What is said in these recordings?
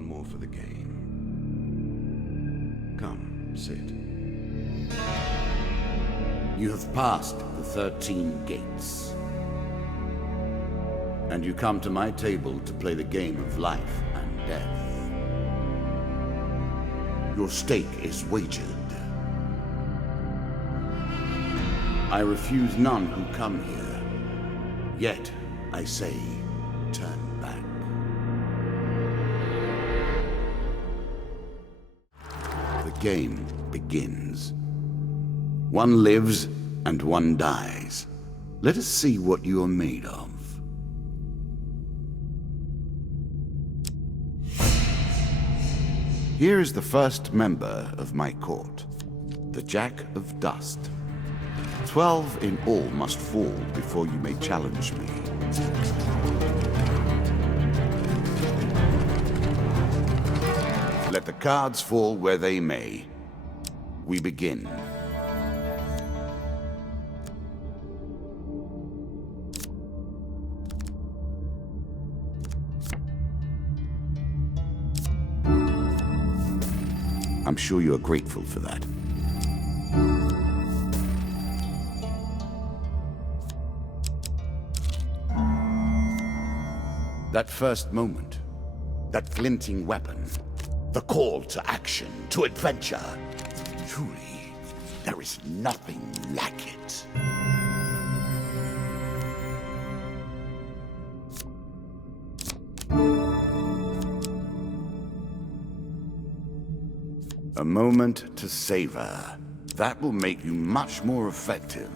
one more for the game. Come, sit. You have passed the 13 gates. And you come to my table to play the game of life and death. Your stake is wagered. I refuse none who come here. Yet, I say, turn back. The game begins. One lives and one dies. Let us see what you are made of. Here is the first member of my court, the Jack of Dust. 12 in all must fall before you may challenge me. Let the cards fall where they may. We begin. I'm sure you are grateful for that. That first moment, that glinting weapon, the call to action, to adventure. Truly, there is nothing like it. A moment to savor. That will make you much more effective.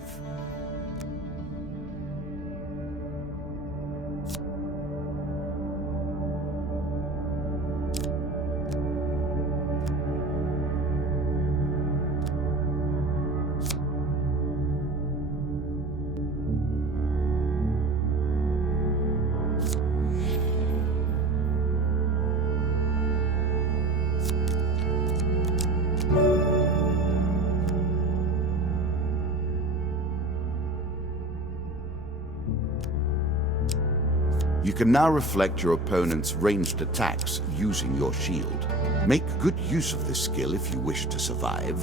You can now reflect your opponent's ranged attacks using your shield. Make good use of this skill if you wish to survive.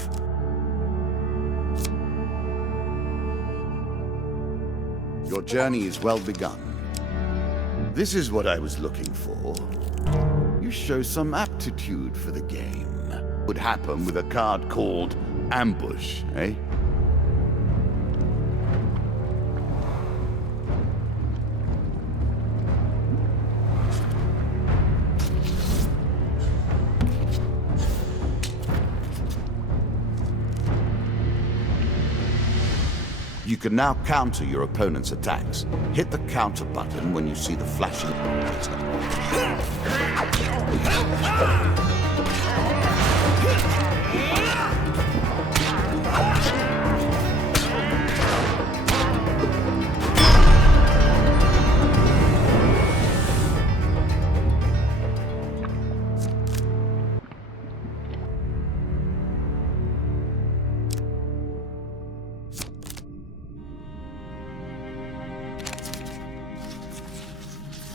Your journey is well begun. This is what I was looking for. You show some aptitude for the game. Would happen with a card called Ambush, eh? You can now counter your opponent's attacks. Hit the counter button when you see the flashing indicator.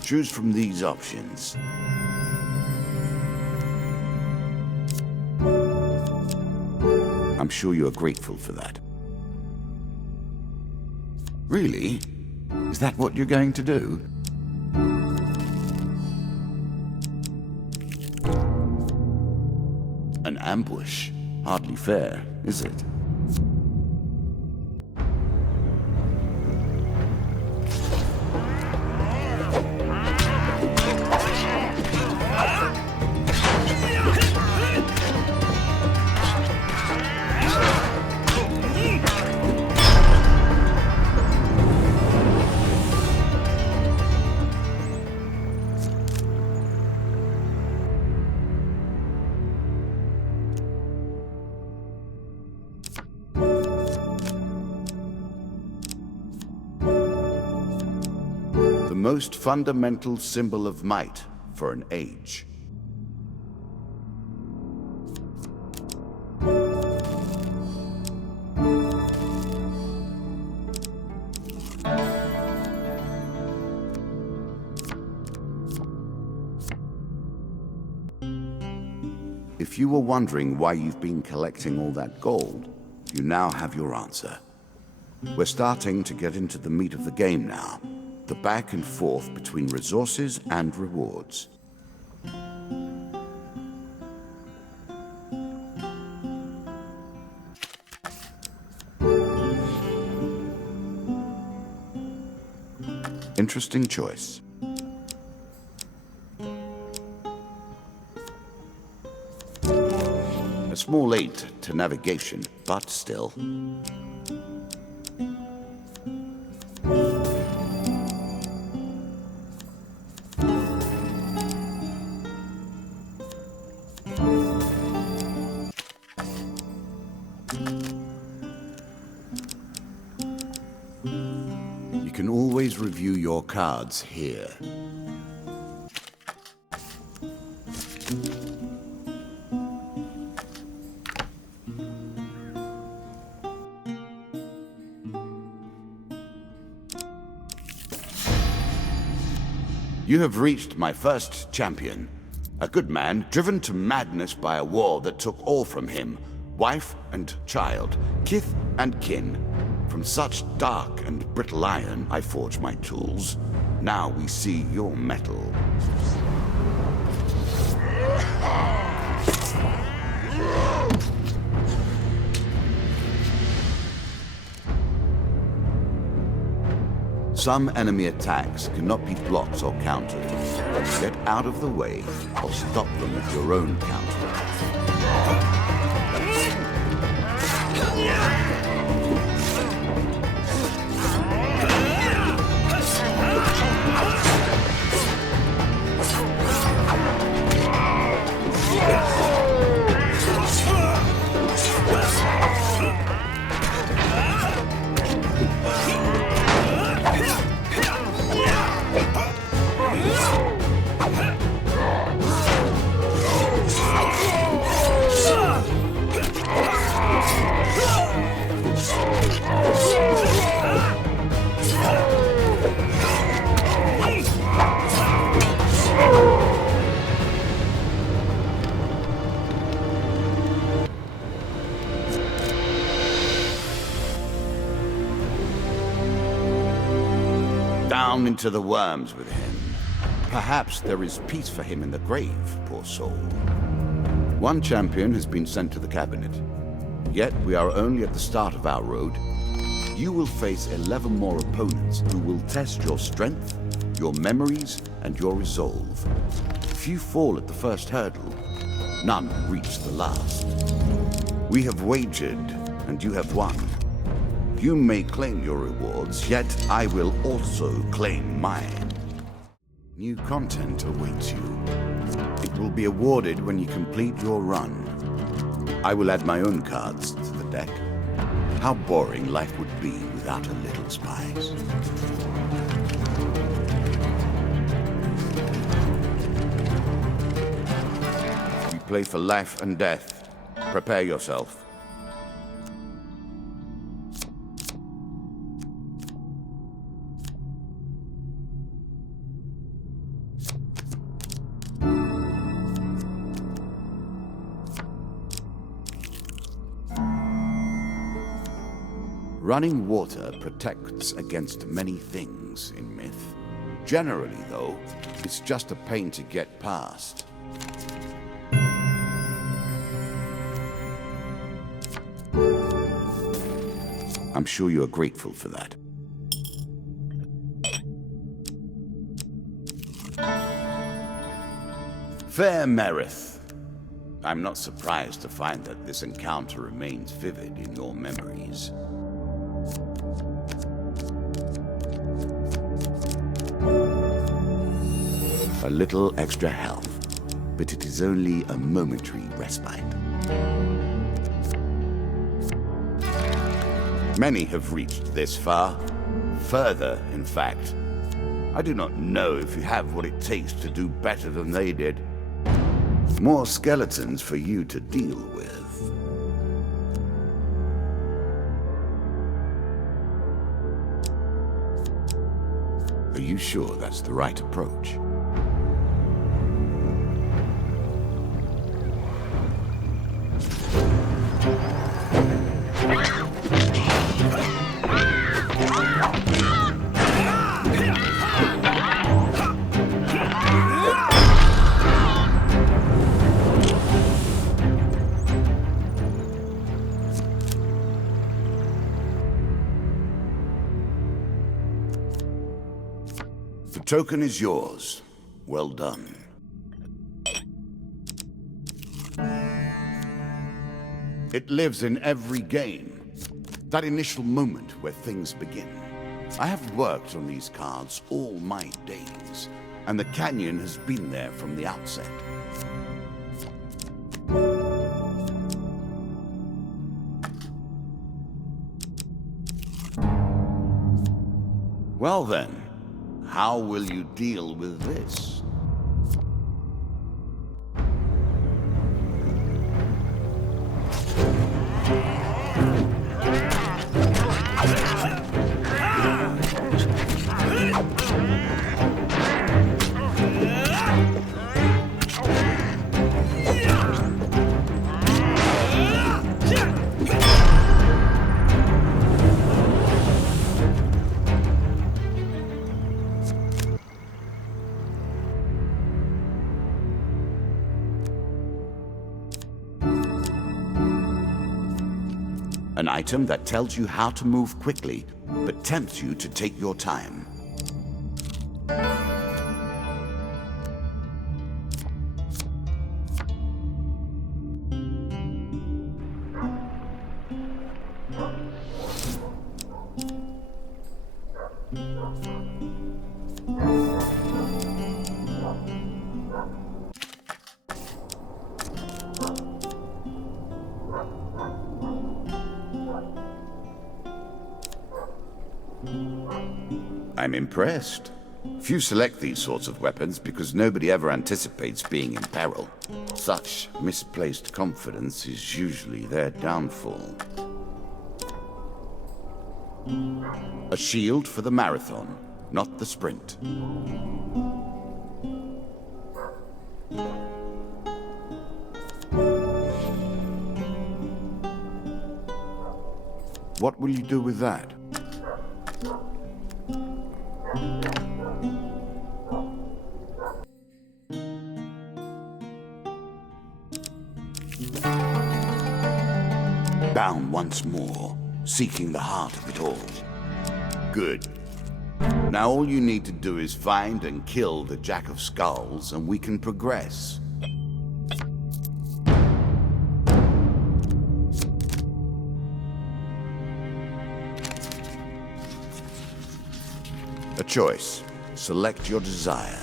Choose from these options. I'm sure you are grateful for that. Really? Is that what you're going to do? An ambush? Hardly fair, is it? The most fundamental symbol of might for an age. If you were wondering why you've been collecting all that gold, you now have your answer. We're starting to get into the meat of the game now, the back and forth between resources and rewards. Interesting choice. A small aid to navigation, but still. You can always review your cards here. You have reached my first champion. A good man driven to madness by a war that took all from him. Wife and child, kith and kin. From such dark and brittle iron I forge my tools. Now we see your metal. Some enemy attacks cannot be blocked or countered. Get out of the way or stop them with your own counter. Down into the worms with him. Perhaps there is peace for him in the grave, poor soul. One champion has been sent to the cabinet. Yet we are only at the start of our road. You will face 11 more opponents who will test your strength, your memories, and your resolve. Few fall at the first hurdle. None reach the last. We have wagered, and you have won. You may claim your rewards, yet I will also claim mine. New content awaits you. It will be awarded when you complete your run. I will add my own cards to the deck. How boring life would be without a little spice. You play for life and death. Prepare yourself. Running water protects against many things in myth. Generally, though, it's just a pain to get past. I'm sure you are grateful for that. Fair Merith. I'm not surprised to find that this encounter remains vivid in your memories. A little extra health, but it is only a momentary respite. Many have reached this far. Further, in fact. I do not know if you have what it takes to do better than they did. More skeletons for you to deal with. Are you sure that's the right approach? Token is yours. Well done. It lives in every game. That initial moment where things begin. I have worked on these cards all my days, and the canyon has been there from the outset. Well then, how will you deal with this? An item that tells you how to move quickly, but tempts you to take your time. I'm impressed. Few select these sorts of weapons because nobody ever anticipates being in peril. Such misplaced confidence is usually their downfall. A shield for the marathon, not the sprint. What will you do with that? Bound once more, seeking the heart of it all. Good. Now all you need to do is find and kill the Jack of Skulls, and we can progress. A choice. Select your desire.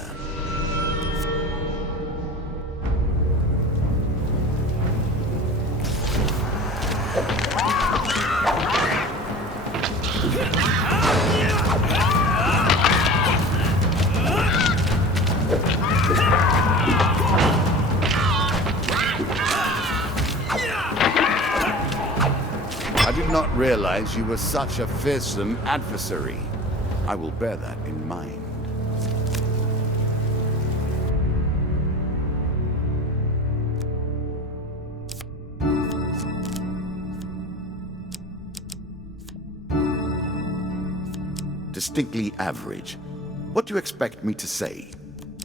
I did not realize you were such a fearsome adversary. I will bear that in mind. Distinctly average. What do you expect me to say?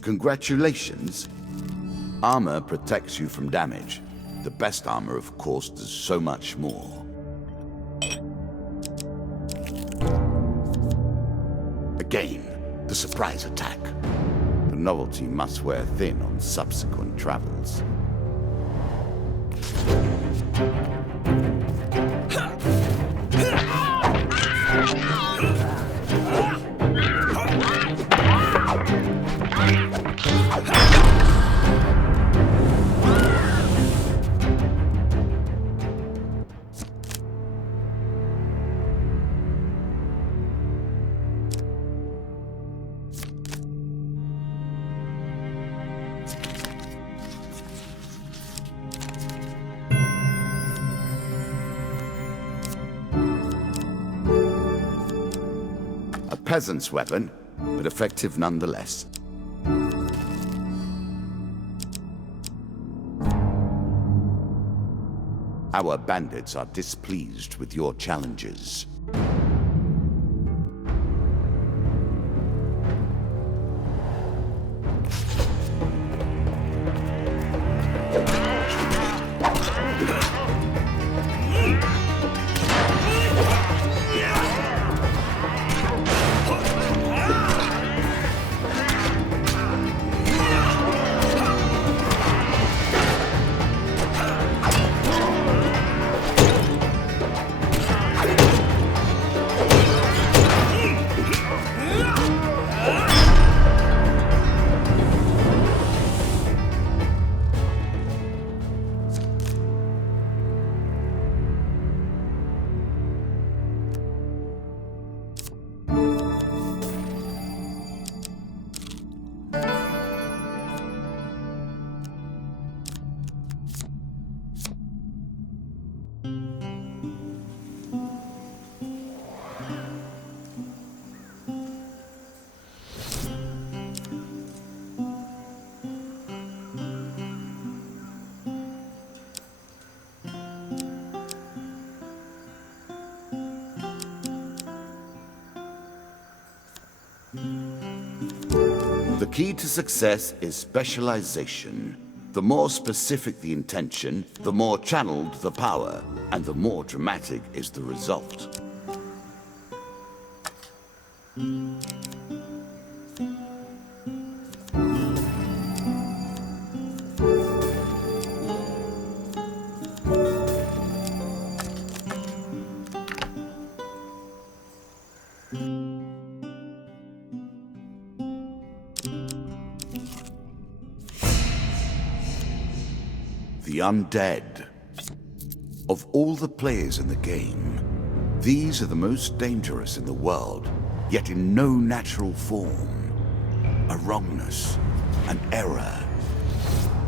Congratulations? Armor protects you from damage. The best armor, of course, does so much more. Again, the surprise attack. The novelty must wear thin on subsequent travels. Peasant's weapon, but effective nonetheless. Our bandits are displeased with your challenges. key to success is specialization. The more specific the intention, the more channeled the power, and the more dramatic is the result. The undead. Of all the players in the game, these are the most dangerous in the world, yet in no natural form. A wrongness, an error,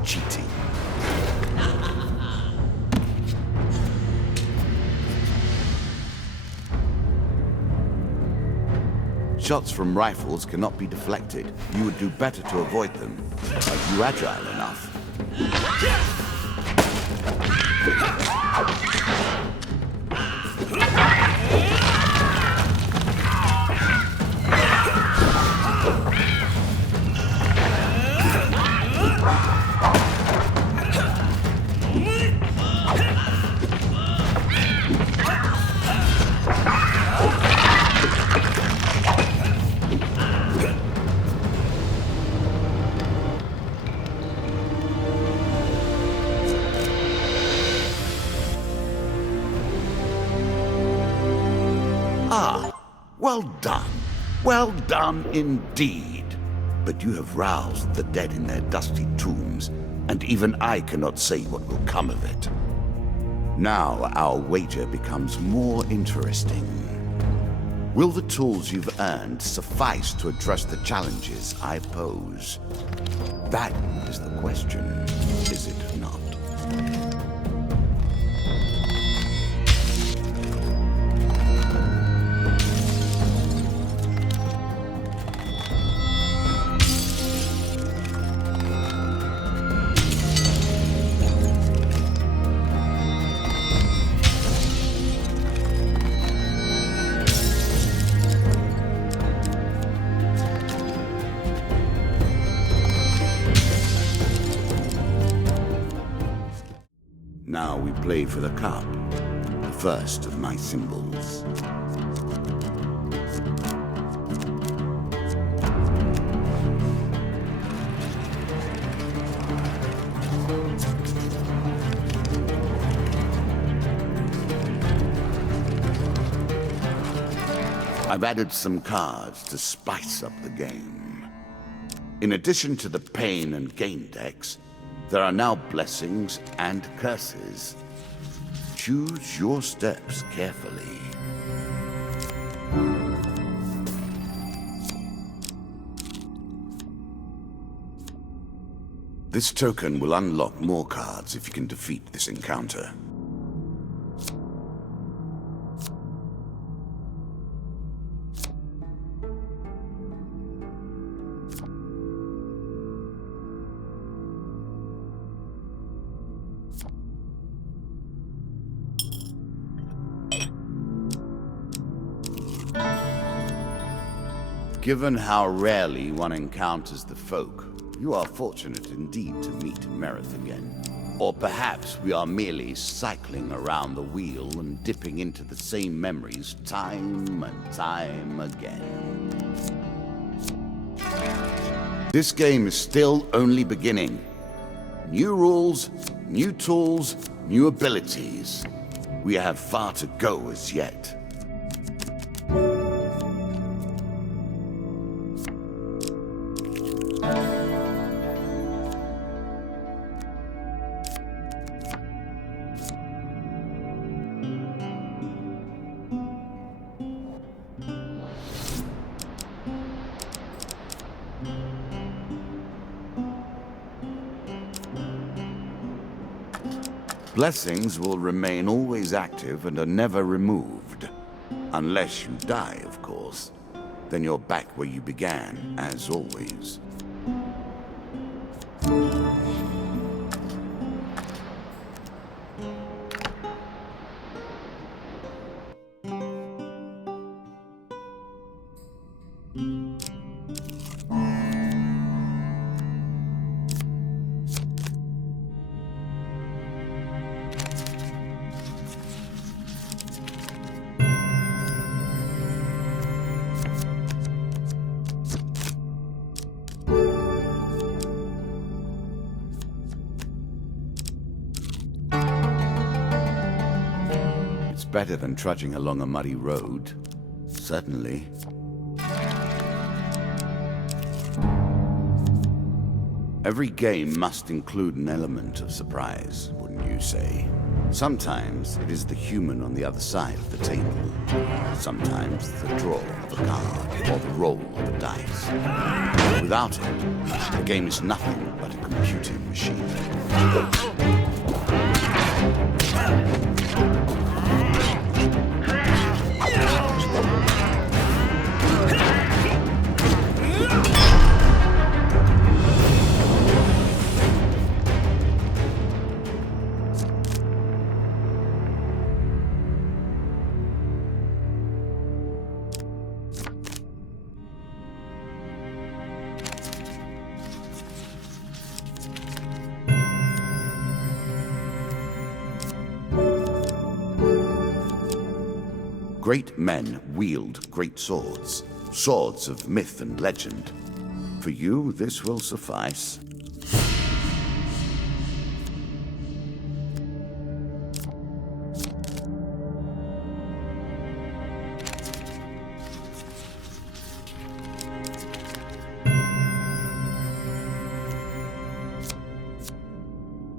cheating. Shots from rifles cannot be deflected. You would do better to avoid them. Are you agile enough? Well done. Well done indeed. But you have roused the dead in their dusty tombs, and even I cannot say what will come of it. Now our wager becomes more interesting. Will the tools you've earned suffice to address the challenges I pose? That is the question, is it not? Now we play for the cup, the first of my symbols. I've added some cards to spice up the game. In addition to the pain and gain decks, there are now blessings and curses. Choose your steps carefully. This token will unlock more cards if you can defeat this encounter. Given how rarely one encounters the folk, you are fortunate indeed to meet Merith again. Or perhaps we are merely cycling around the wheel and dipping into the same memories time and time again. This game is still only beginning. New rules, new tools, new abilities. We have far to go as yet. Blessings will remain always active and are never removed. Unless you die, of course. Then you're back where you began, as always. better than trudging along a muddy road. Certainly. Every game must include an element of surprise, wouldn't you say? Sometimes it is the human on the other side of the table. Sometimes the draw of a card or the roll of a dice. Without it, the game is nothing but a computing machine. Great men wield great swords, swords of myth and legend. For you, this will suffice.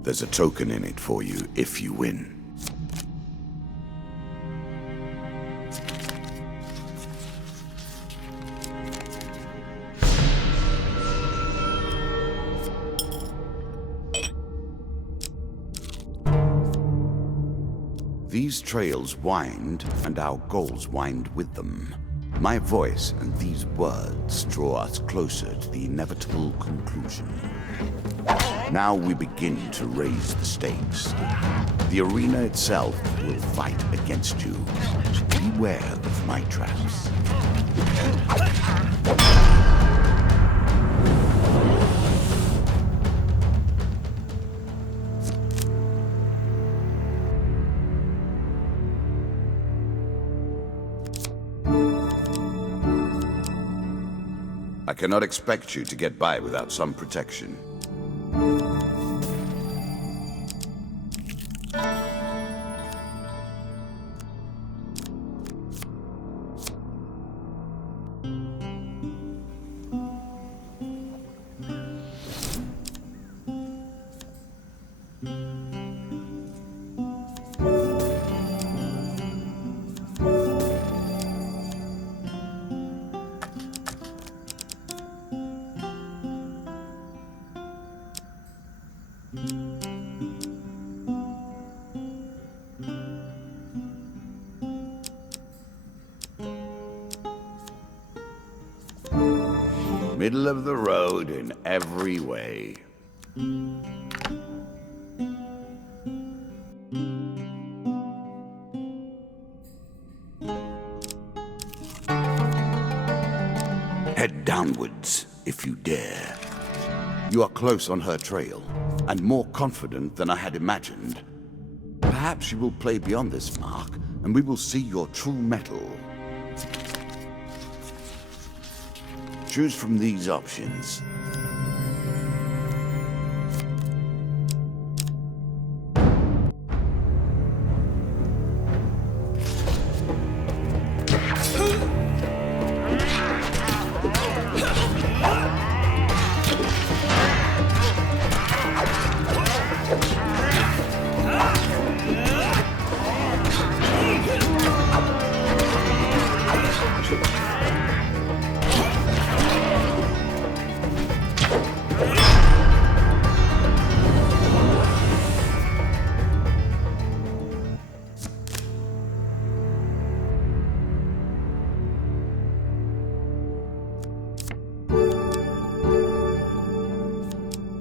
There's a token in it for you if you win. These trails wind, and our goals wind with them. My voice and these words draw us closer to the inevitable conclusion. Now we begin to raise the stakes. The arena itself will fight against you. Beware of my traps. I cannot expect you to get by without some protection. Middle of the road in every way. Head downwards, if you dare. You are close on her trail, and more confident than I had imagined. Perhaps you will play beyond this mark, and we will see your true mettle. Choose from these options.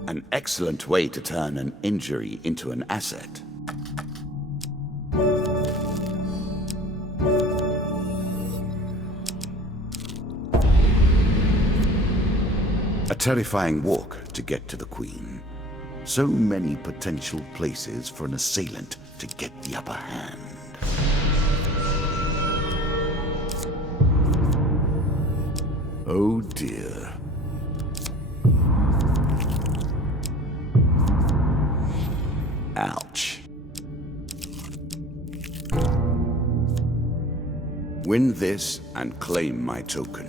An excellent way to turn an injury into an asset. A terrifying walk to get to the Queen. So many potential places for an assailant to get the upper hand. Oh dear. Ouch. Win this and claim my token.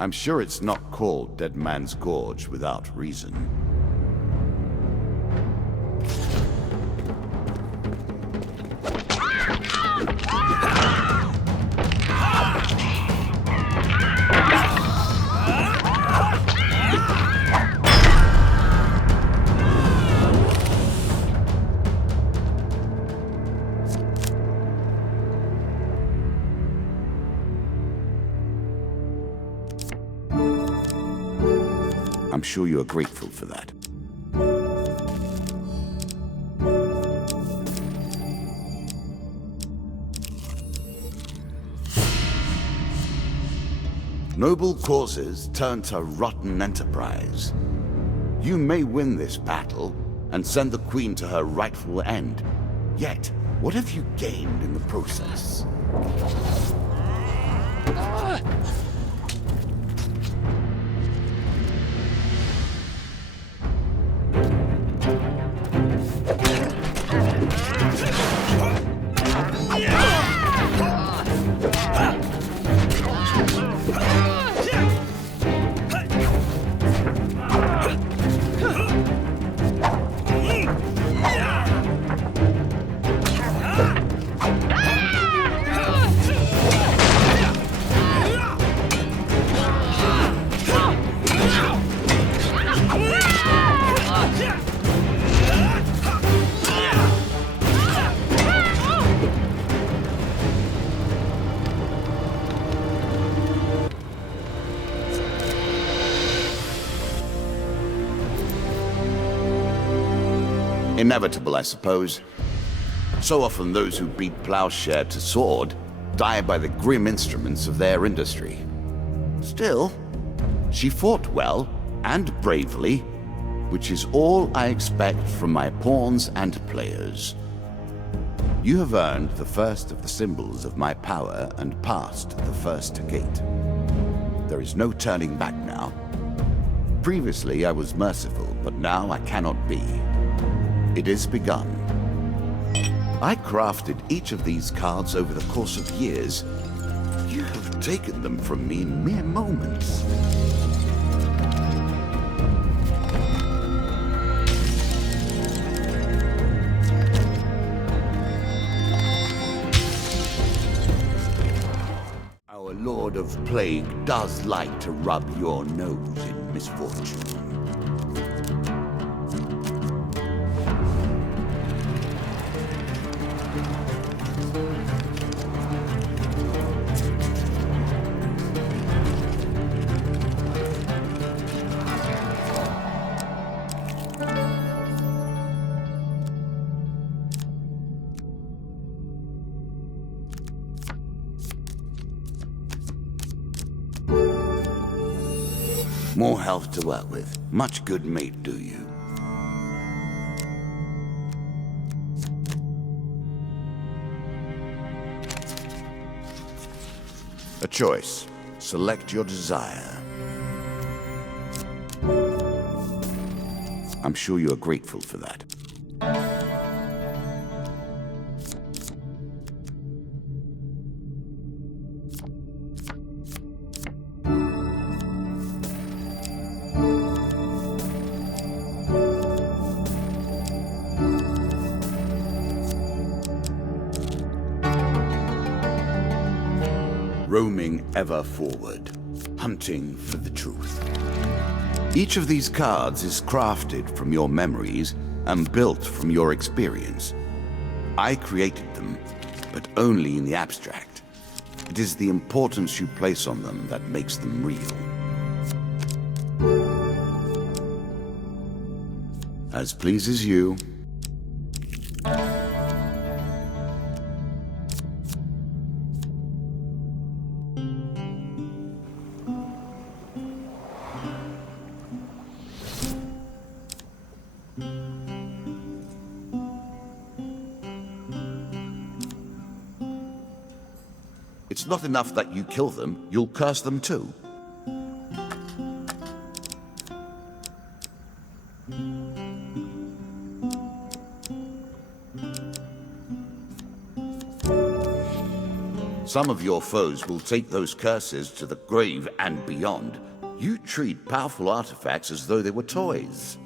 I'm sure it's not called Dead Man's Gorge without reason. I'm sure you are grateful for that. Noble causes turn to rotten enterprise. You may win this battle and send the Queen to her rightful end. Yet, what have you gained in the process? Inevitable, I suppose. So often those who beat plowshare to sword die by the grim instruments of their industry. Still, she fought well and bravely, which is all I expect from my pawns and players. You have earned the first of the symbols of my power and passed the first gate. There is no turning back now. Previously I was merciful, but now I cannot be. It is begun. I crafted each of these cards over the course of years. You have taken them from me in mere moments. Our Lord of Plague does like to rub your nose in misfortune. More health to work with. Much good may it do you. A choice. Select your desire. I'm sure you are grateful for that. Roaming ever forward, hunting for the truth. Each of these cards is crafted from your memories and built from your experience. I created them, but only in the abstract. It is the importance you place on them that makes them real. As pleases you. It's not enough that you kill them, you'll curse them too. Some of your foes will take those curses to the grave and beyond. You treat powerful artifacts as though they were toys.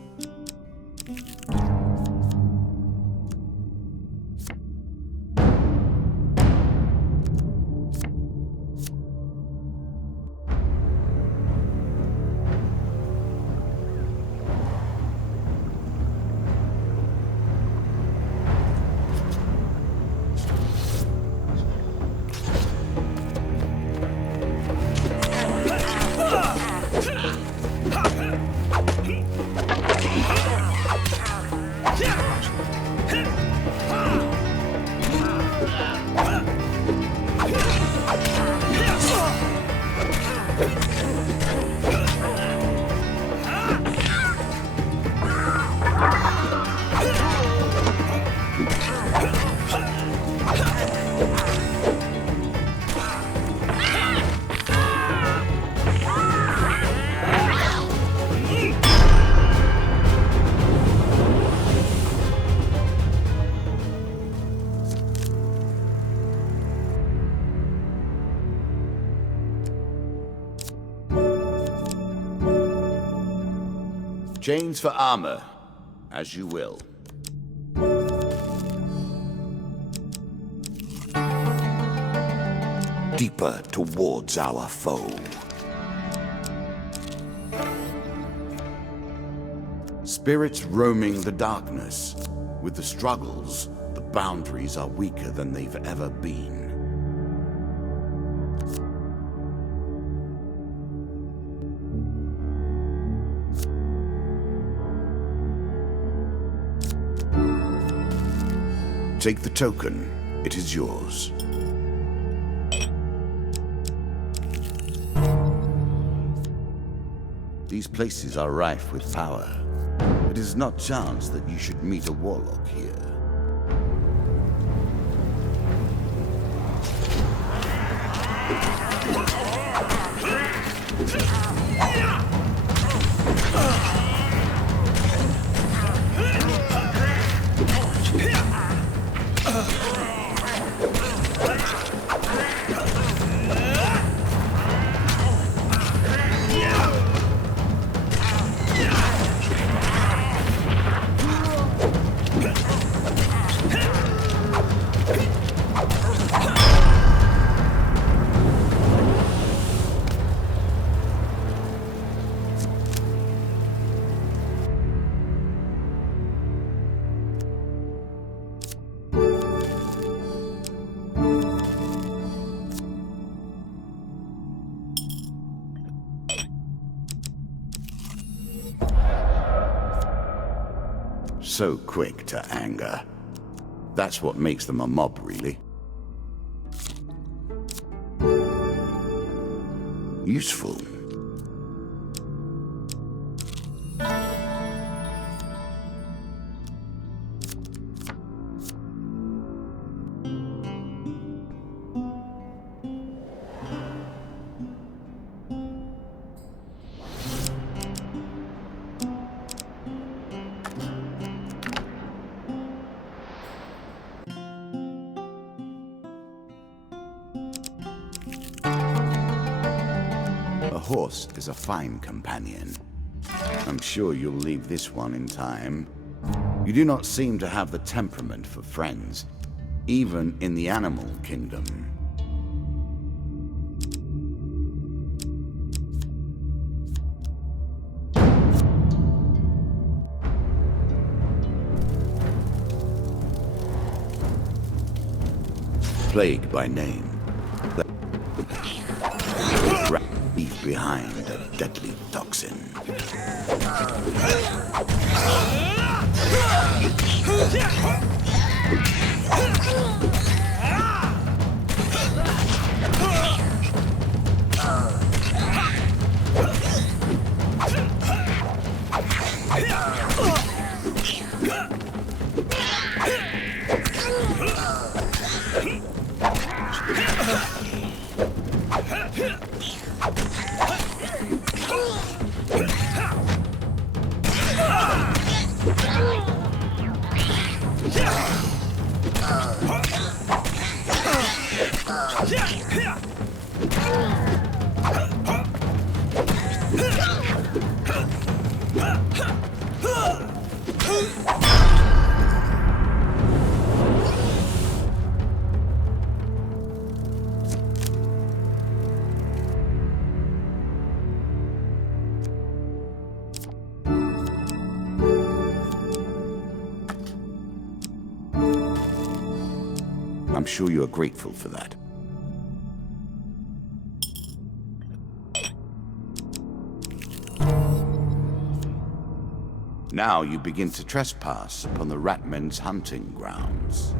Chains for armor, as you will. Deeper towards our foe. Spirits roaming the darkness. With the struggles, the boundaries are weaker than they've ever been. Take the token. It is yours. These places are rife with power. It is not chance that you should meet a warlock here. So quick to anger. That's what makes them a mob, really. Useful. horse is a fine companion. I'm sure you'll leave this one in time. You do not seem to have the temperament for friends, even in the animal kingdom. Plague by name. Leave behind a deadly toxin. I'm sure you are grateful for that. Now you begin to trespass upon the Ratmen's hunting grounds.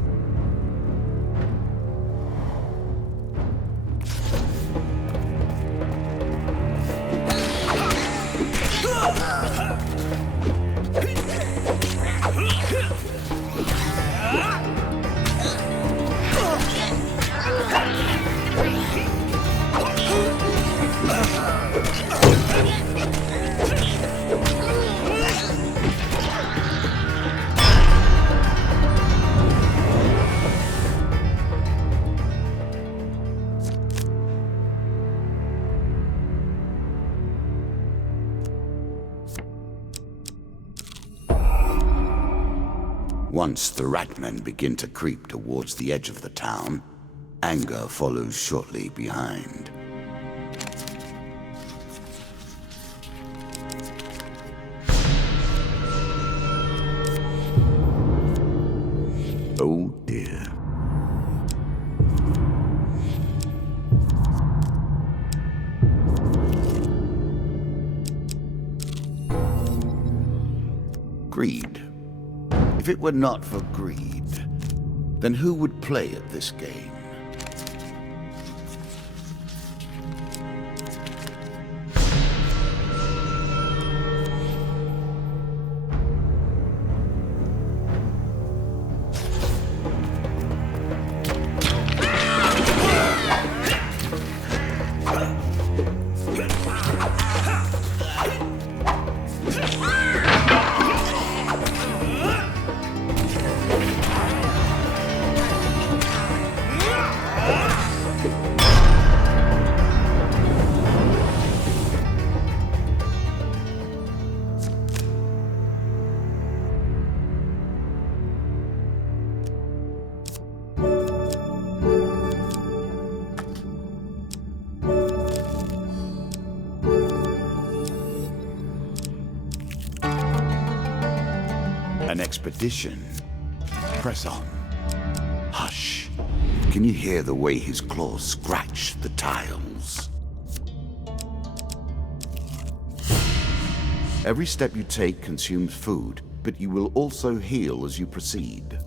Once the Ratmen begin to creep towards the edge of the town, anger follows shortly behind. Oh dear. Greed. If it were not for greed, then who would play at this game? An expedition. Press on. Hush. Can you hear the way his claws scratch the tiles? Every step you take consumes food, but you will also heal as you proceed.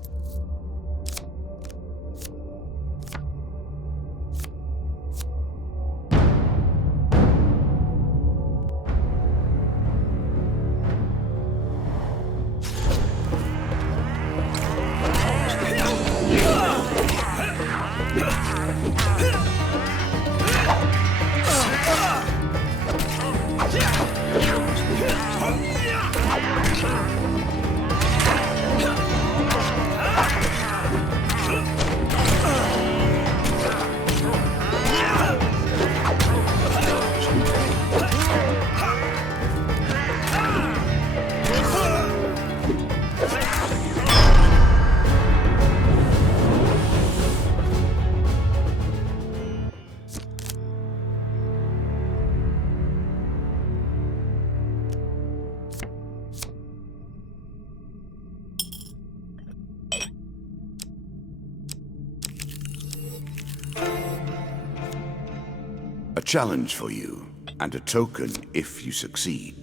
A challenge for you, and a token if you succeed.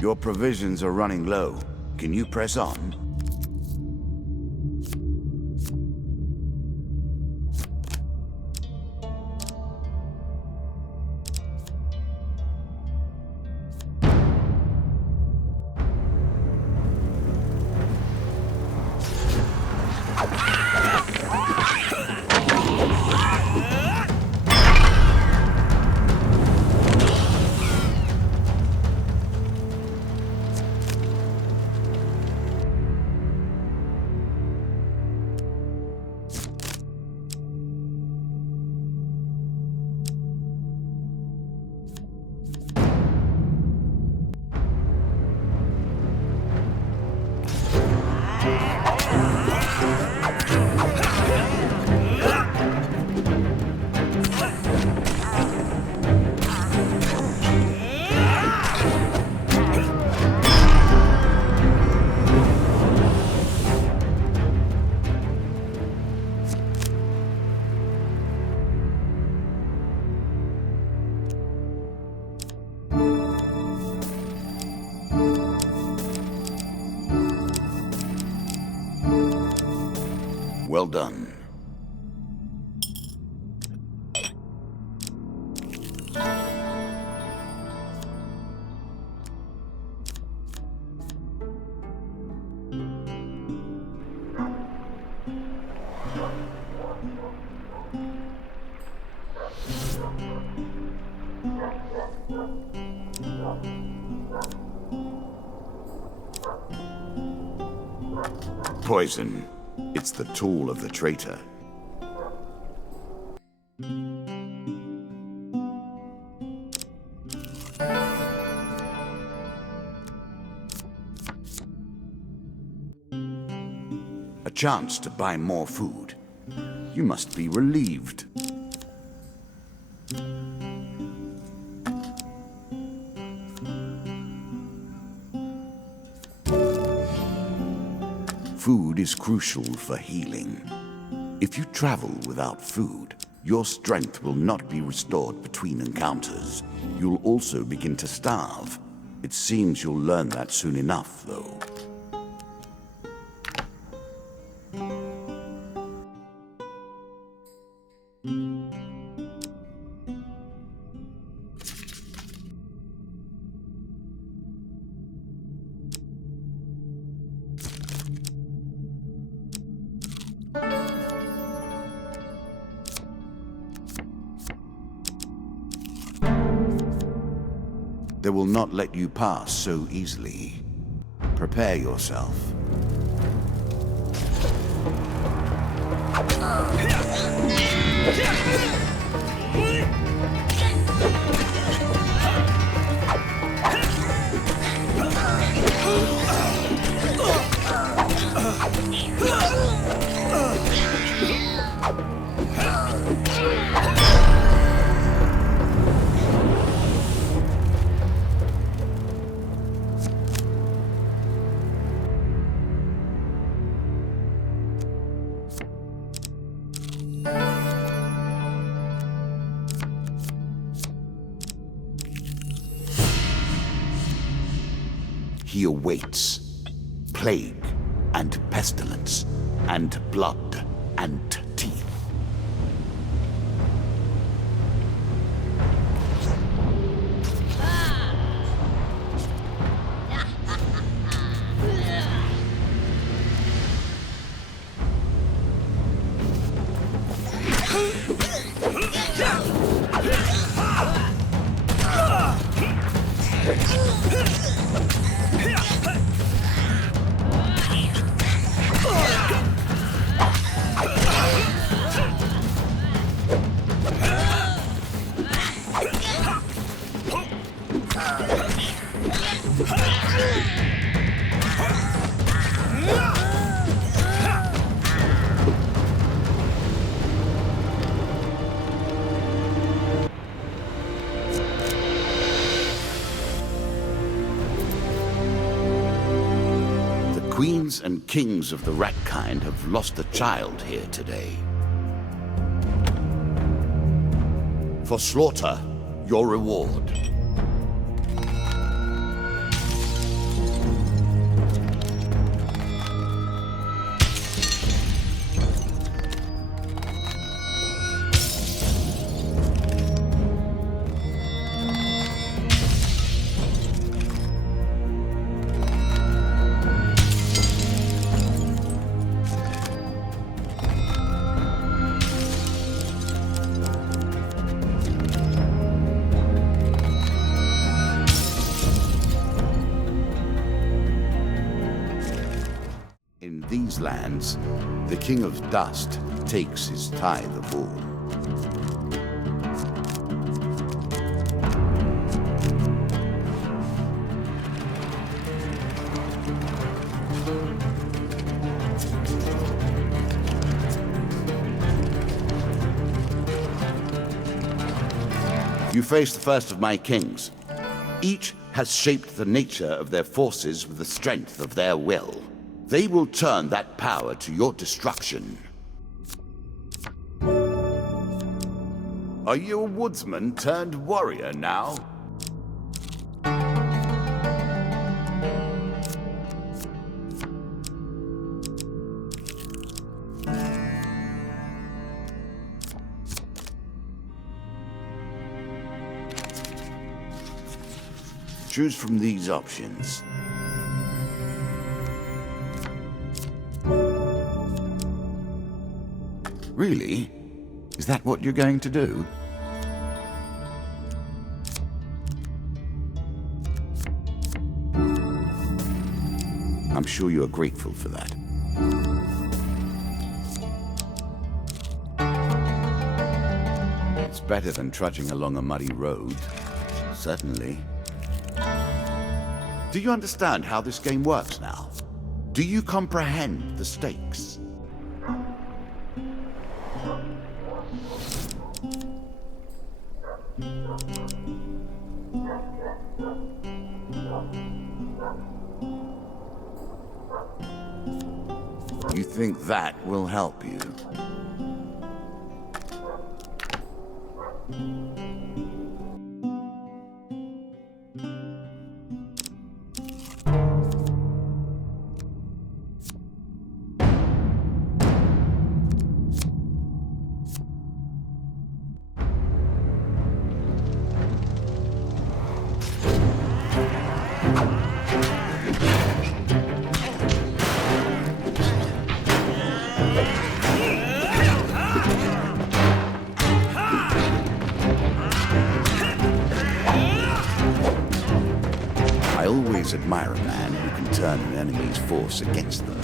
Your provisions are running low. Can you press on? Well done. Poison. It's the tool of the traitor. A chance to buy more food. You must be relieved. Food is crucial for healing. If you travel without food, your strength will not be restored between encounters. You'll also begin to starve. It seems you'll learn that soon enough, though. They will not let you pass so easily. Prepare yourself. He awaits plague and pestilence and blood and teeth. Queens and kings of the rat kind have lost a child here today. For slaughter, your reward. In these lands, the King of Dust takes his tithe of all. You face the first of my kings. Each has shaped the nature of their forces with the strength of their will. They will turn that power to your destruction. Are you a woodsman turned warrior now? Choose from these options. Really? Is that what you're going to do? I'm sure you are grateful for that. It's better than trudging along a muddy road. Certainly. Do you understand how this game works now? Do you comprehend the stakes? You think that will help you? I always admire a man who can turn an enemy's force against them.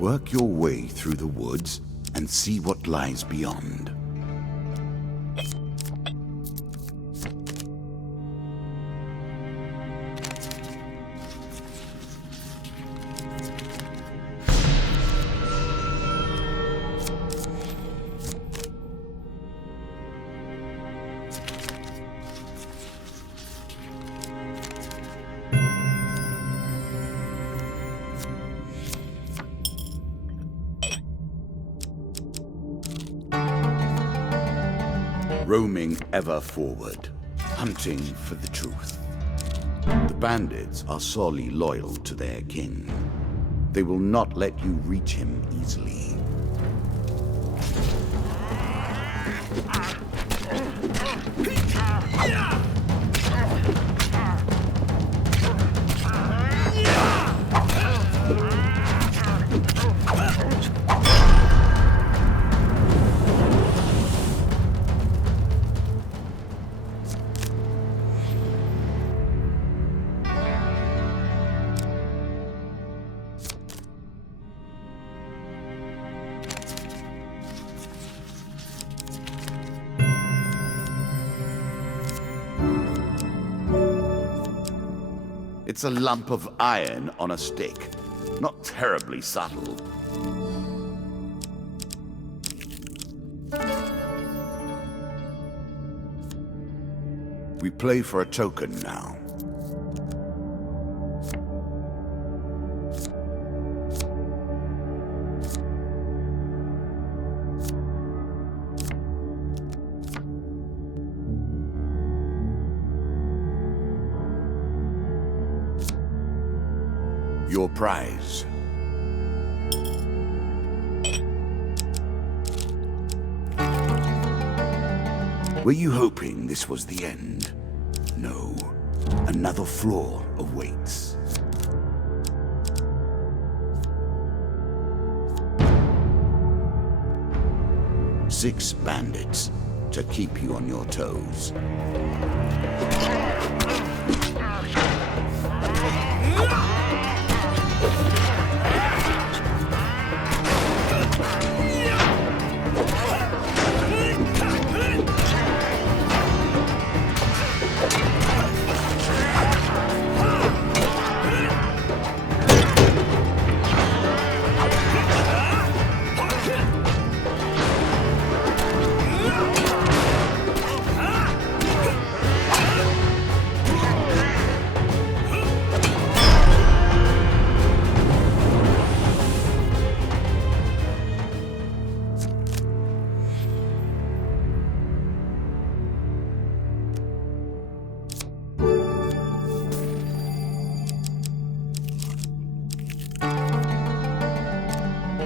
Work your way through the woods and see what lies beyond. Roaming ever forward, hunting for the truth. The bandits are sorely loyal to their king. They will not let you reach him easily. It's a lump of iron on a stick. Not terribly subtle. We play for a token now. Your prize. Were you hoping this was the end? No. Another floor awaits. Six bandits to keep you on your toes.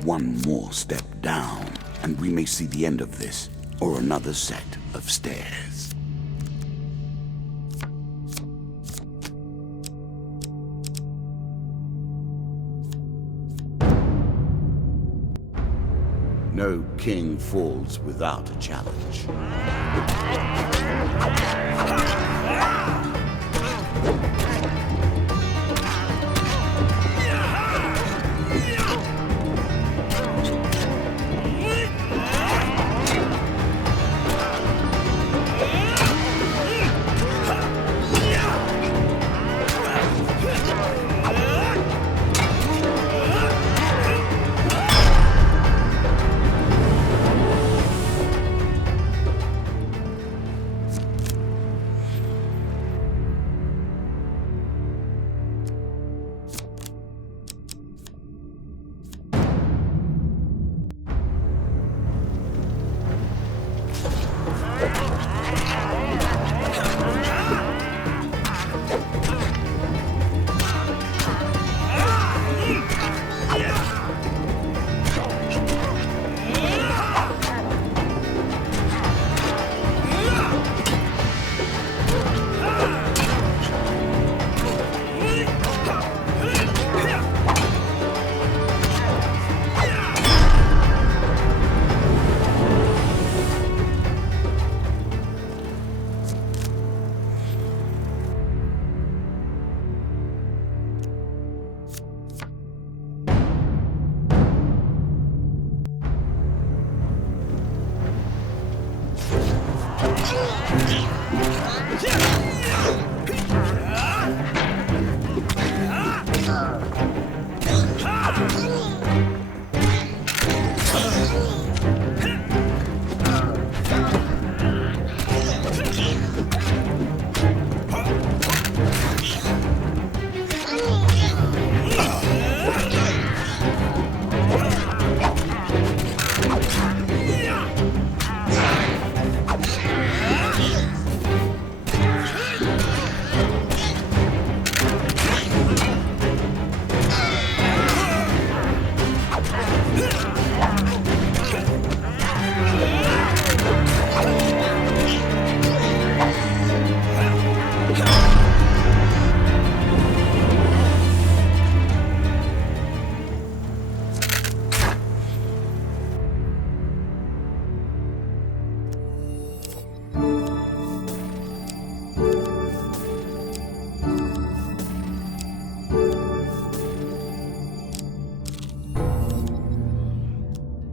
One more step down, and we may see the end of this, or another set of stairs. No king falls without a challenge.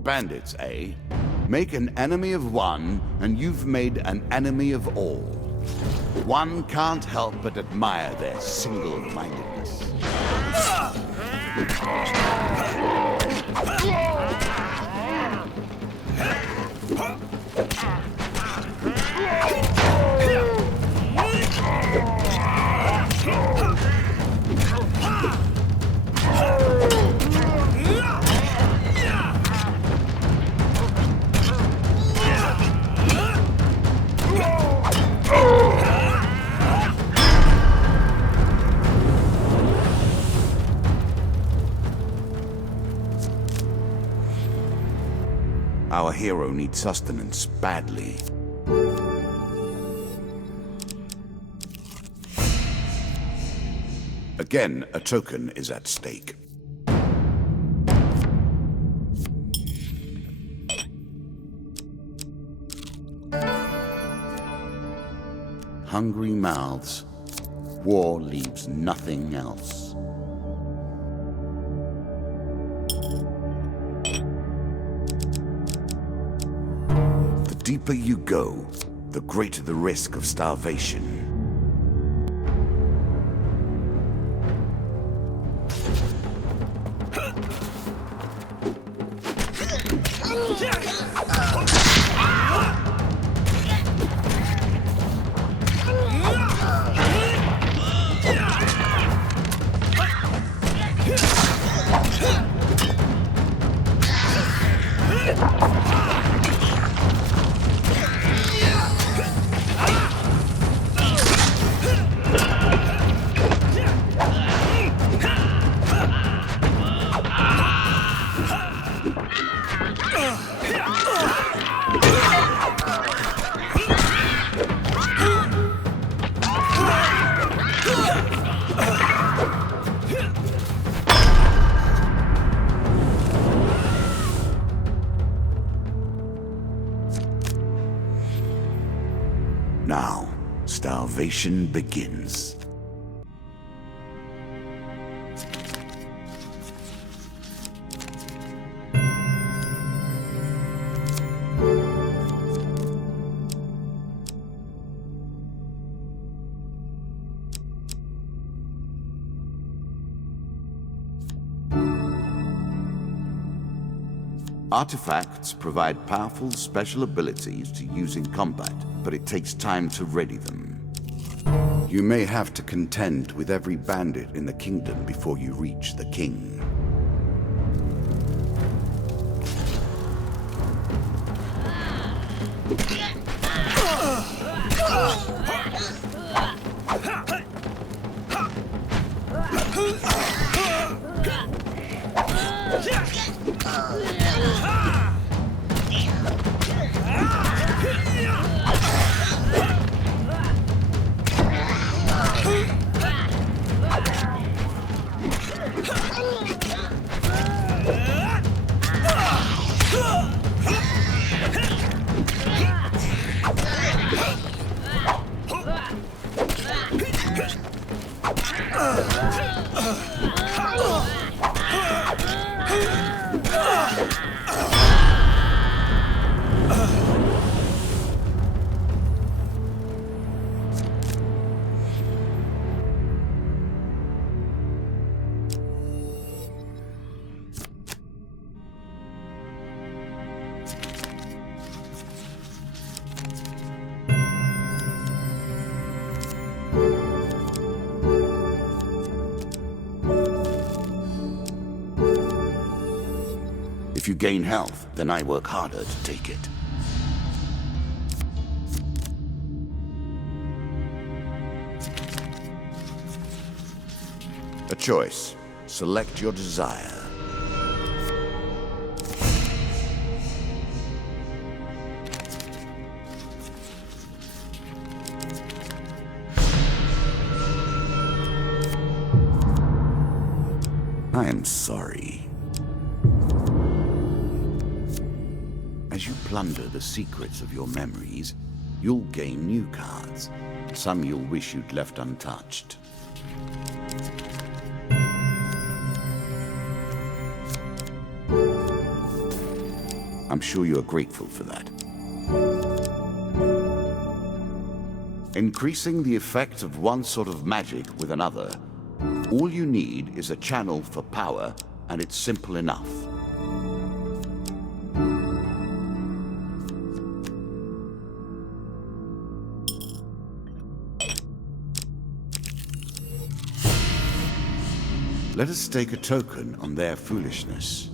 Bandits, eh? Make an enemy of one, and you've made an enemy of all. One can't help but admire their single-mindedness. Our hero needs sustenance badly. Again, a token is at stake. Hungry mouths. War leaves nothing else. The deeper you go, the greater the risk of starvation. Now, starvation begins. Artifacts provide powerful special abilities to use in combat, but it takes time to ready them. You may have to contend with every bandit in the kingdom before you reach the king. If you gain health, then I work harder to take it. A choice. Select your desire. I am sorry. As you plunder the secrets of your memories, you'll gain new cards. Some you'll wish you'd left untouched. I'm sure you're grateful for that. Increasing the effect of one sort of magic with another, all you need is a channel for power, and it's simple enough. Let us stake a token on their foolishness.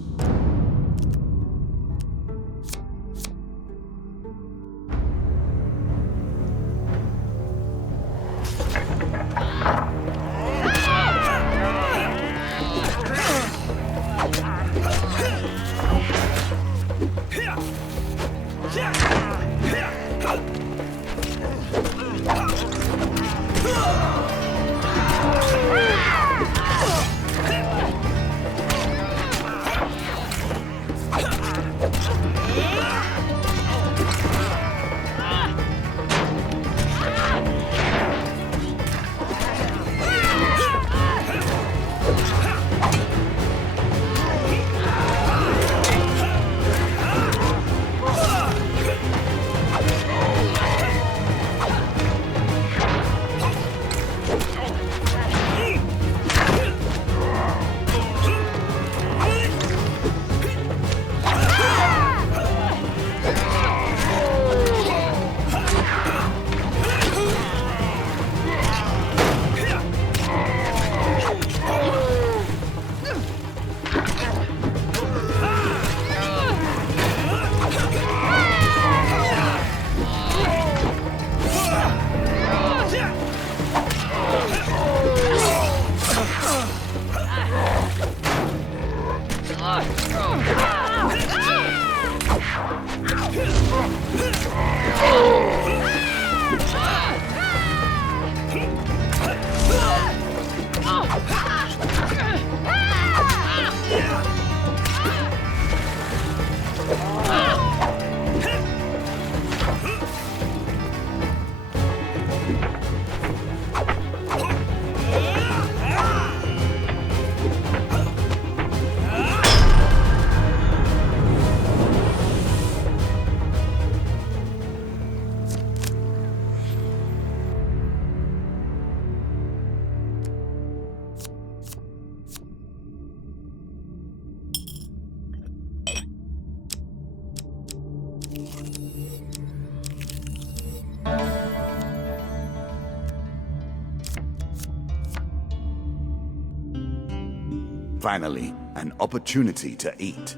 Finally, an opportunity to eat.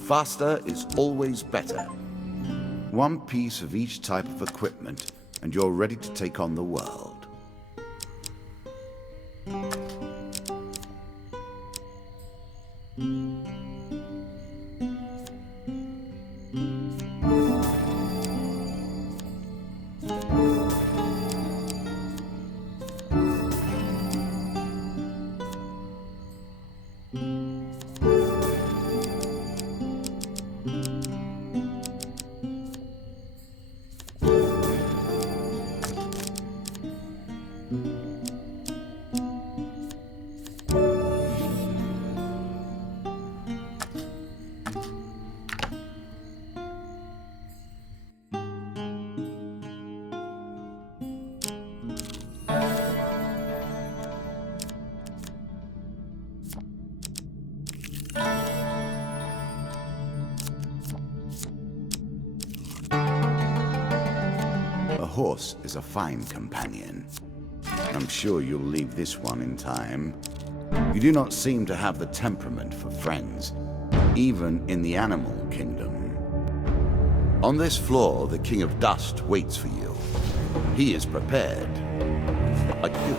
Faster is always better. One piece of each type of equipment, and you're ready to take on the world. A horse is a fine companion. I'm sure you'll leave this one in time. You do not seem to have the temperament for friends, even in the animal kingdom. On this floor, the King of Dust waits for you. He is prepared. Adieu.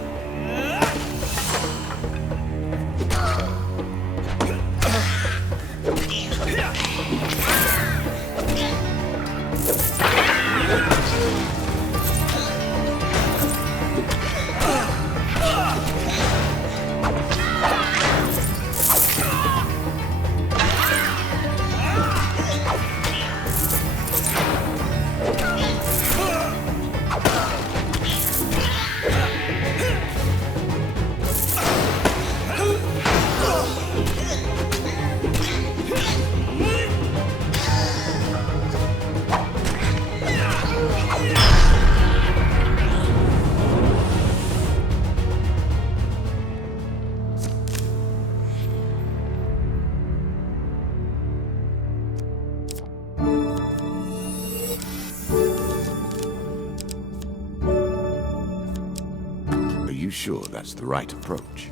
sure that's the right approach.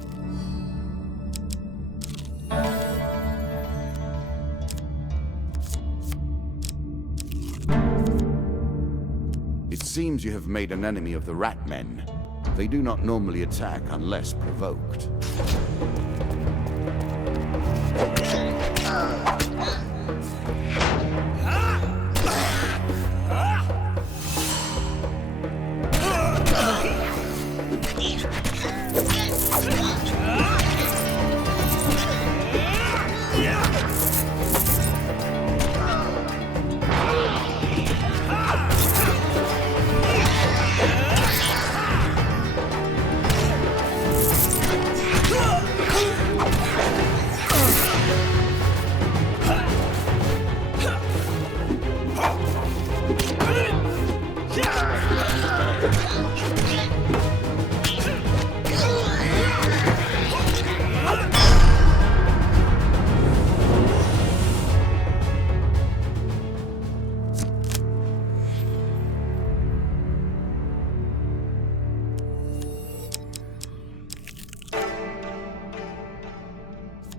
It seems you have made an enemy of the rat men. They do not normally attack unless provoked.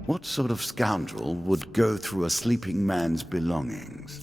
What sort of scoundrel would go through a sleeping man's belongings?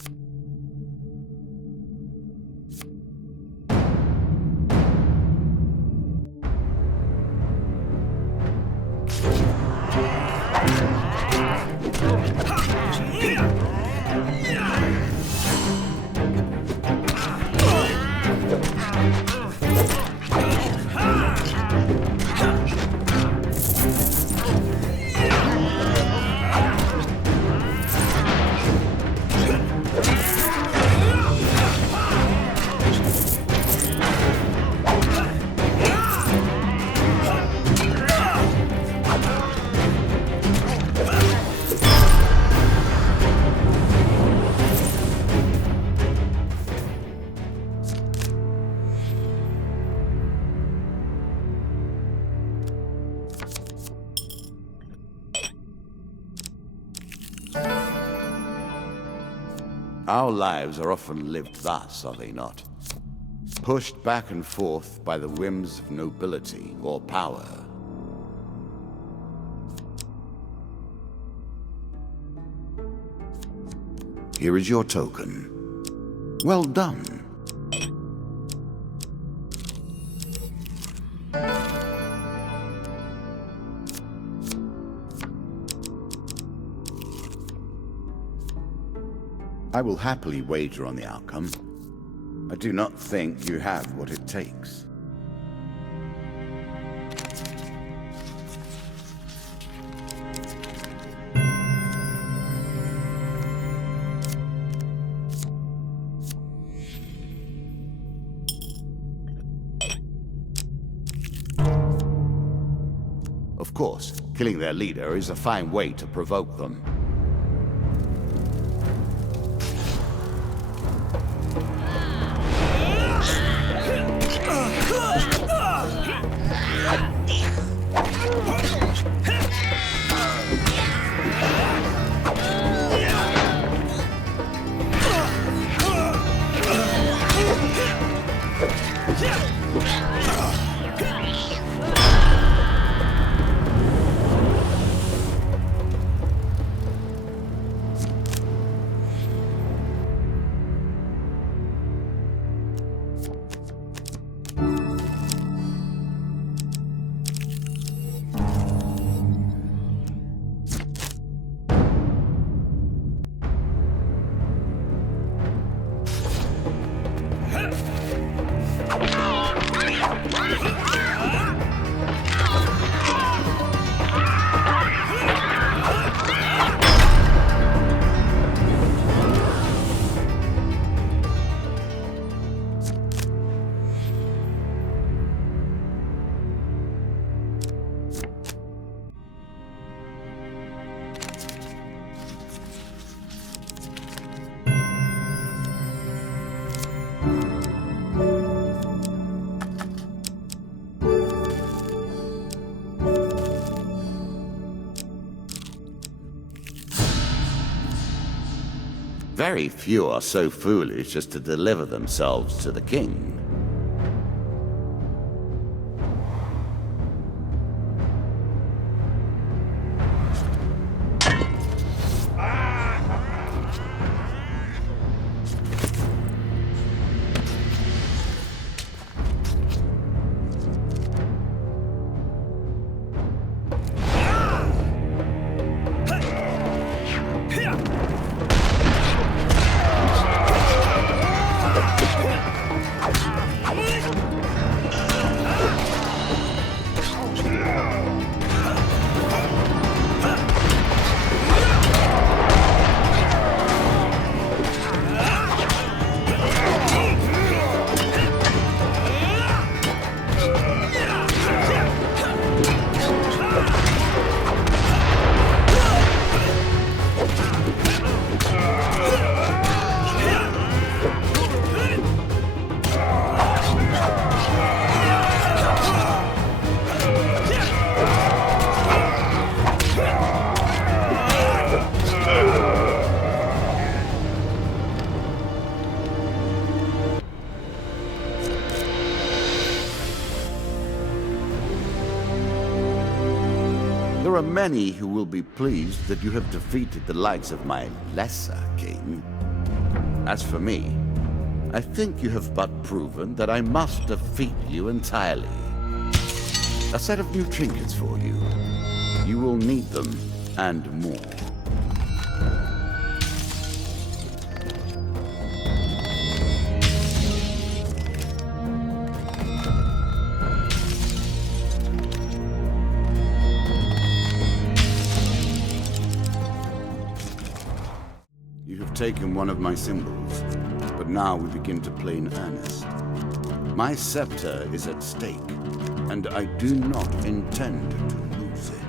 Our lives are often lived thus, are they not? Pushed back and forth by the whims of nobility or power. Here is your token. Well done. I will happily wager on the outcome. I do not think you have what it takes. Of course, killing their leader is a fine way to provoke them. Very few are so foolish as to deliver themselves to the king. There are many who will be pleased that you have defeated the likes of my lesser king. As for me, I think you have but proven that I must defeat you entirely. A set of new trinkets for you. You will need them, and more. You have taken one of my symbols, but now we begin to play in earnest. My scepter is at stake, and I do not intend to lose it.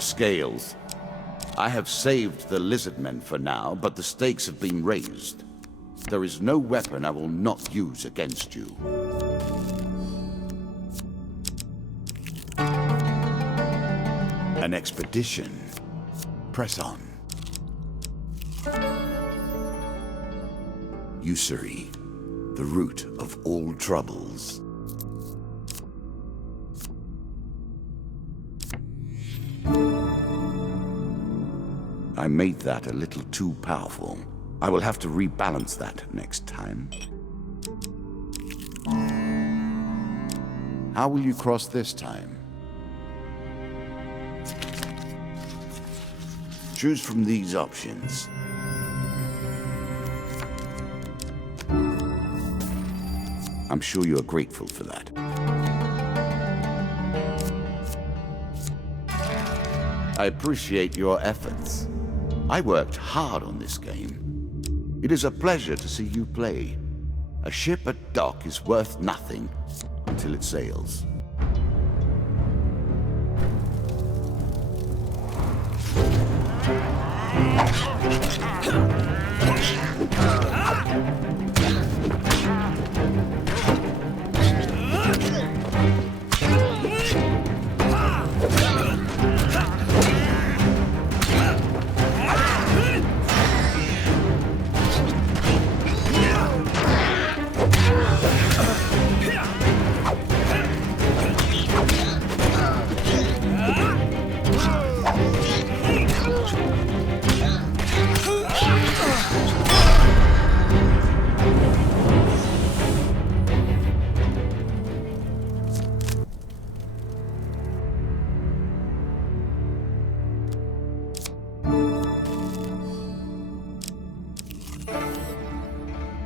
Scales. I have saved the lizard men for now, but the stakes have been raised. There is no weapon I will not use against you. An expedition. Press on. Usury, the root of all troubles. I made that a little too powerful. I will have to rebalance that next time. How will you cross this time? Choose from these options. I'm sure you are grateful for that. I appreciate your efforts. I worked hard on this game. It is a pleasure to see you play. A ship at dock is worth nothing until it sails.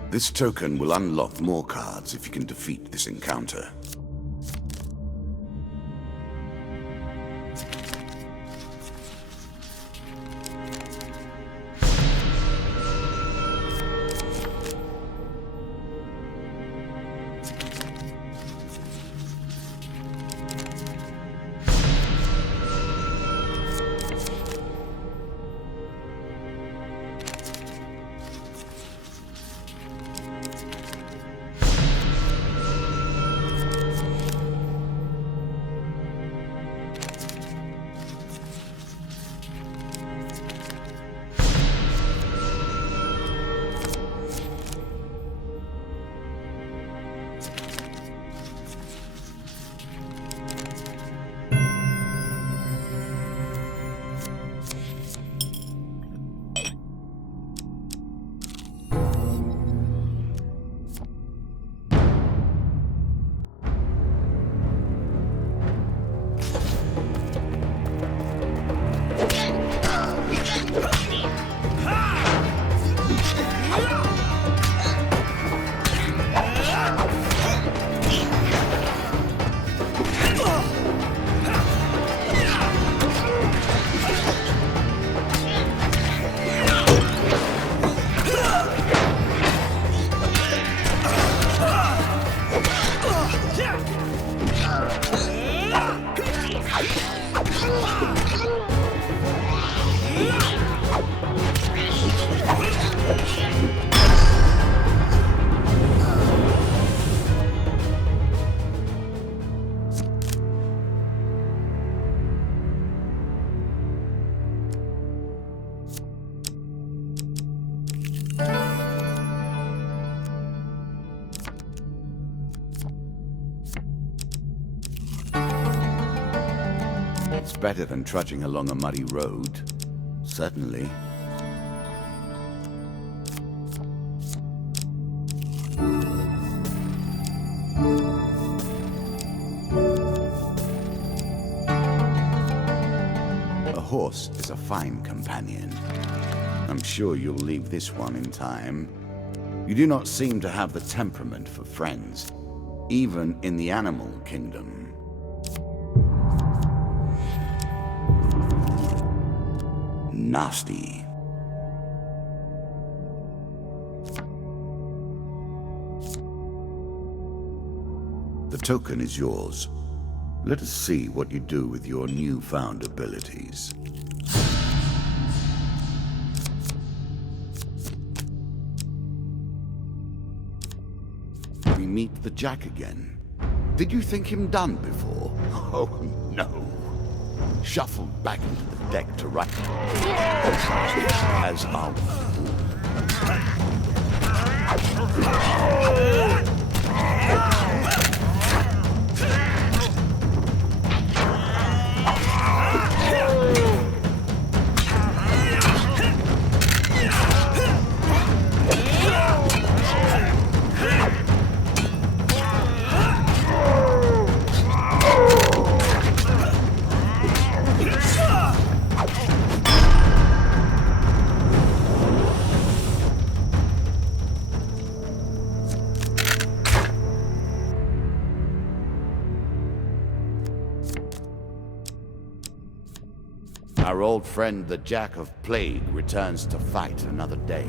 This token will unlock more cards if you can defeat this encounter. It's better than trudging along a muddy road. Certainly. A horse is a fine companion. I'm sure you'll leave this one in time. You do not seem to have the temperament for friends, even in the animal kingdom. Nasty. The token is yours. Let us see what you do with your newfound abilities. We meet the Jack again. Did you think him done before? Oh, no. Shuffled back into the deck to right. As are we. Our old friend, the Jack of Plague, returns to fight another day.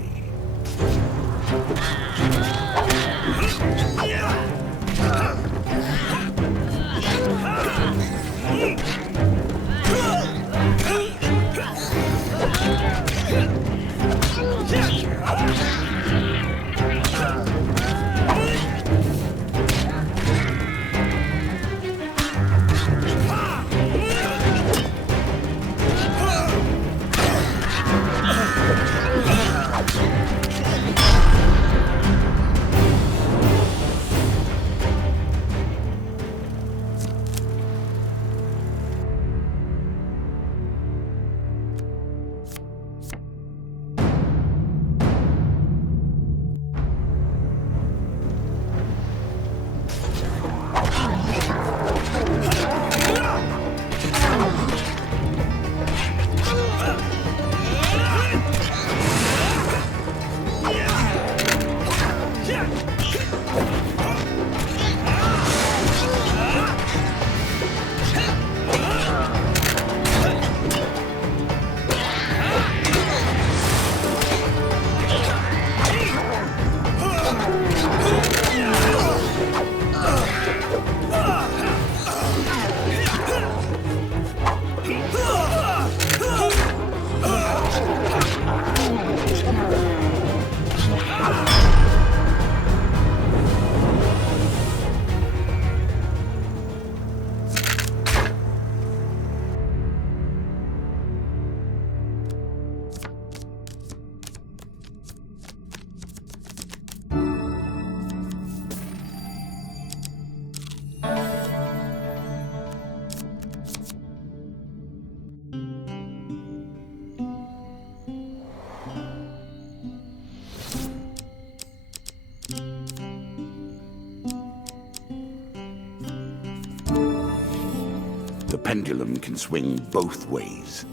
The pendulum can swing both ways.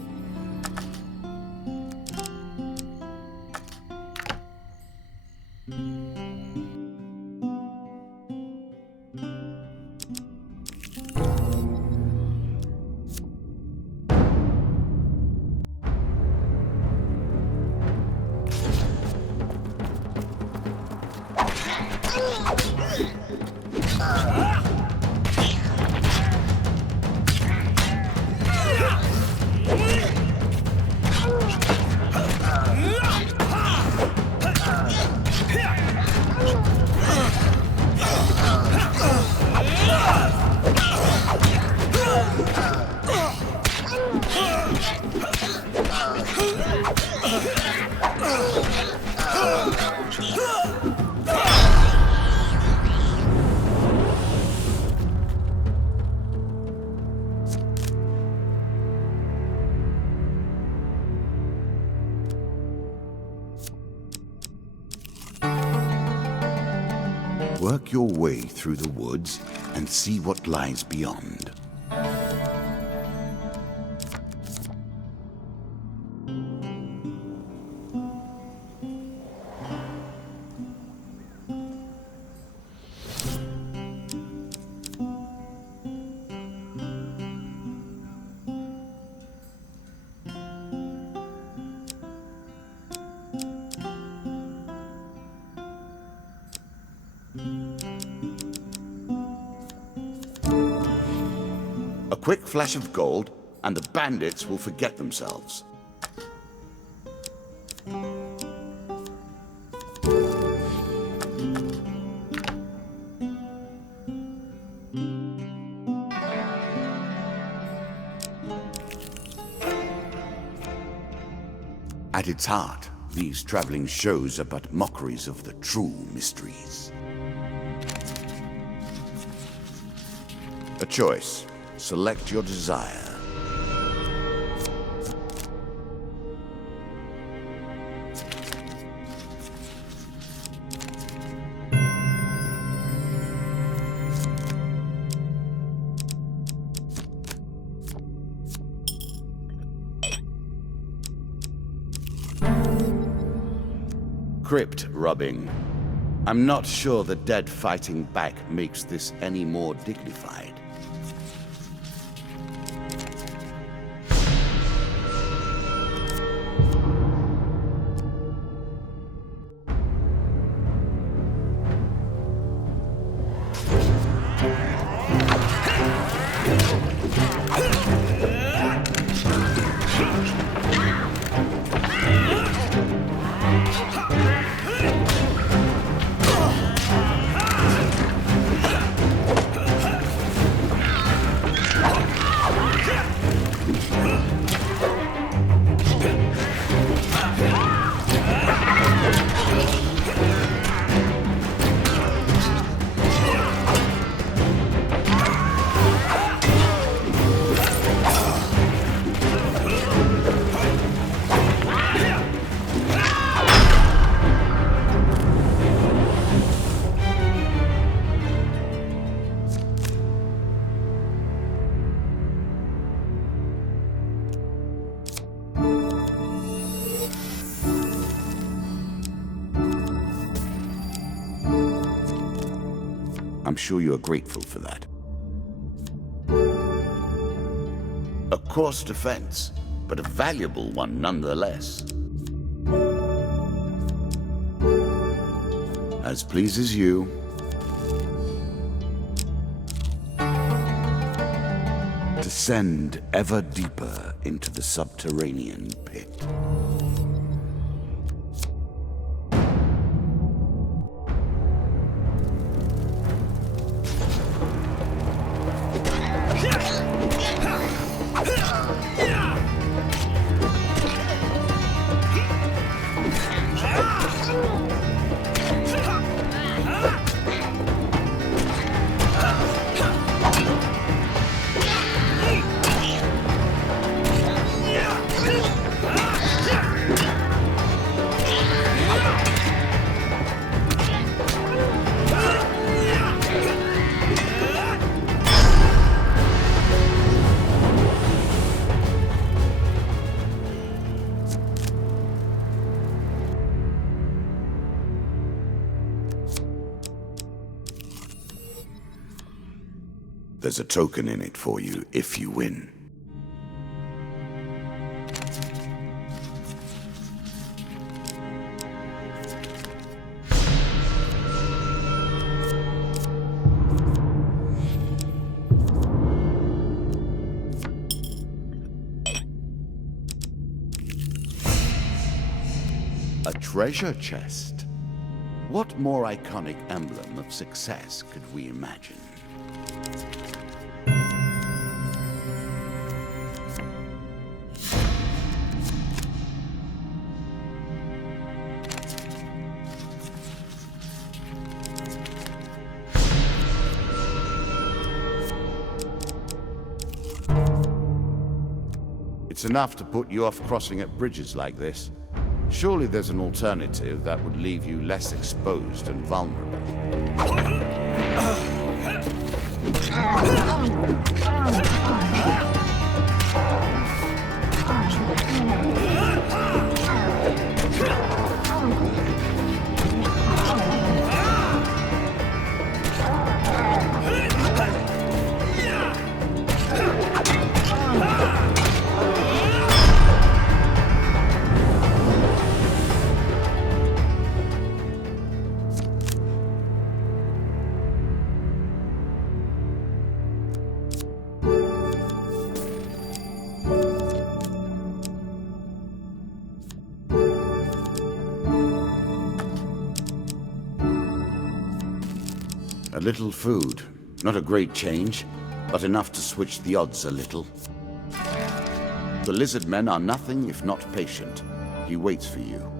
Work your way through the woods and see what lies beyond. A quick flash of gold, and the bandits will forget themselves. At its heart, these traveling shows are but mockeries of the true mysteries. A choice. Select your desire. Crypt rubbing. I'm not sure the dead fighting back makes this any more dignified. I'm sure you are grateful for that. A coarse defense, but a valuable one nonetheless. As pleases you. Descend ever deeper into the subterranean pit. There's a token in it for you if you win. A treasure chest. What more iconic emblem of success could we imagine? It's enough to put you off crossing at bridges like this. Surely there's an alternative that would leave you less exposed and vulnerable. A little food. Not a great change, but enough to switch the odds a little. The lizard men are nothing if not patient. He waits for you.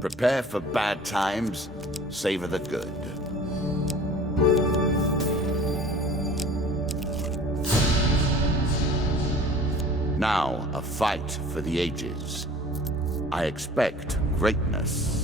Prepare for bad times, savor the good. Now, a fight for the ages. I expect greatness.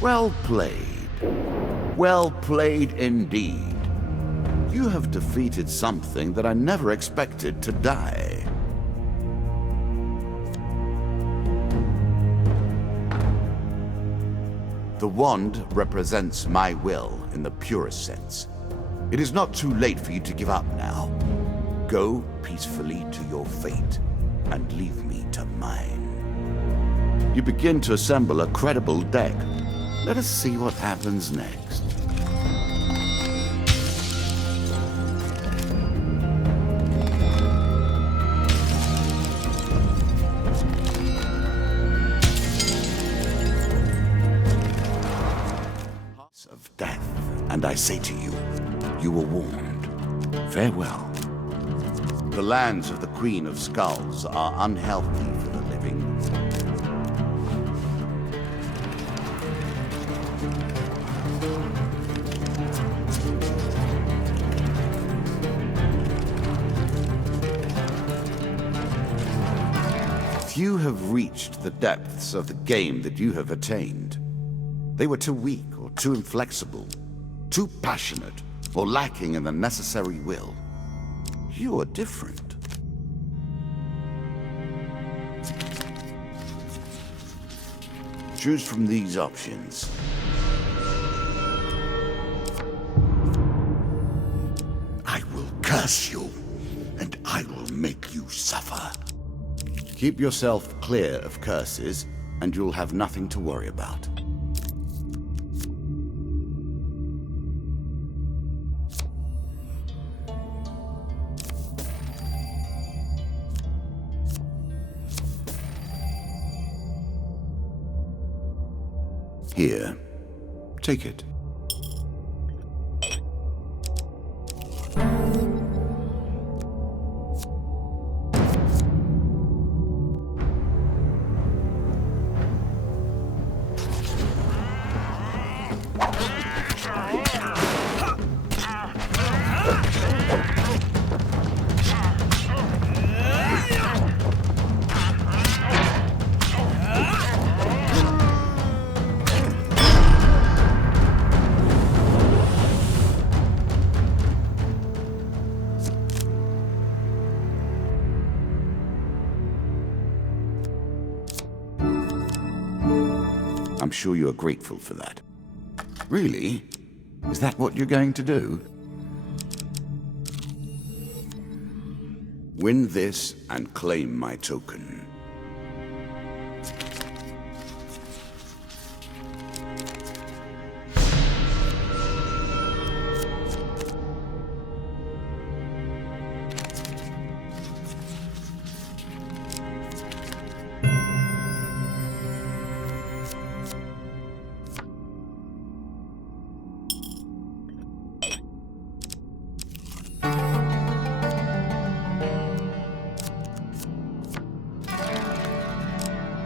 Well played. Well played indeed. You have defeated something that I never expected to die. The wand represents my will in the purest sense. It is not too late for you to give up now. Go peacefully to your fate and leave me to mine. You begin to assemble a credible deck. Let us see what happens next. Of death, and I say to you, you were warned. Farewell. The lands of the Queen of Skulls are unhealthy for the living. Few have reached the depths of the game that you have attained. They were too weak or too inflexible, too passionate or lacking in the necessary will. You are different. Choose from these options. I will curse you, and I will make you suffer. Keep yourself clear of curses, and you'll have nothing to worry about. Here, take it. I'm sure you are grateful for that. Really? Is that what you're going to do? Win this and claim my token.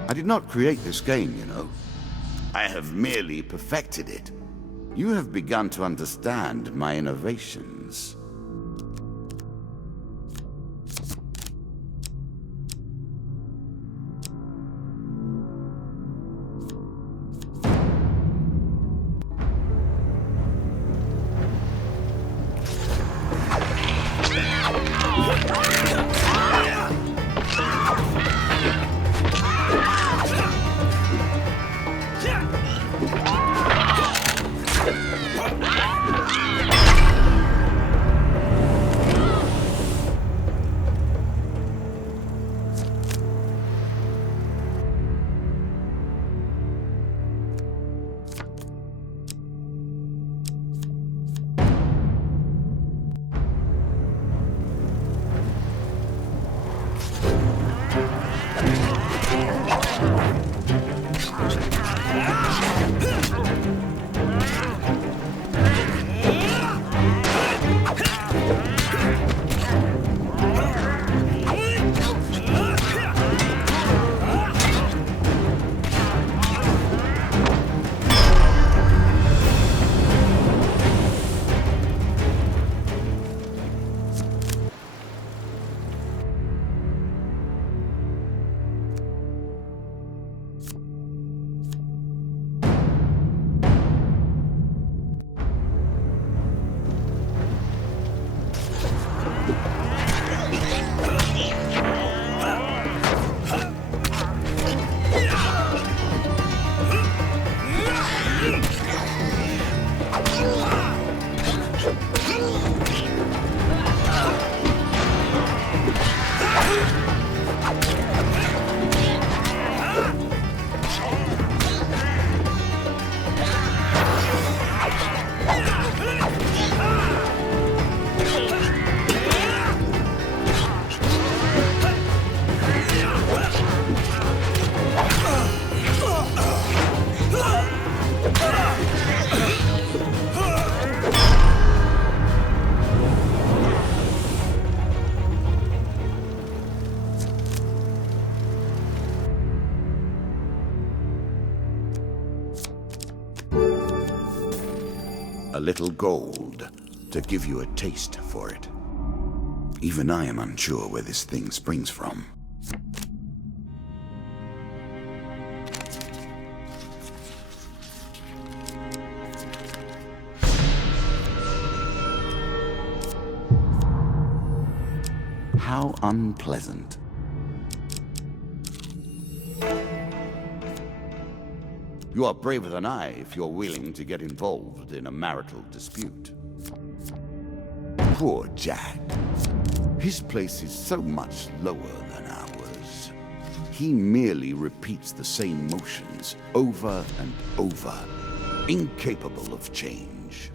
I did not create this game, you know. I have merely perfected it. You have begun to understand my innovations. A little gold to give you a taste for it. Even I am unsure where this thing springs from. How unpleasant. You are braver than I if you're willing to get involved in a marital dispute. Poor Jack. His place is so much lower than ours. He merely repeats the same motions over and over, incapable of change.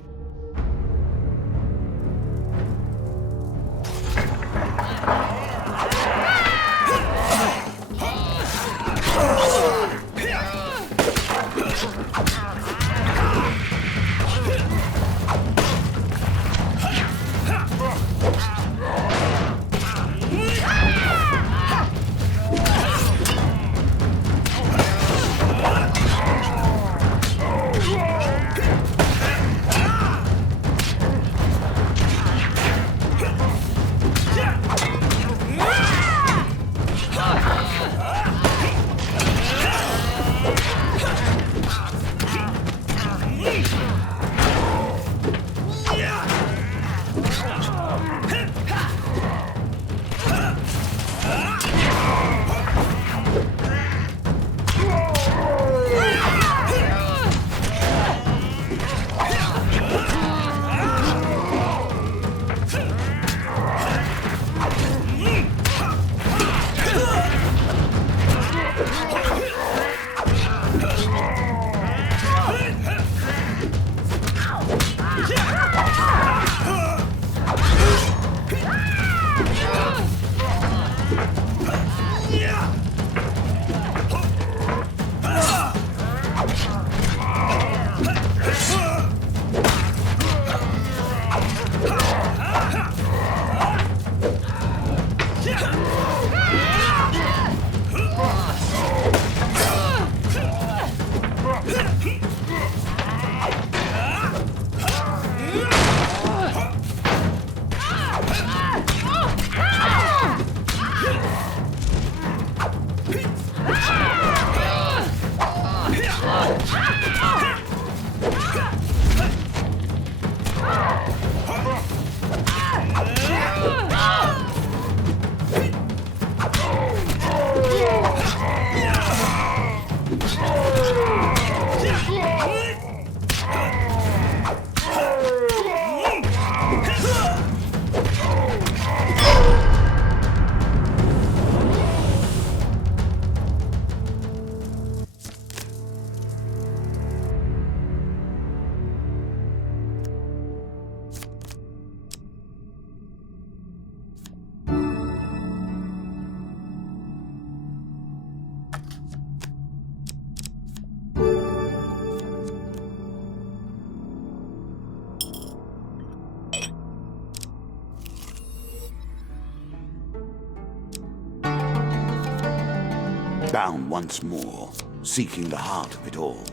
Bound once more, seeking the heart of it all.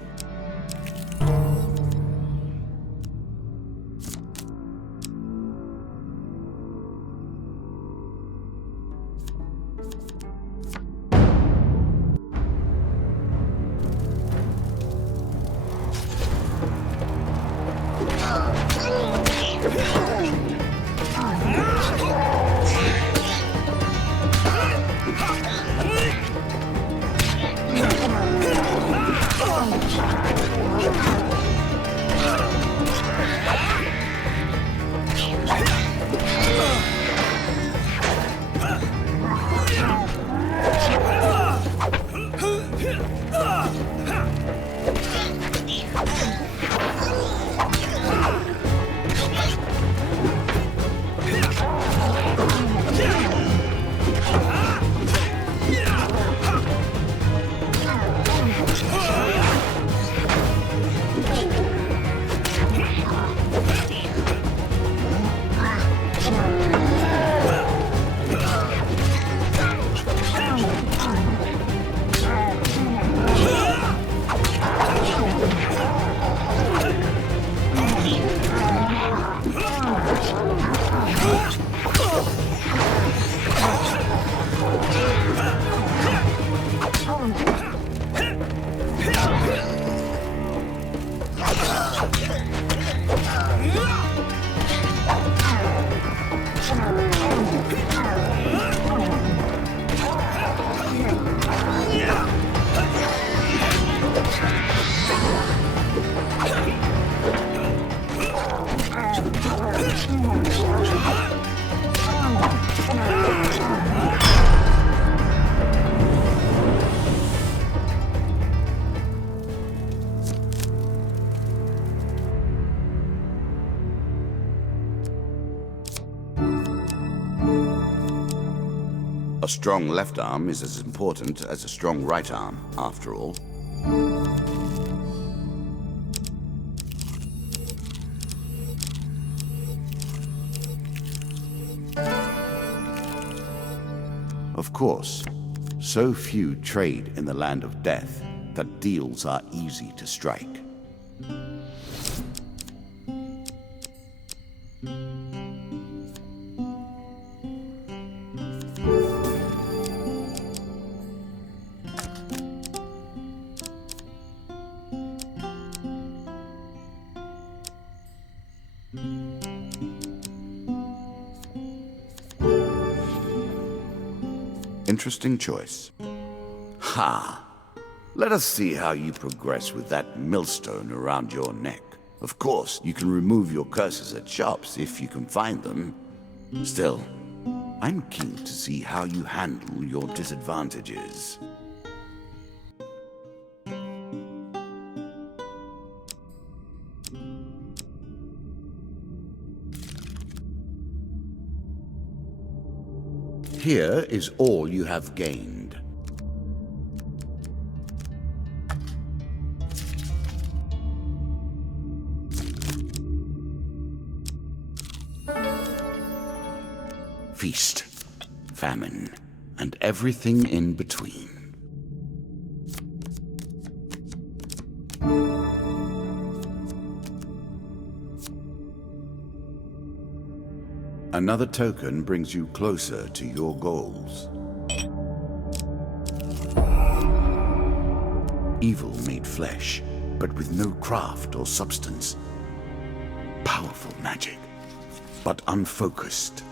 A strong left arm is as important as a strong right arm, after all. Of course, so few trade in the land of death that deals are easy to strike. Interesting choice. Ha! Let us see how you progress with that millstone around your neck. Of course, you can remove your curses at shops if you can find them. Still, I'm keen to see how you handle your disadvantages. Here is all you have gained. Feast, famine, and everything in between. Another token brings you closer to your goals. Evil made flesh, but with no craft or substance. Powerful magic, but unfocused.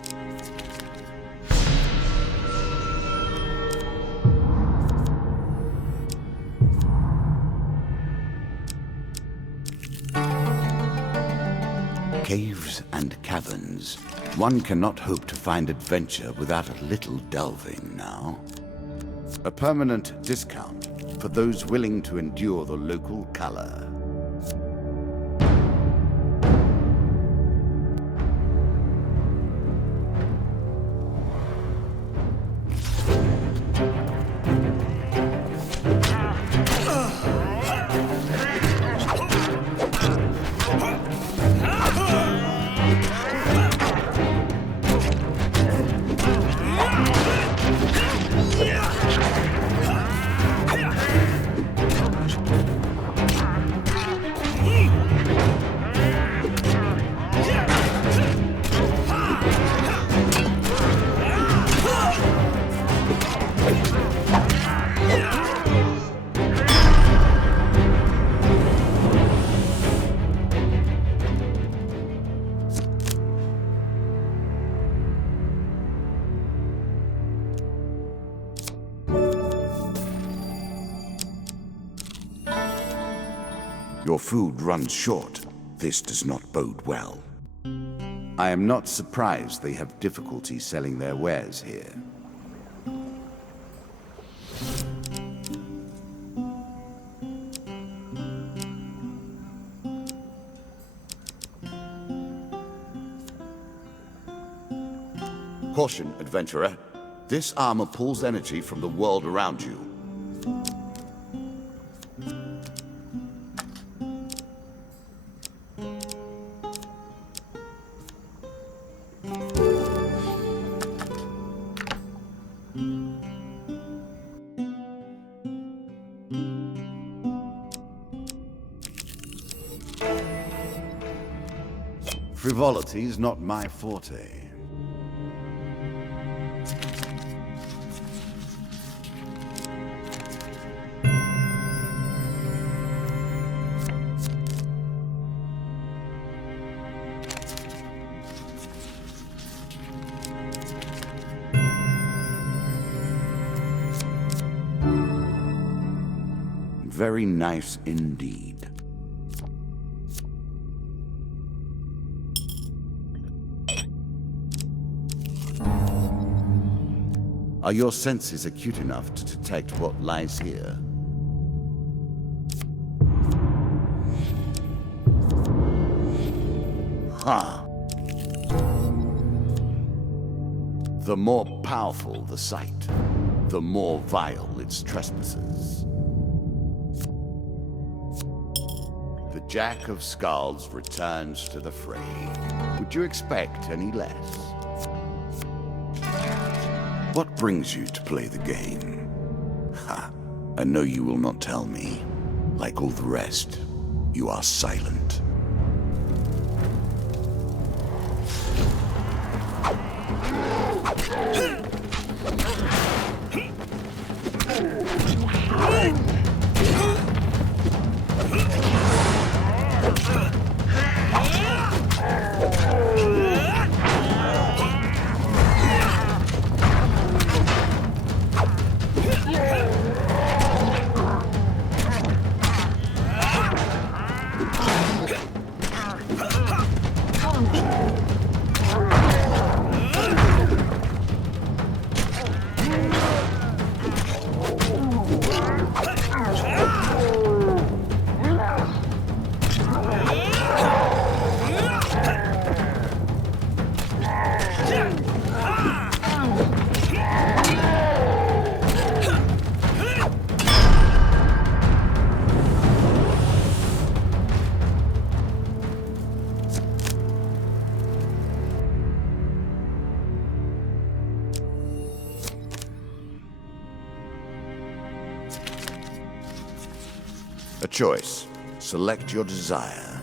Caves and caverns. One cannot hope to find adventure without a little delving now. A permanent discount for those willing to endure the local color. Your food runs short. This does not bode well. I am not surprised they have difficulty selling their wares here. Caution, adventurer. This armor pulls energy from the world around you. Frivolity is not my forte. Very nice indeed. Are your senses acute enough to detect what lies here? Ha! The more powerful the sight, the more vile its trespasses. The Jack of Skulls returns to the fray. Would you expect any less? What brings you to play the game? Ha! I know you will not tell me. Like all the rest, you are silent. A choice. Select your desire.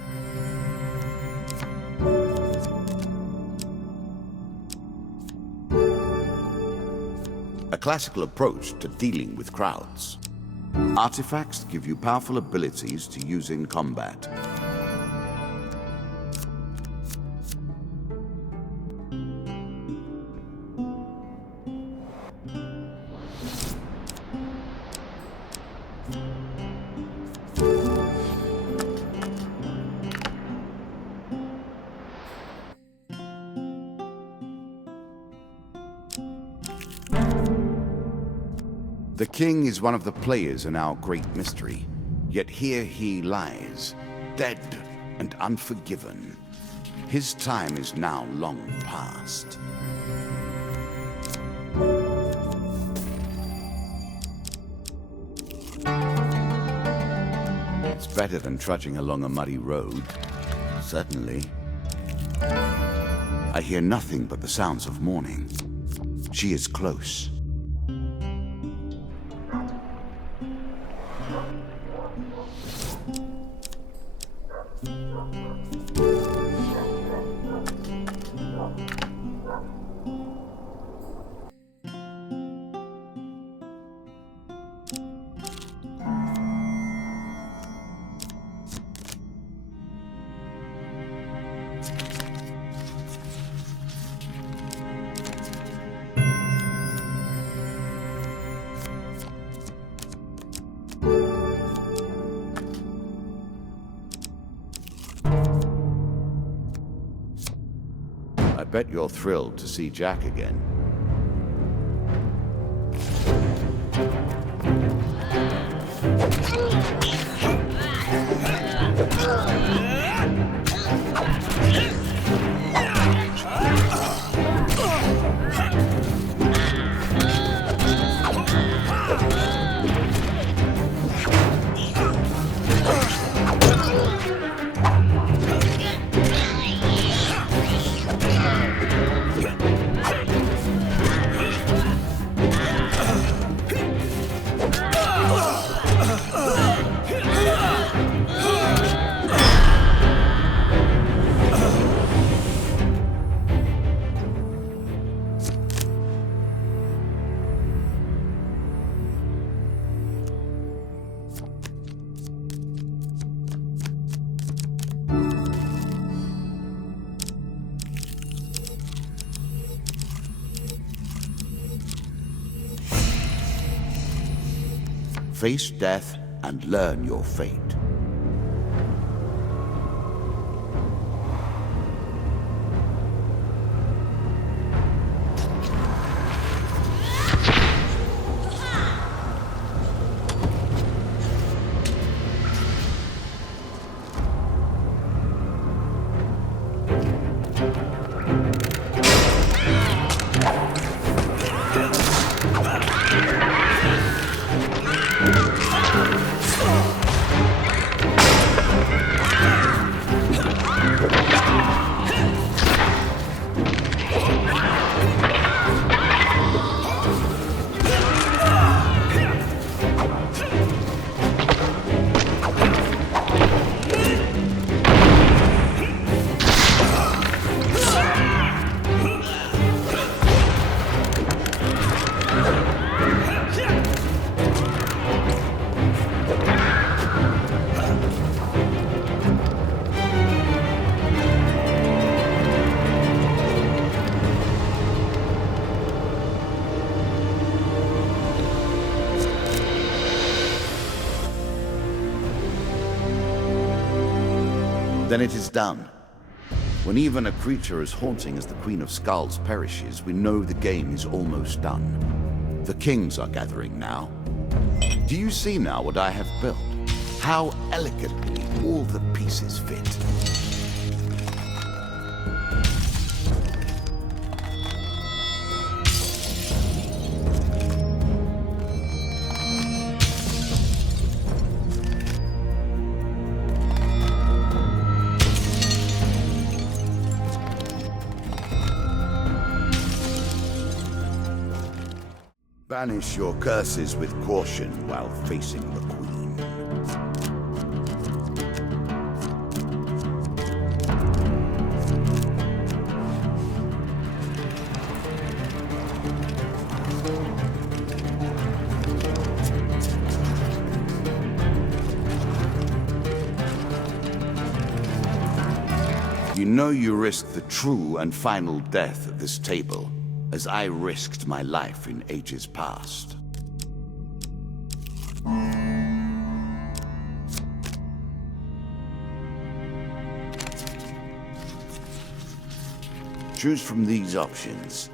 A classical approach to dealing with crowds. Artifacts give you powerful abilities to use in combat. The king is one of the players in our great mystery, yet here he lies, dead and unforgiven. His time is now long past. It's better than trudging along a muddy road, certainly. I hear nothing but the sounds of mourning. She is close. I bet you're thrilled to see Jack again. Face death and learn your fate. Then it is done. When even a creature as haunting as the Queen of Skulls perishes, we know the game is almost done. The kings are gathering now. Do you see now what I have built? How elegantly all the pieces fit. Banish your curses with caution while facing the Queen. You know you risk the true and final death at this table, as I risked my life in ages past. Choose from these options.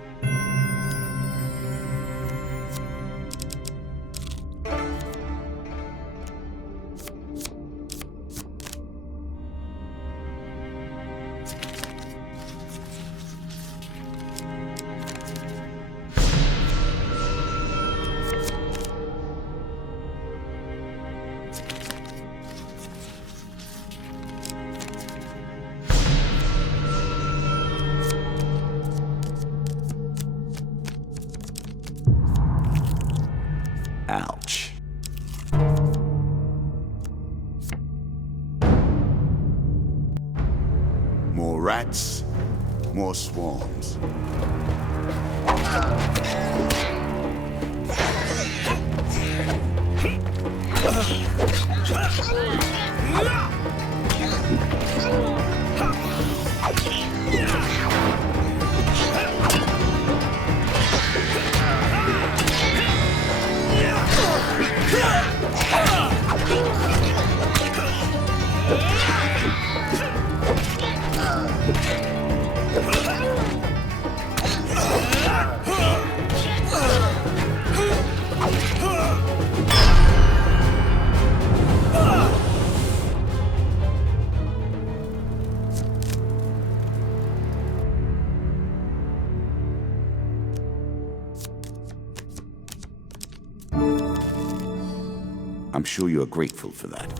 Ouch. More rats, more swarms. I'm sure you are grateful for that.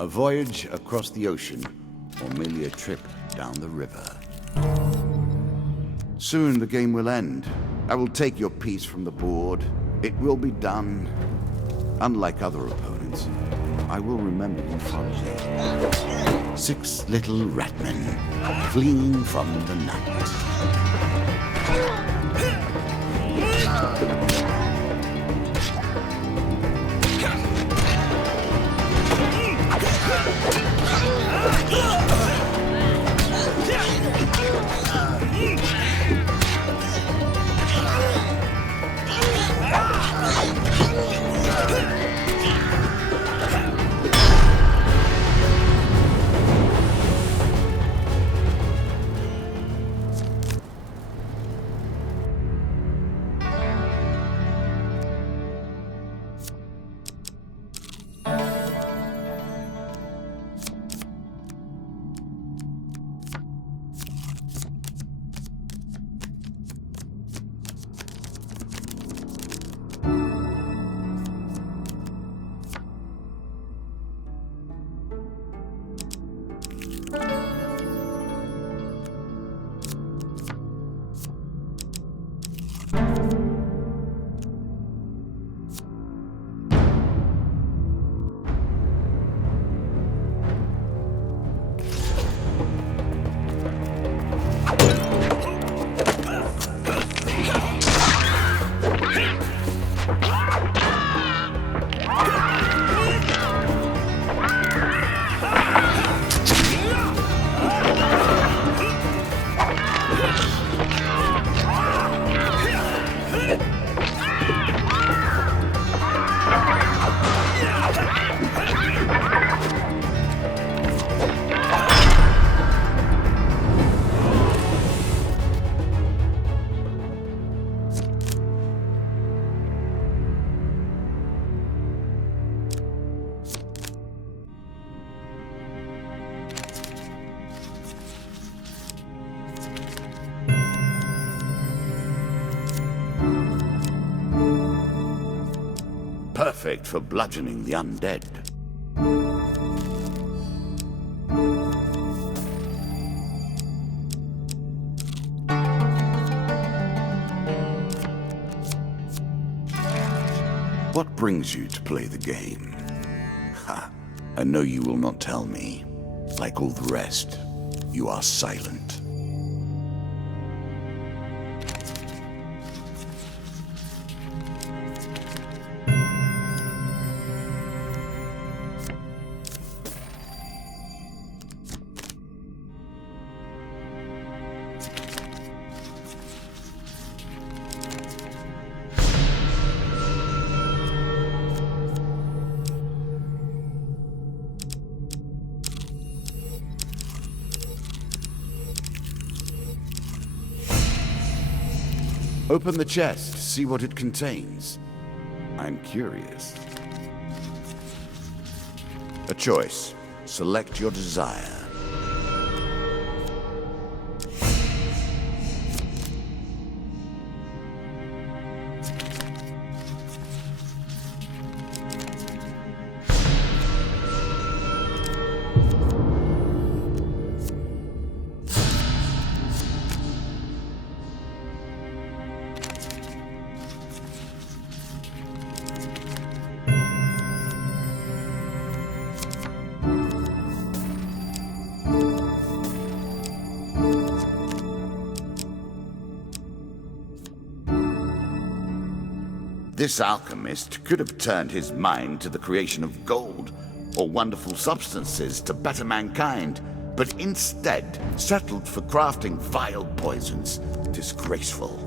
A voyage across the ocean, or merely a trip down the river. Soon the game will end. I will take your piece from the board. It will be done. Unlike other opponents, I will remember you fondly. 6 little ratmen fleeing from the night. Perfect for bludgeoning the undead. What brings you to play the game? Ha! I know you will not tell me. Like all the rest, you are silent. Open the chest, see what it contains. I'm curious. A choice. Select your desire. This alchemist could have turned his mind to the creation of gold or wonderful substances to better mankind, but instead settled for crafting vile poisons. Disgraceful.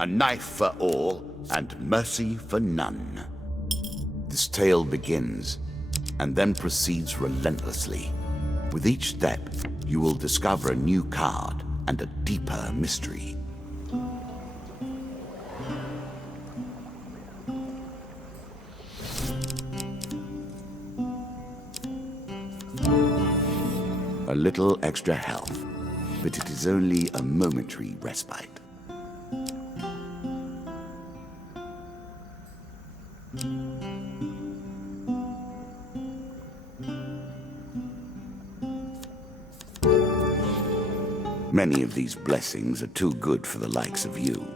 A knife for all, and mercy for none. This tale begins, and then proceeds relentlessly. With each step, you will discover a new card and a deeper mystery. A little extra health, but it is only a momentary respite. Many of these blessings are too good for the likes of you.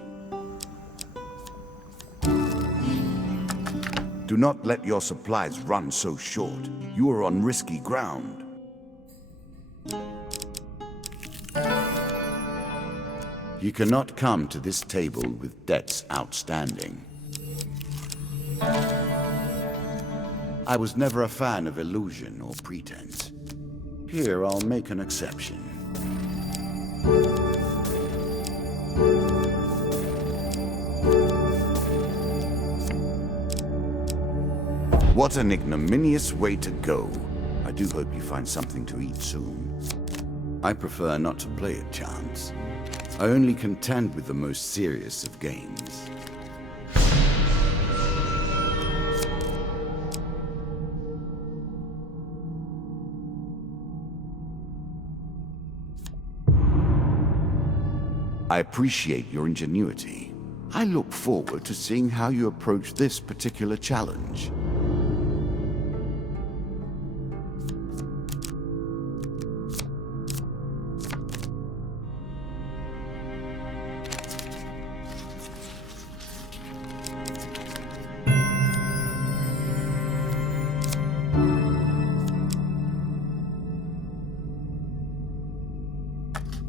Do not let your supplies run so short. You are on risky ground. You cannot come to this table with debts outstanding. I was never a fan of illusion or pretense. Here, I'll make an exception. What an ignominious way to go. I do hope you find something to eat soon. I prefer not to play at chance. I only contend with the most serious of games. I appreciate your ingenuity. I look forward to seeing how you approach this particular challenge.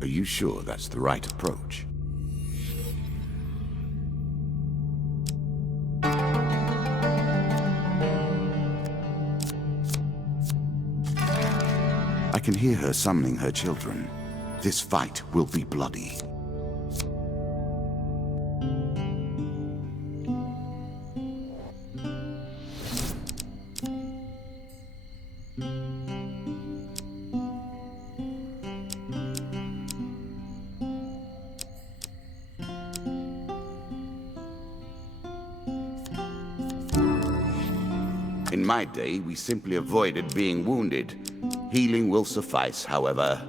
Are you sure that's the right approach? I can hear her summoning her children. This fight will be bloody. In my day, we simply avoided being wounded. Healing will suffice, however.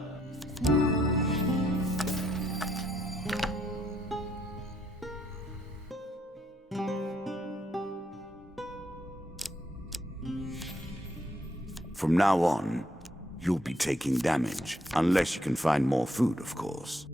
From now on, you'll be taking damage, unless you can find more food, of course.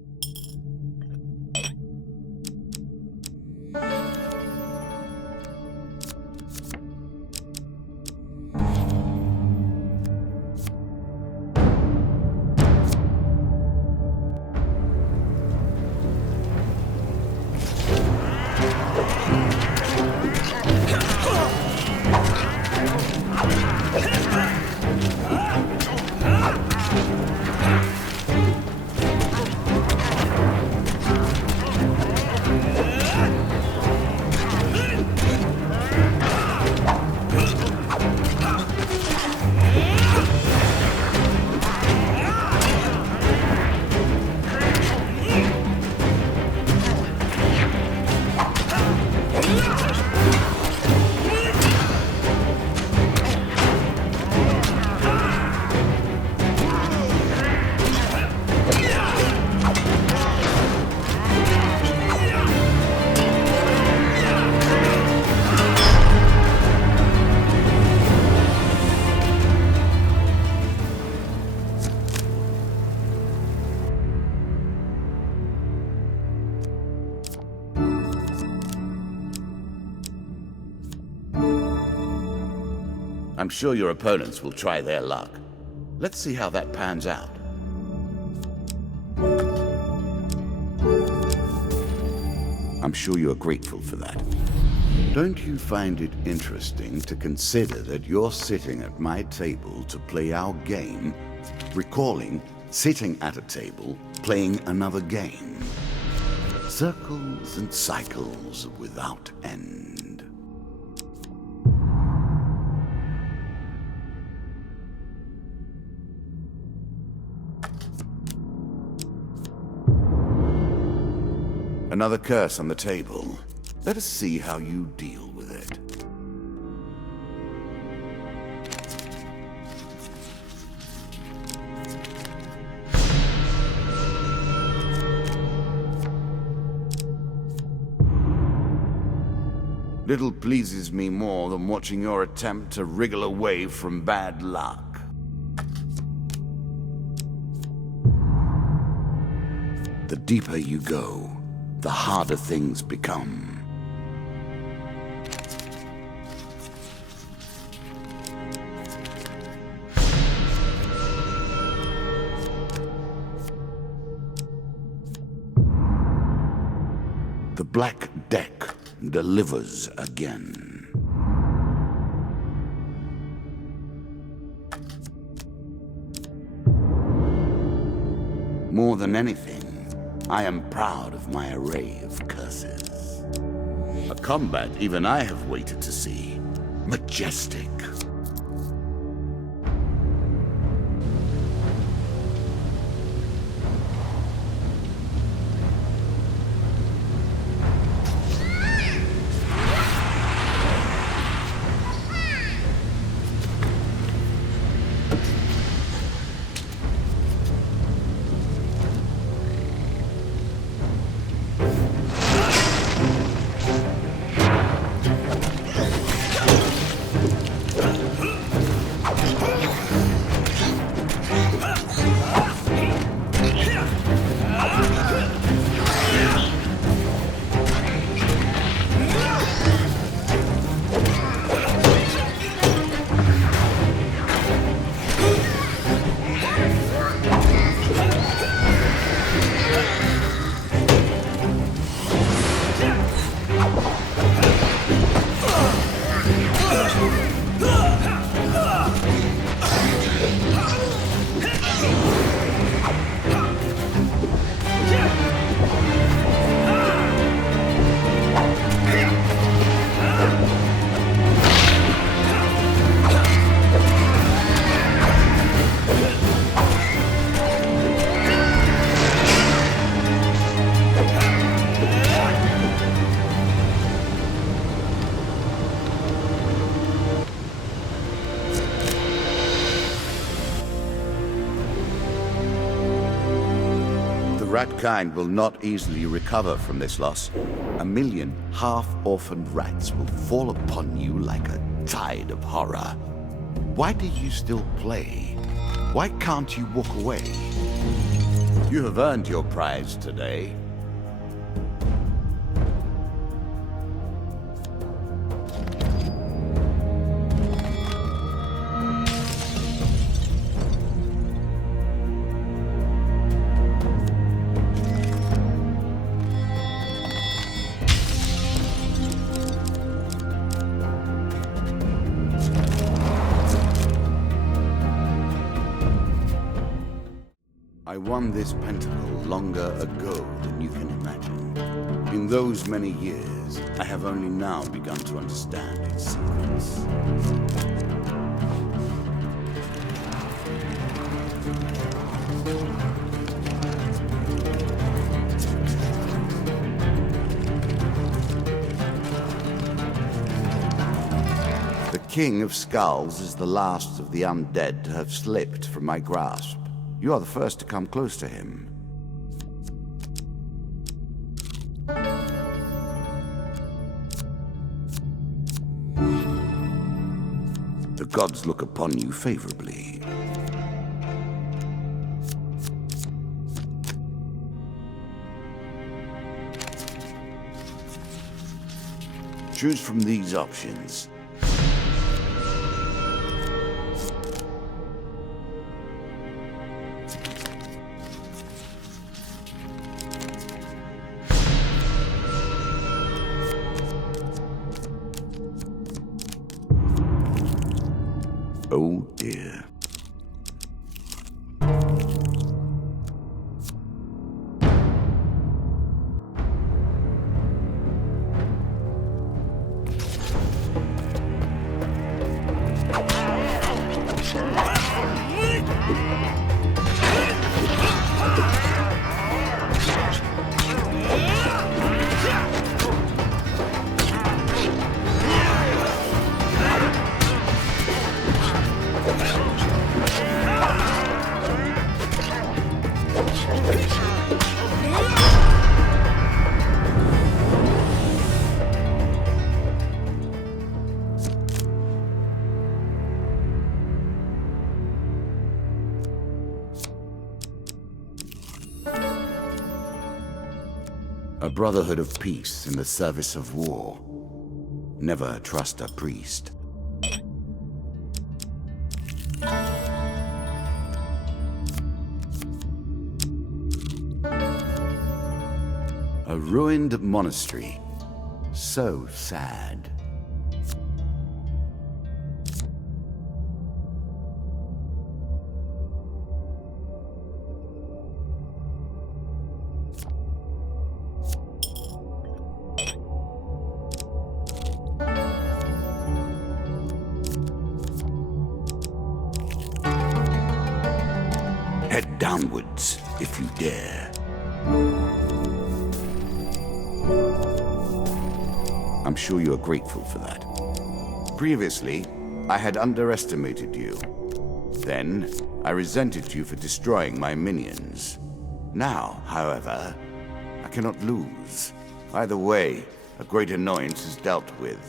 I'm sure your opponents will try their luck. Let's see how that pans out. I'm sure you are grateful for that. Don't you find it interesting to consider that you're sitting at my table to play our game, recalling sitting at a table, playing another game? Circles and cycles without end. Another curse on the table. Let us see how you deal with it. Little pleases me more than watching your attempt to wriggle away from bad luck. The deeper you go, the harder things become. The Black Deck delivers again. More than anything, I am proud of my array of curses. A combat even I have waited to see. Majestic. Rat kind will not easily recover from this loss. 1 million half-orphaned rats will fall upon you like a tide of horror. Why do you still play? Why can't you walk away? You have earned your prize today. I won this pentacle longer ago than you can imagine. In those many years, I have only now begun to understand its secrets. The King of Skulls is the last of the undead to have slipped from my grasp. You are the first to come close to him. The gods look upon you favorably. Choose from these options. Oh dear. A brotherhood of peace in the service of war. Never trust a priest. A ruined monastery. So sad. Head downwards, if you dare. I'm sure you are grateful for that. Previously, I had underestimated you. Then, I resented you for destroying my minions. Now, however, I cannot lose. Either way, a great annoyance is dealt with.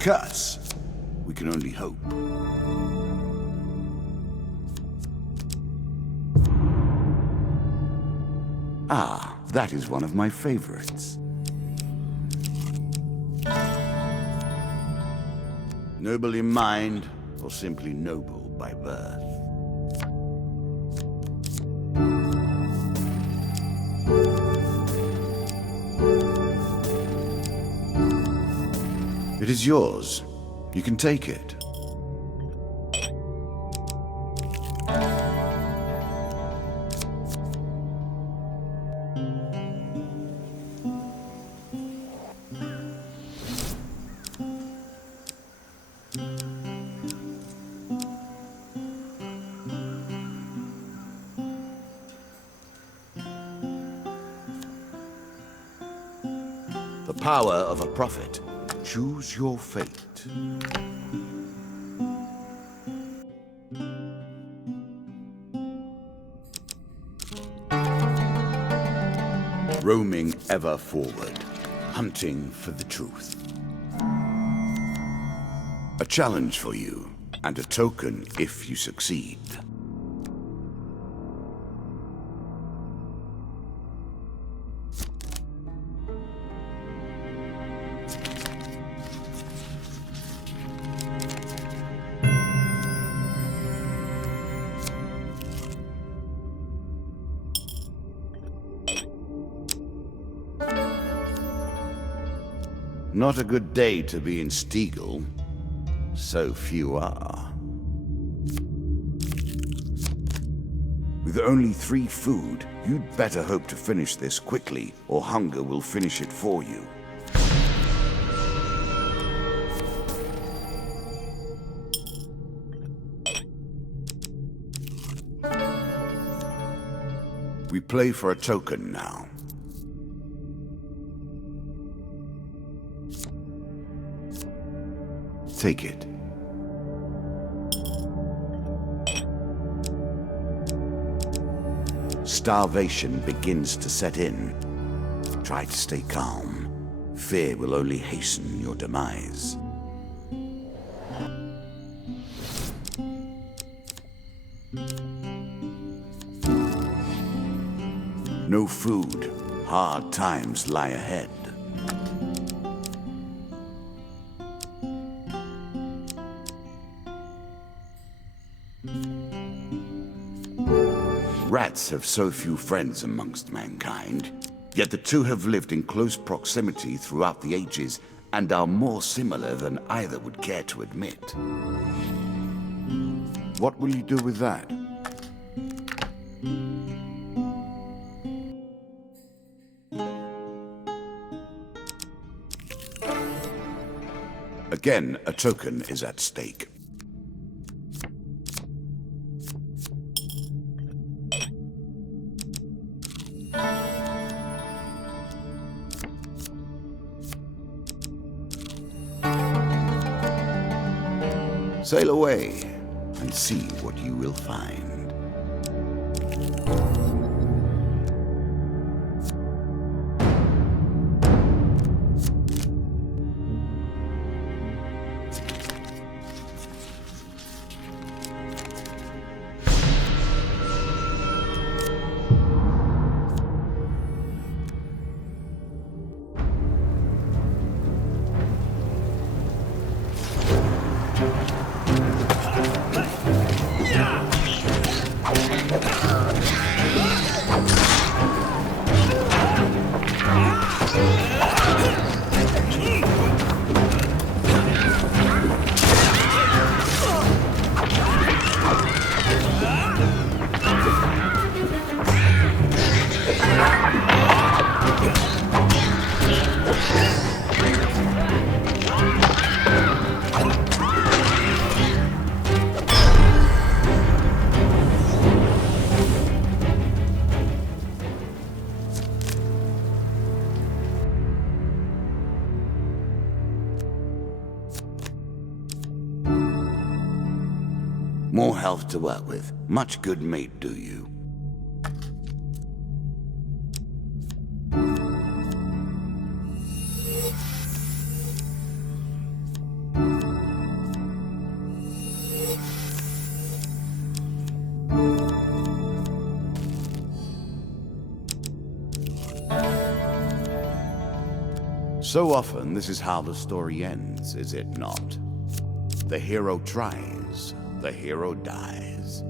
Curse. We can only hope. Ah, that is one of my favorites. Noble in mind, or simply noble by birth? It is yours. You can take it. The power of a prophet. Choose your fate. Roaming ever forward, hunting for the truth. A challenge for you, and a token if you succeed. Not a good day to be in Stiegel. So few are. With only 3 food, you'd better hope to finish this quickly, or hunger will finish it for you. We play for a token now. Take it. Starvation begins to set in. Try to stay calm. Fear will only hasten your demise. No food. Hard times lie ahead. Rats have so few friends amongst mankind, yet the two have lived in close proximity throughout the ages and are more similar than either would care to admit. What will you do with that? Again, a token is at stake. Sail away and see what you will find. More health to work with. Much good mate, do you? So often, this is how the story ends, is it not? The hero tries. The hero dies.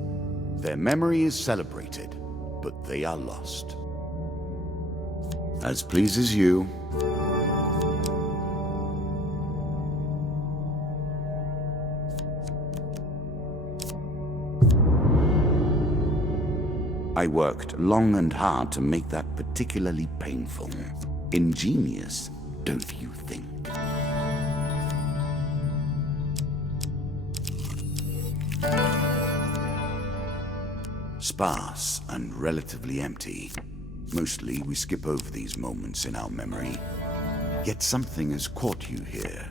Their memory is celebrated, but they are lost. As pleases you. I worked long and hard to make that particularly painful. Ingenious, don't you think? Sparse and relatively empty. Mostly we skip over these moments in our memory. Yet something has caught you here.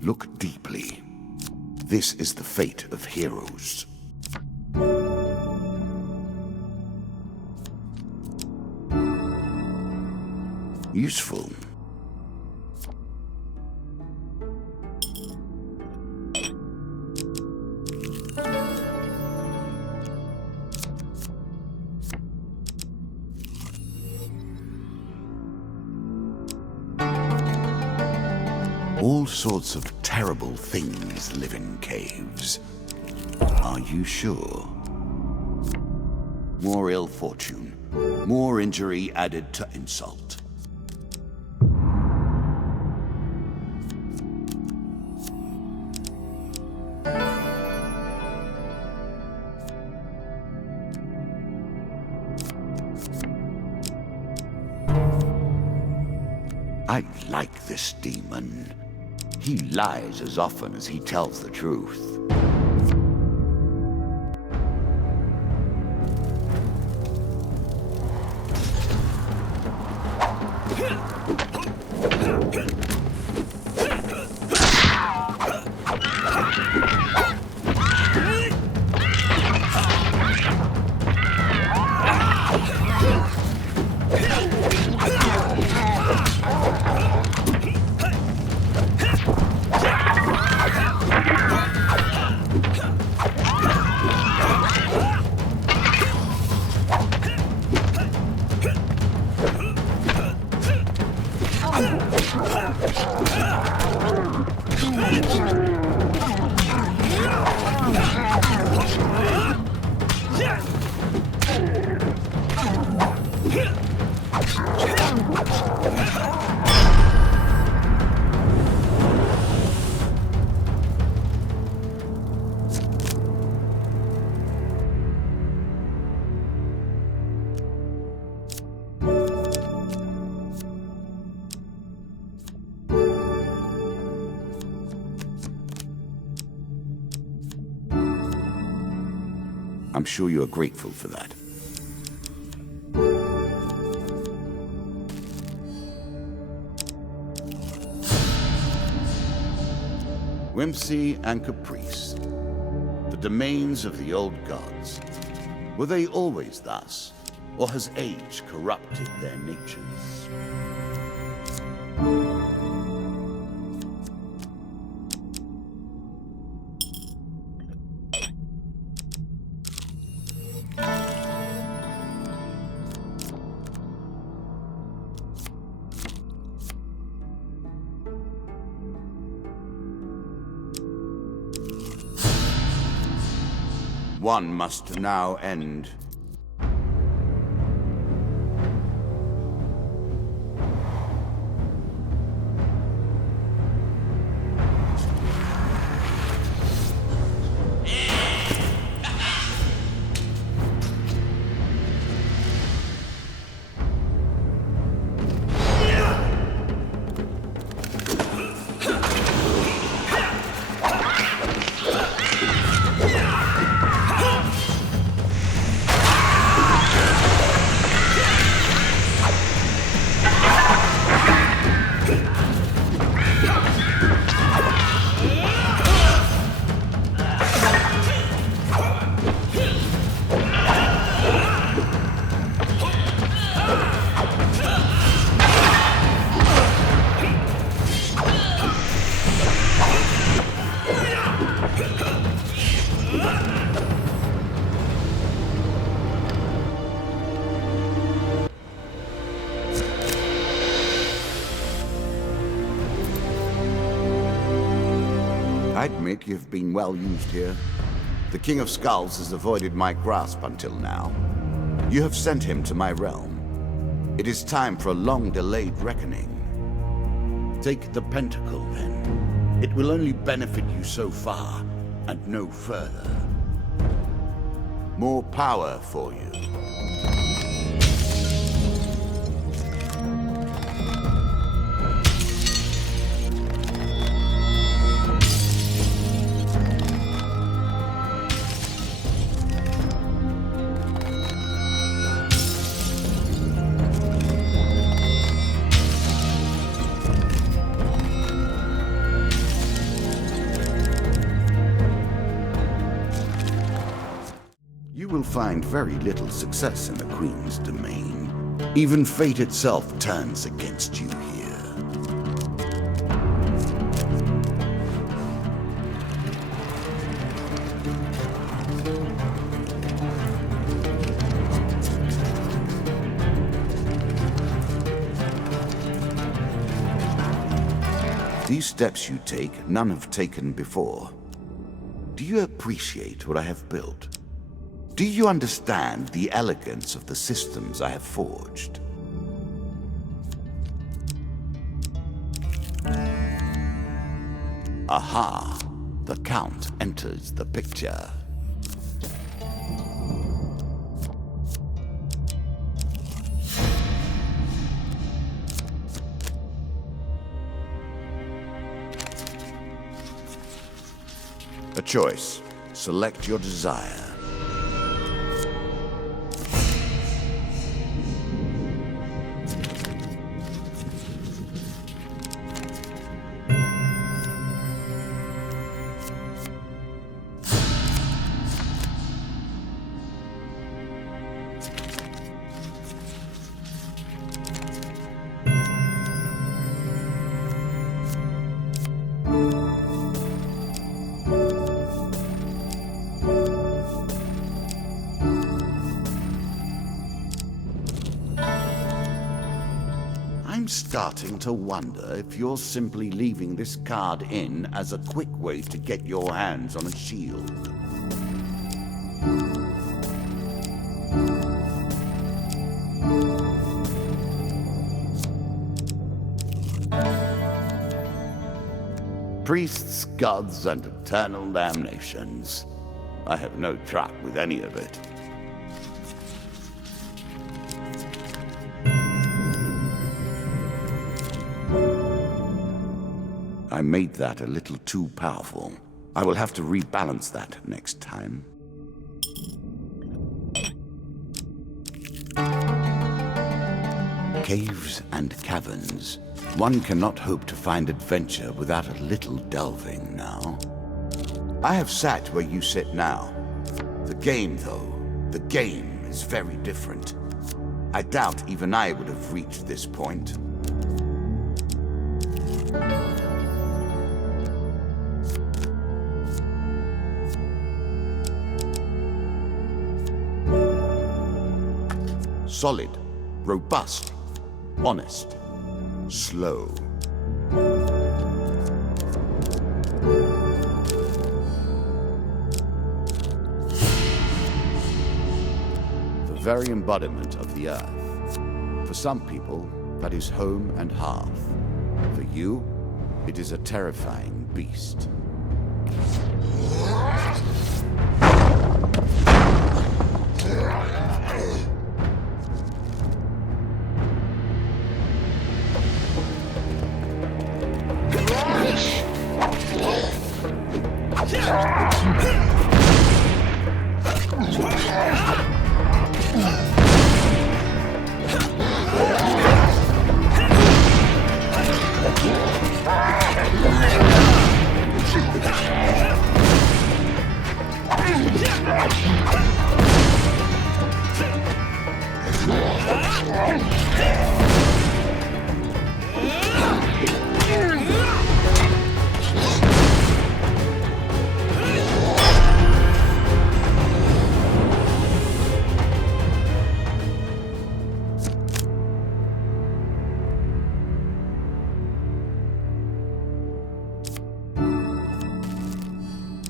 Look deeply. This is the fate of heroes. Useful. All sorts of terrible things live in caves. Are you sure? More ill fortune, more injury added to insult. I like this demon. He lies as often as he tells the truth. I'm sure you are grateful for that. Whimsy and caprice, the domains of the old gods. Were they always thus, or has age corrupted their natures? One must now end. I admit you've been well used here. The King of Skulls has avoided my grasp until now. You have sent him to my realm. It is time for a long-delayed reckoning. Take the Pentacle, then. It will only benefit you so far, and no further. More power for you. You will find very little success in the Queen's domain. Even fate itself turns against you here. These steps you take, none have taken before. Do you appreciate what I have built? Do you understand the elegance of the systems I have forged? Aha! The Count enters the picture. A choice. Select your desire. I'm starting to wonder if you're simply leaving this card in as a quick way to get your hands on a shield. Priests, gods, and eternal damnations. I have no truck with any of it. I made that a little too powerful. I will have to rebalance that next time. caves and caverns. One cannot hope to find adventure without a little delving now. I have sat where you sit now. The game, though, the game is very different. I doubt even I would have reached this point. Solid, robust, honest, slow. The very embodiment of the earth. For some people, that is home and hearth. For you, it is a terrifying beast.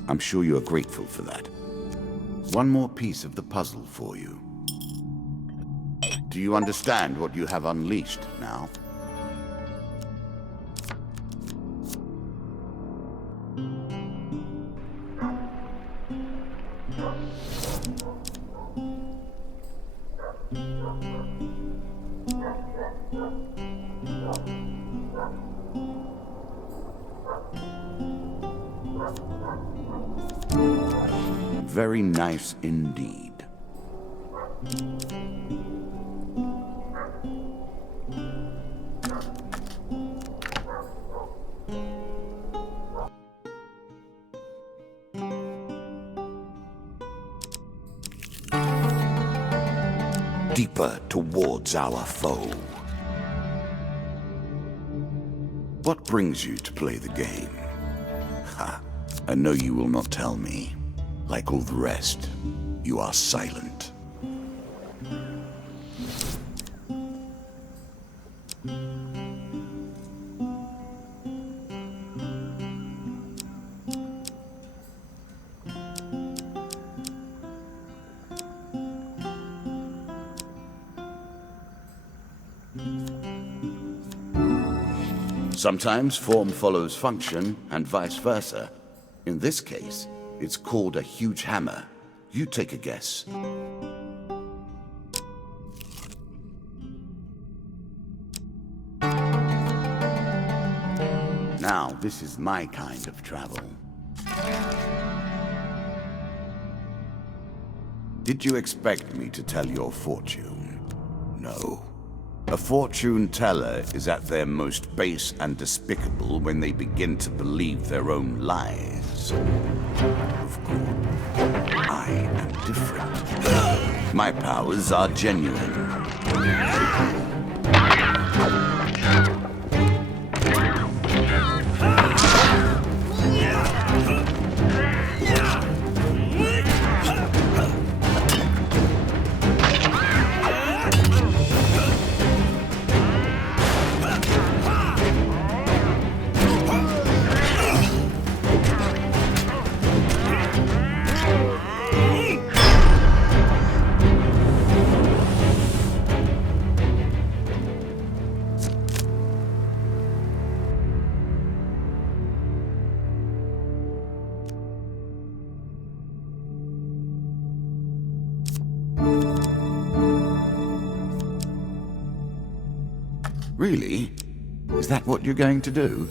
I'm sure you are grateful for that. One more piece of the puzzle for you. Do you understand what you have unleashed now? Very nice indeed. Deeper towards our foe. What brings you to play the game? Ha! I know you will not tell me. Like all the rest, you are silent. Sometimes form follows function, and vice versa. In this case, it's called a huge hammer. You take a guess. Now, this is my kind of travel. Did you expect me to tell your fortune? No. A fortune teller is at their most base and despicable when they begin to believe their own lies. Of course, I am different. My powers are genuine. Really? Is that what you're going to do?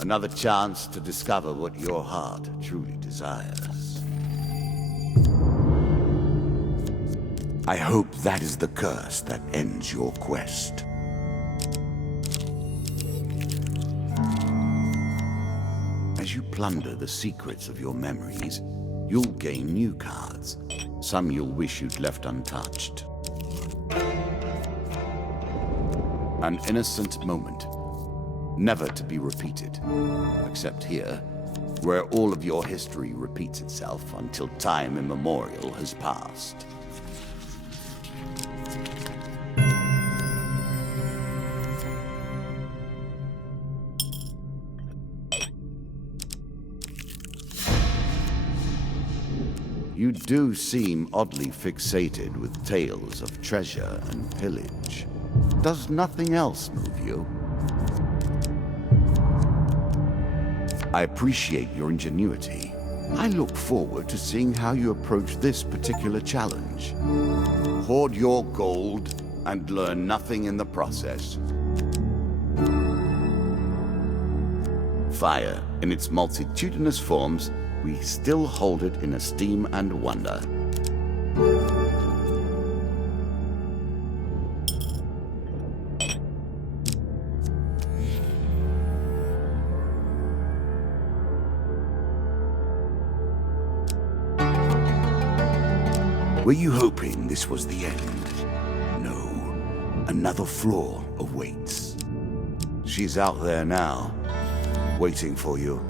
Another chance to discover what your heart truly desires. I hope that is the curse that ends your quest. As you plunder the secrets of your memories, you'll gain new cards. Some you'll wish you'd left untouched. An innocent moment, never to be repeated, except here, where all of your history repeats itself until time immemorial has passed. You do seem oddly fixated with tales of treasure and pillage. Does nothing else move you? I appreciate your ingenuity. I look forward to seeing how you approach this particular challenge. Hoard your gold and learn nothing in the process. Fire, in its multitudinous forms, we still hold it in esteem and wonder. Were you hoping this was the end? No. Another flaw awaits. She's out there now, waiting for you.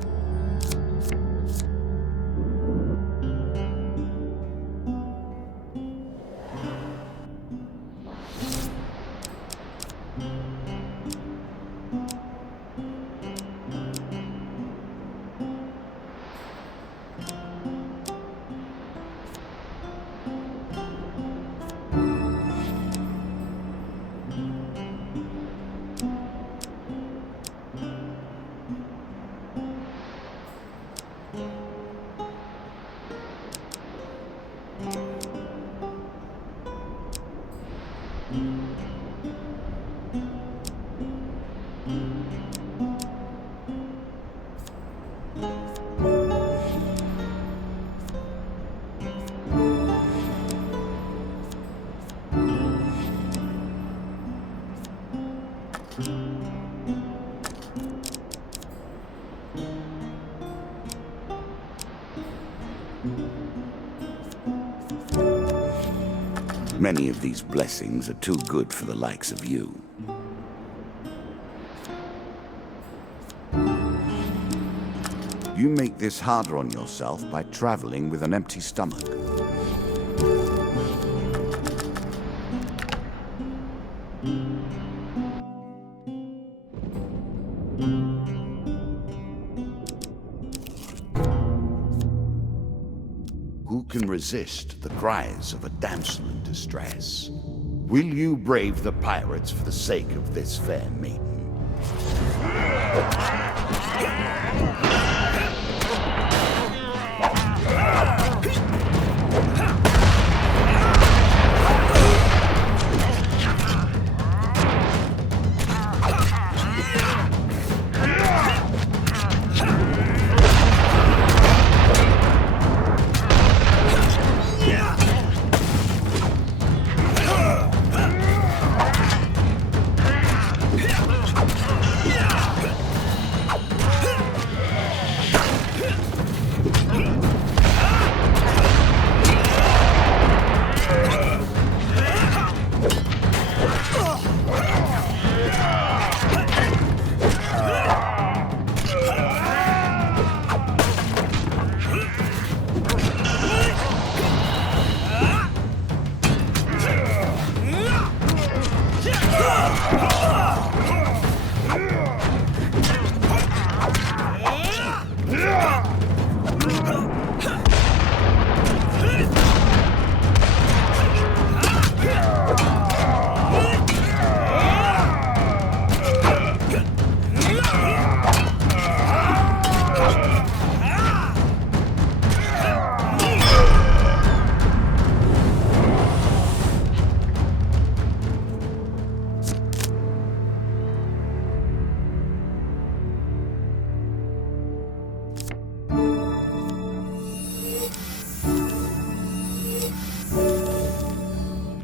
Many of these blessings are too good for the likes of you. You make this harder on yourself by traveling with an empty stomach. Who can resist the cries of a damsel in distress? Will you brave the pirates for the sake of this fair maiden?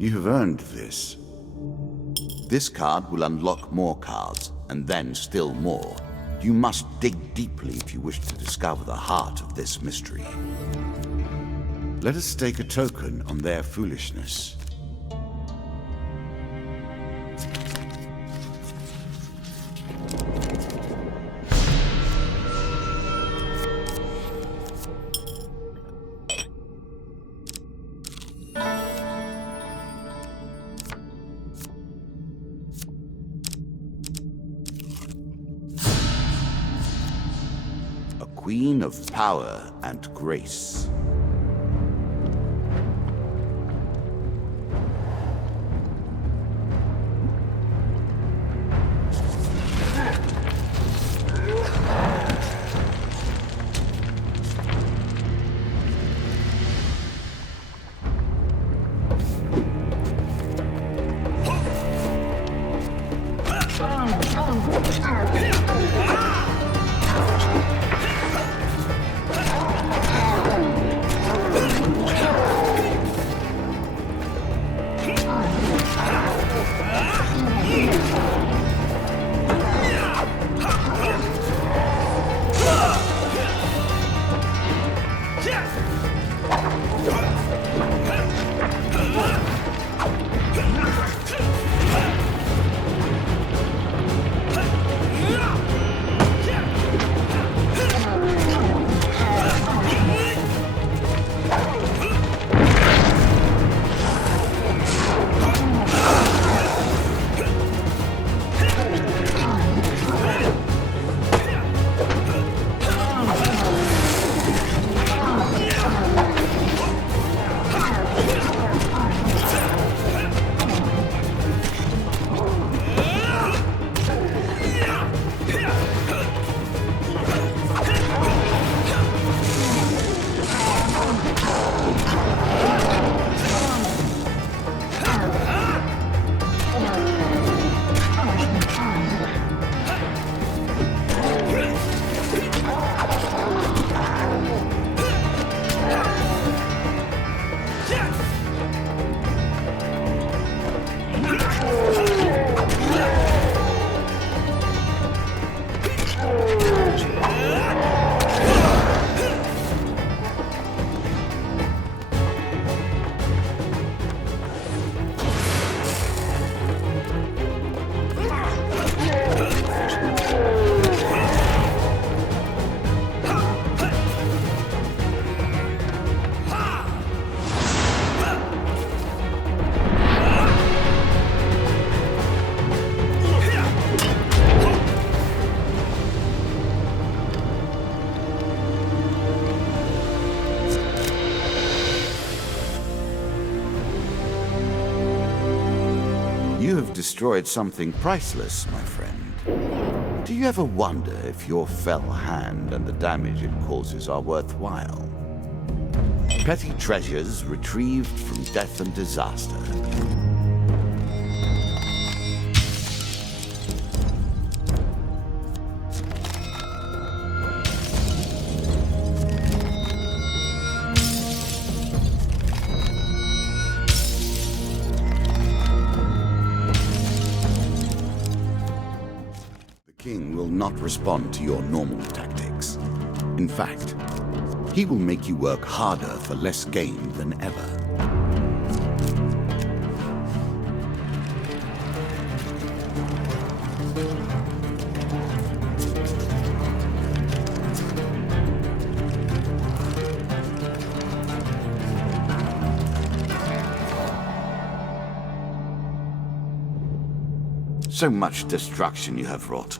You have earned this. This card will unlock more cards, and then still more. You must dig deeply if you wish to discover the heart of this mystery. Let us stake a token on their foolishness. Queen of power and grace. You have destroyed something priceless, my friend. Do you ever wonder if your fell hand and the damage it causes are worthwhile? Petty treasures retrieved from death and disaster. King will not respond to your normal tactics. In fact, he will make you work harder for less gain than ever. So much destruction you have wrought.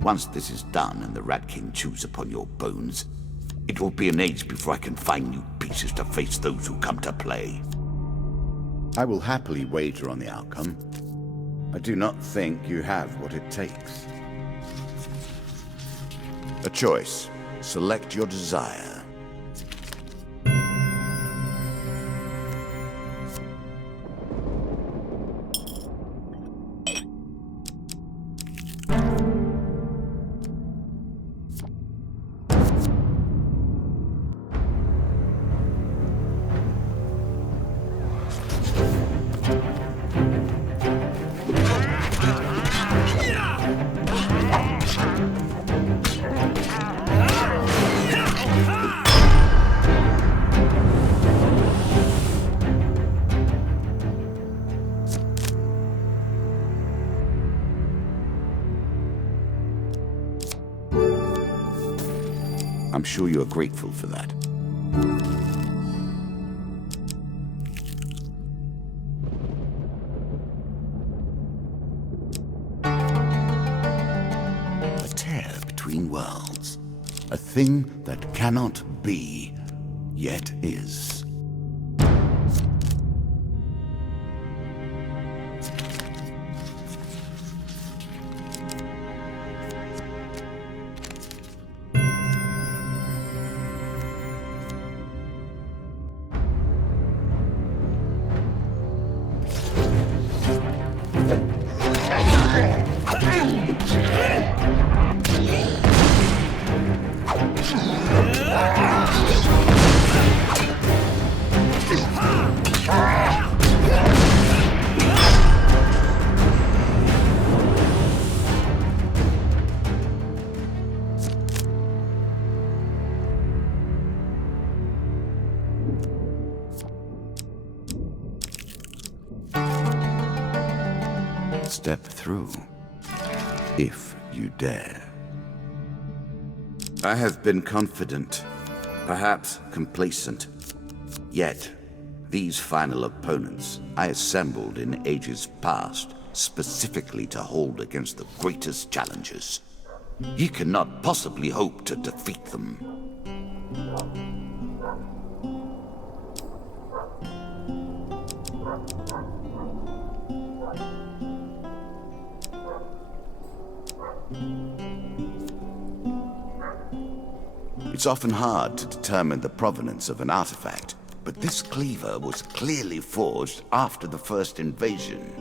Once this is done and the Rat King chews upon your bones, it will be an age before I can find new pieces to face those who come to play. I will happily wager on the outcome. I do not think you have what it takes. A choice. Select your desire. I'm sure you are grateful for that. A tear between worlds. A thing that cannot be, yet is. Step through, if you dare. I have been confident, perhaps complacent. Yet, these final opponents I assembled in ages past, specifically to hold against the greatest challenges. Ye cannot possibly hope to defeat them. It's often hard to determine the provenance of an artifact, but this cleaver was clearly forged after the first invasion.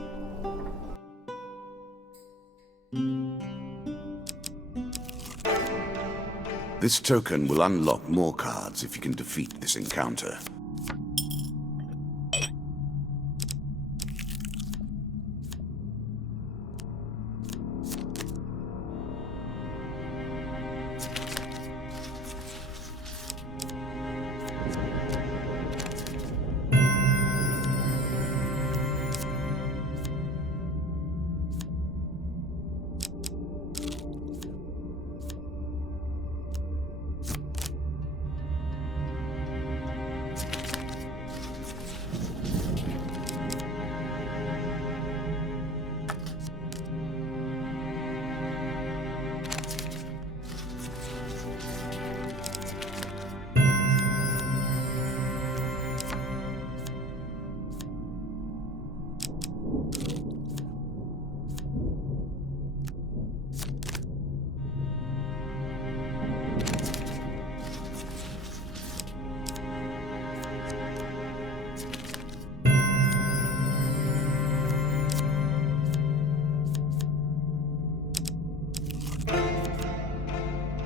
This token will unlock more cards if you can defeat this encounter.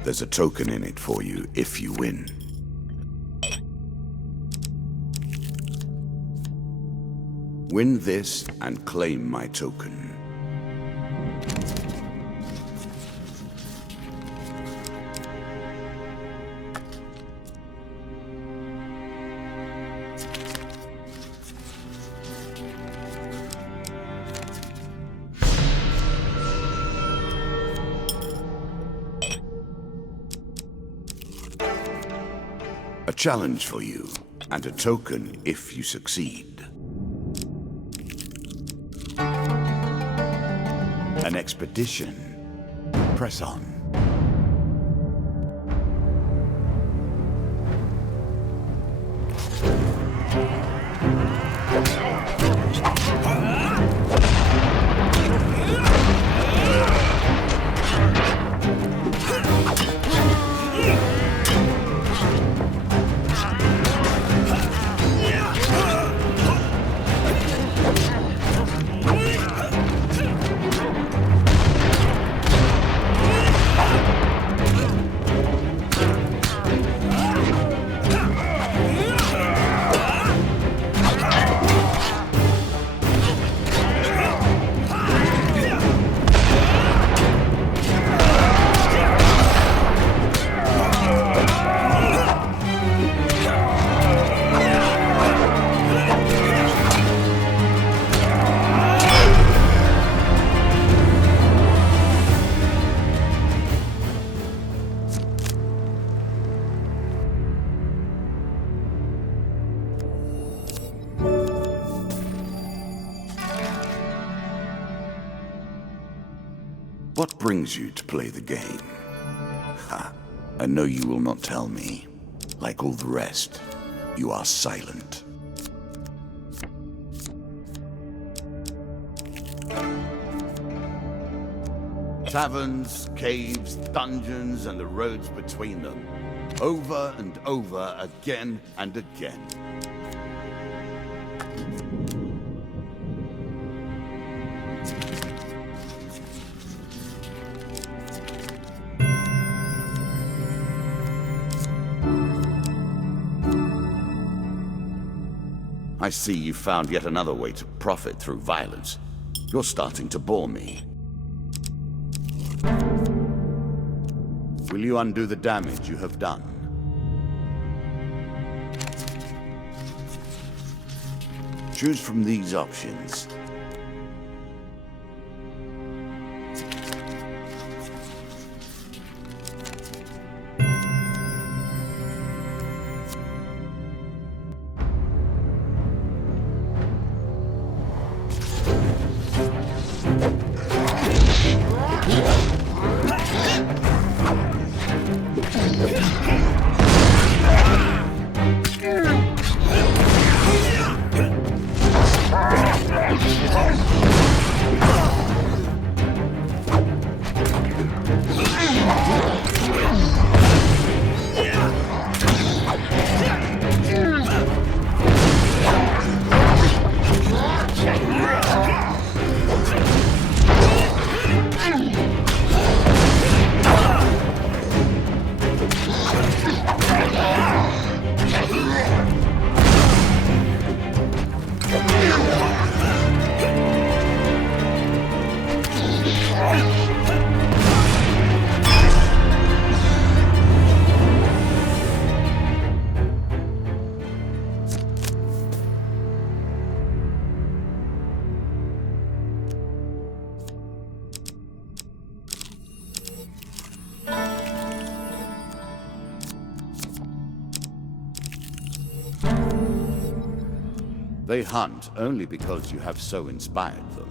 There's a token in it for you if you win. Win this and claim my token. A challenge for you, and a token if you succeed. An expedition. Press on. What brings you to play the game? Ha, I know you will not tell me. Like all the rest, you are silent. Taverns, caves, dungeons, and the roads between them. Over and over, again and again. I see you found yet another way to profit through violence. You're starting to bore me. Will you undo the damage you have done? Choose from these options. They hunt only because you have so inspired them.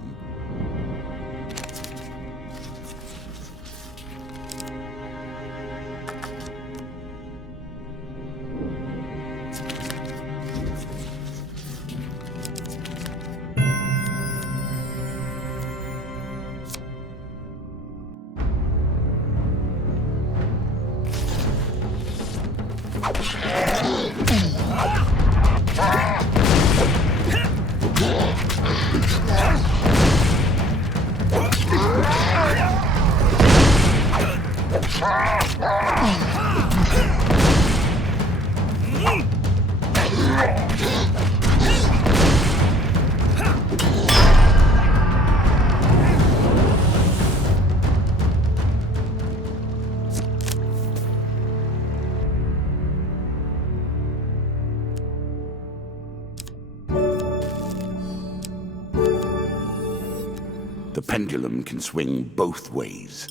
The pendulum can swing both ways.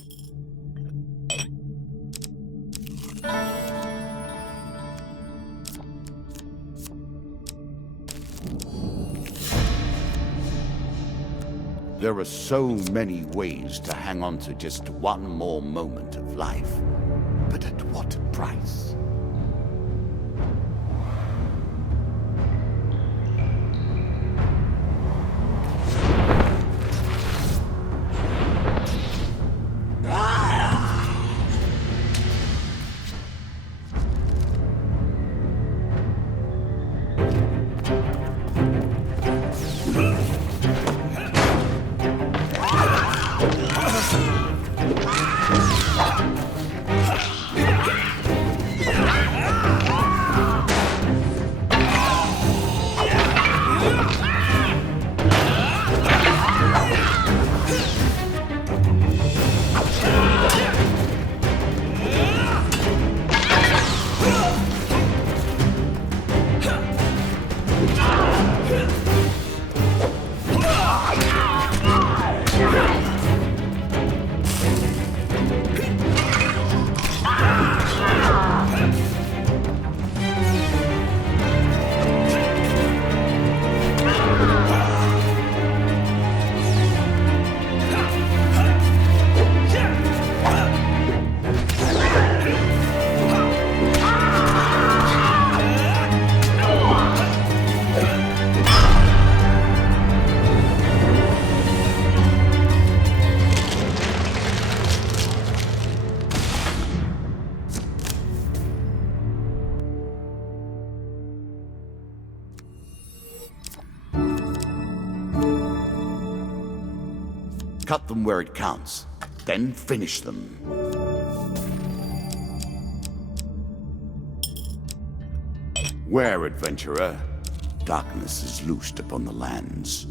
There are so many ways to hang on to just one more moment of life. But at what price? Cut them where it counts, then finish them. Where, adventurer? Darkness is loosed upon the lands.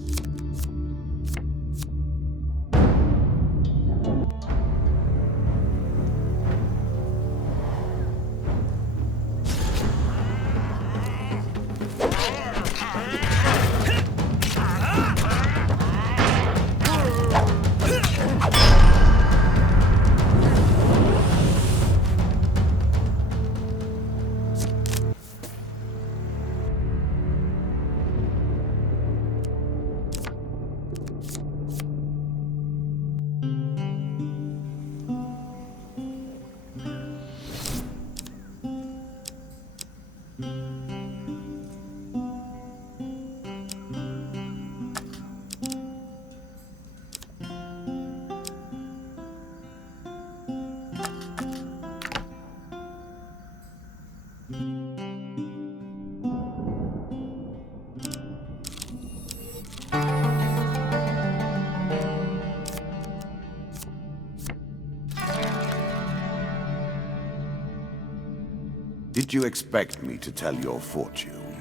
Did you expect me to tell your fortune?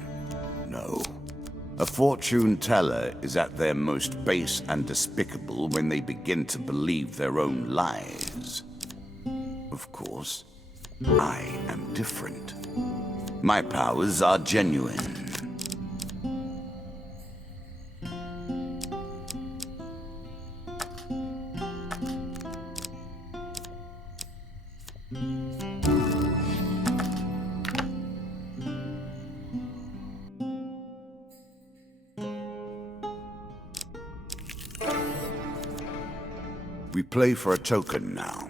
No. A fortune teller is at their most base and despicable when they begin to believe their own lies. Of course, I am different. My powers are genuine. We play for a token now.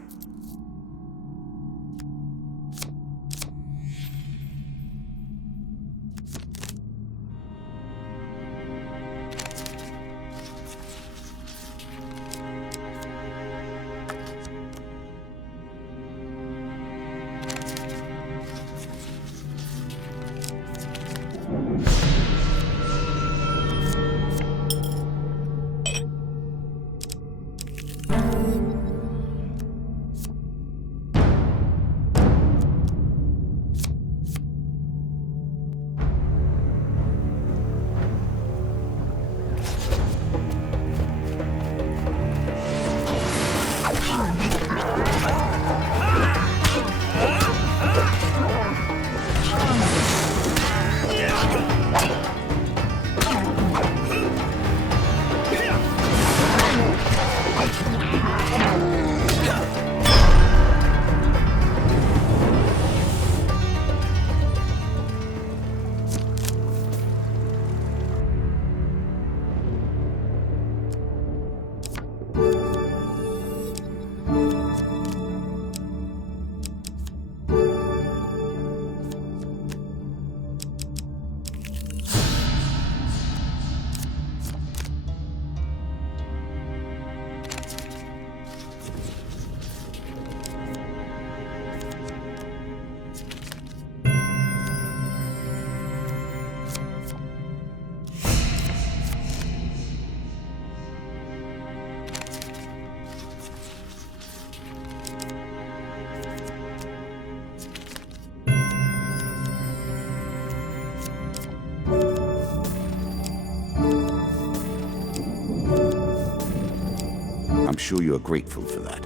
I'm sure you're grateful for that.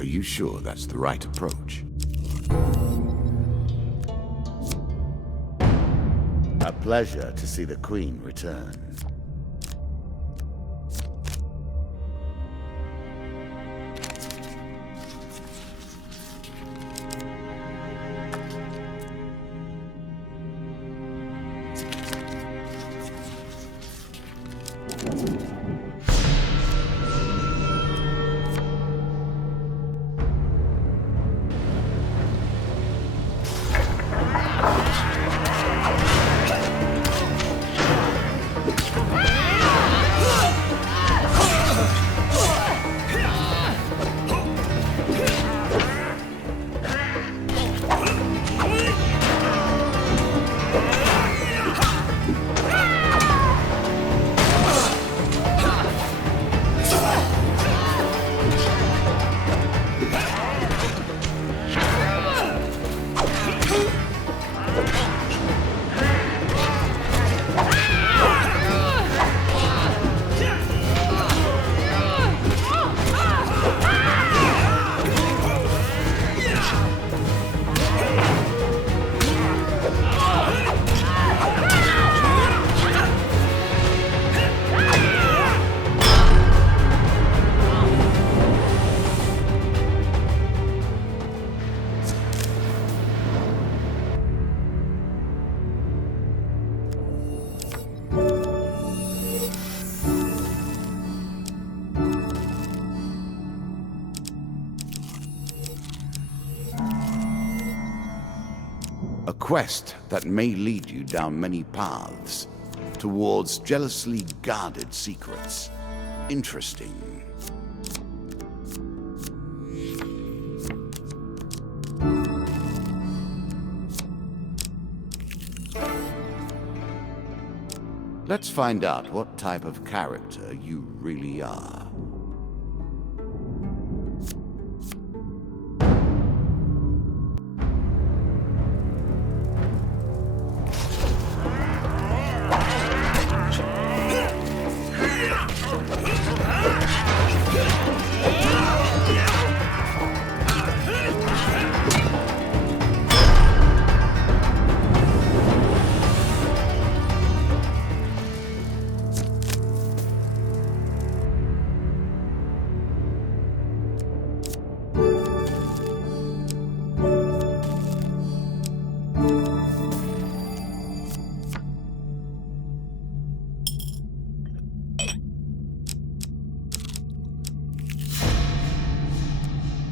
Are you sure that's the right approach? A pleasure to see the Queen return. quest that may lead you down many paths towards jealously guarded secrets. Interesting. Let's find out what type of character you really are.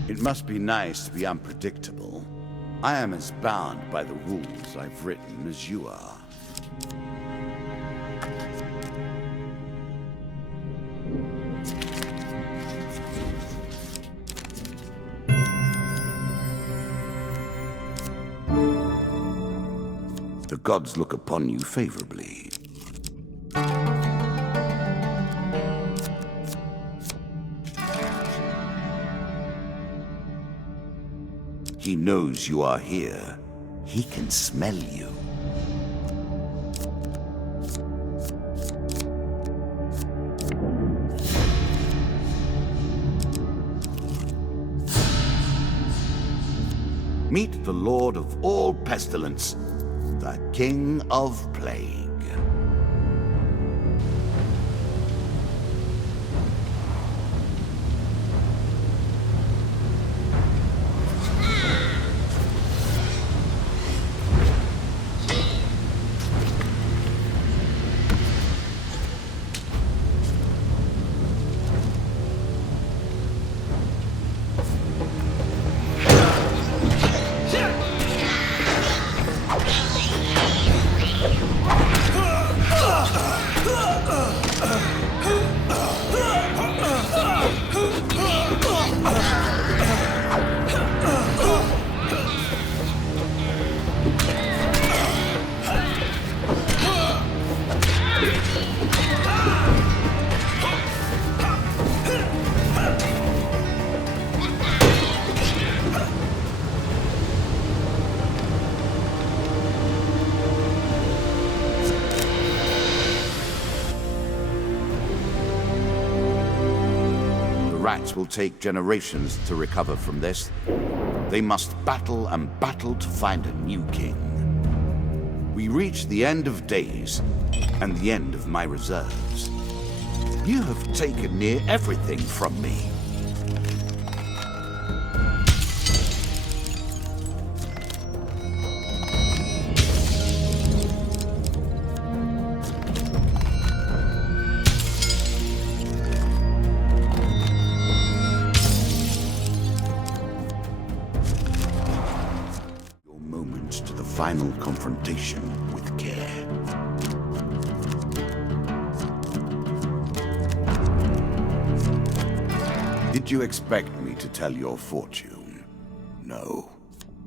It must be nice to be unpredictable. I am as bound by the rules I've written as you are. The gods look upon you favorably. He knows you are here. He can smell you. Meet the Lord of all pestilence, the King of Plague. Rats will take generations to recover from this. They must battle and battle to find a new king. We reach the end of days and the end of my reserves. You have taken near everything from me. Final confrontation with care. Did you expect me to tell your fortune? No.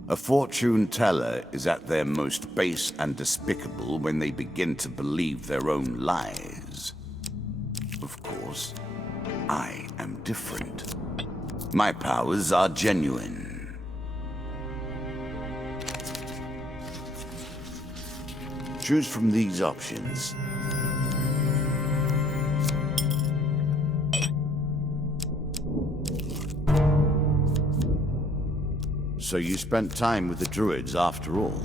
A fortune teller is at their most base and despicable when they begin to believe their own lies. Of course, I am different. My powers are genuine. Choose from these options. So you spent time with the druids after all.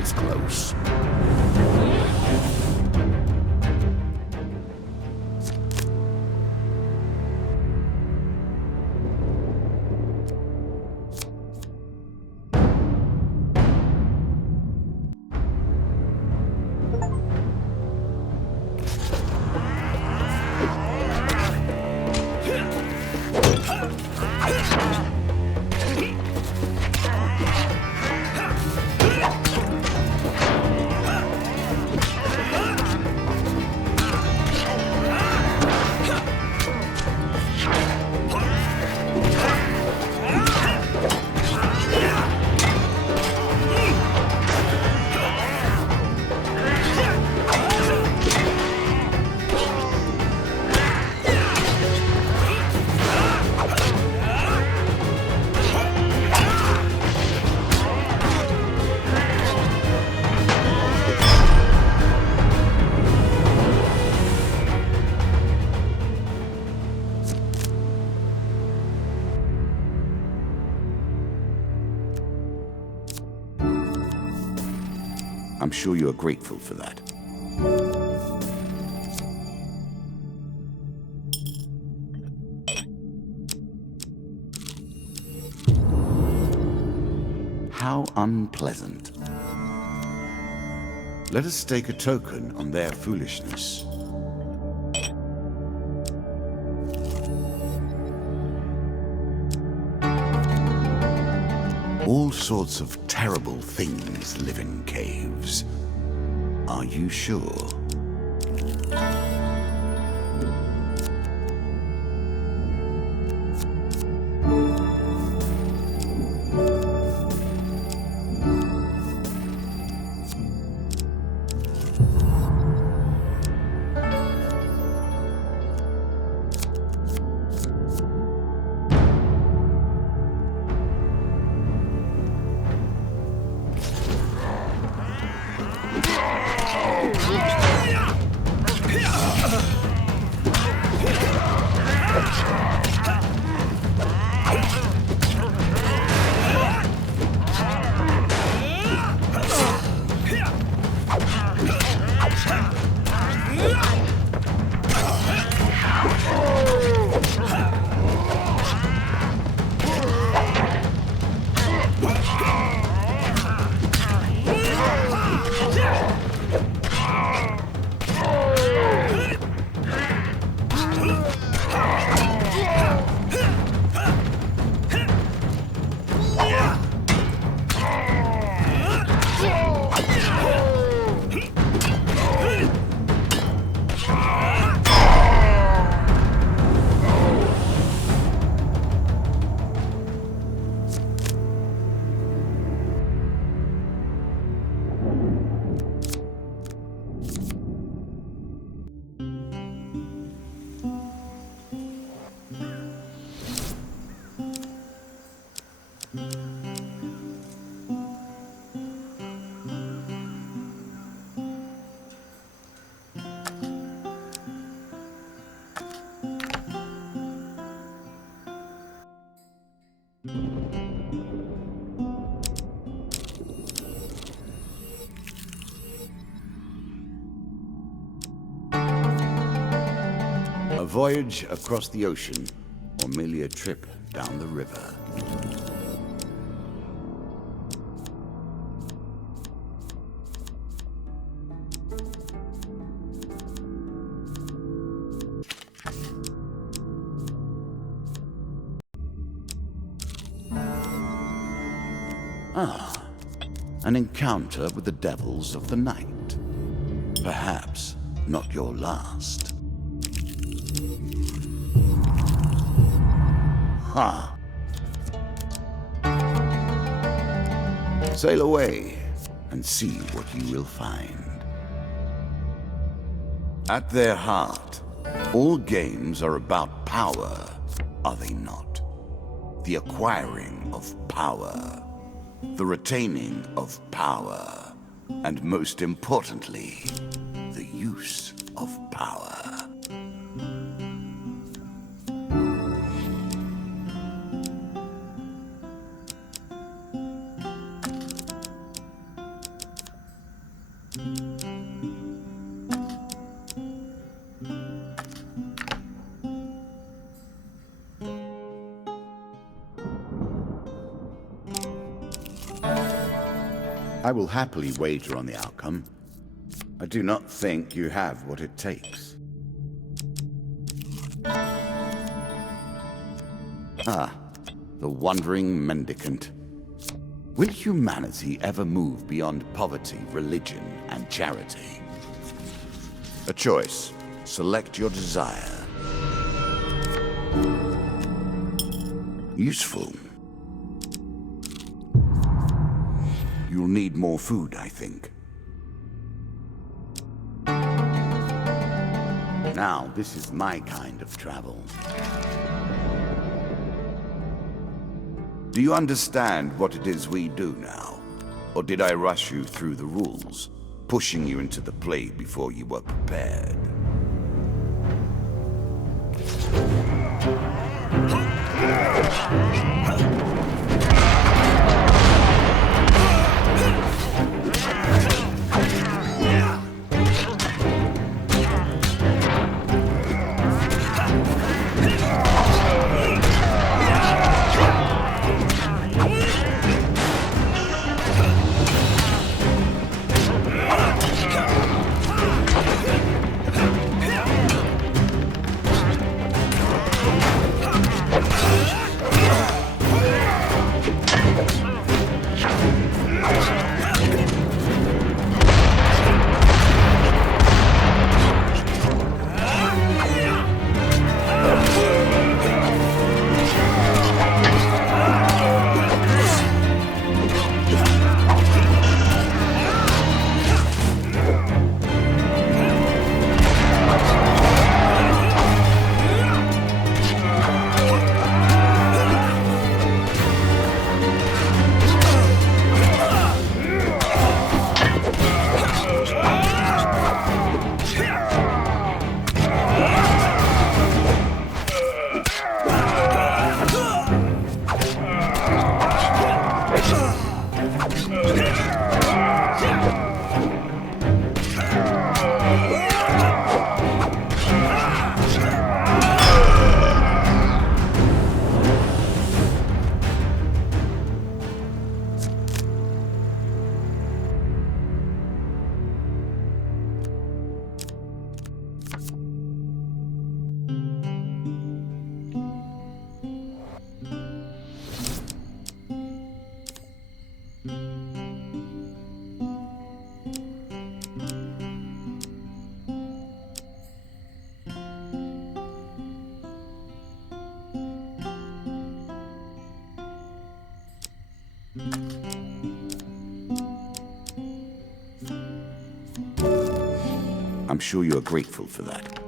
is close. I'm sure you are grateful for that. How unpleasant. Let us stake a token on their foolishness. All sorts of terrible things live in caves. Are you sure? A voyage across the ocean, or merely a trip down the river. Ah, an encounter with the devils of the night. Perhaps not your last. Ha! Sail away and see what you will find. At their heart, all games are about power, are they not? The acquiring of power, the retaining of power, and most importantly, the use of power. I will happily wager on the outcome. I do not think you have what it takes. Ah, the wandering mendicant. Will humanity ever move beyond poverty, religion, and charity? A choice. Select your desire. Useful. You'll need more food, I think. Now, this is my kind of travel. Do you understand what it is we do now? Or did I rush you through the rules, pushing you into the play before you were prepared? I'm sure you are grateful for that.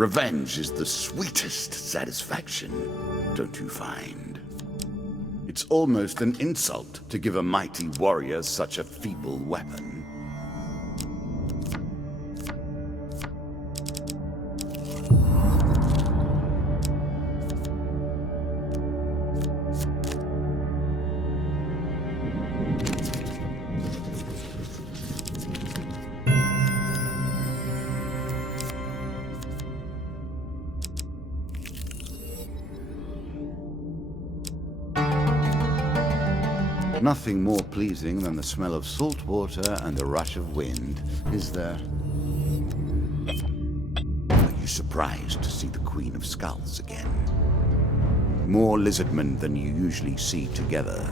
Revenge is the sweetest satisfaction, don't you find? It's almost an insult to give a mighty warrior such a feeble weapon. Nothing more pleasing than the smell of salt water and the rush of wind, is there? Are you surprised to see the Queen of Skulls again? More lizardmen than you usually see together.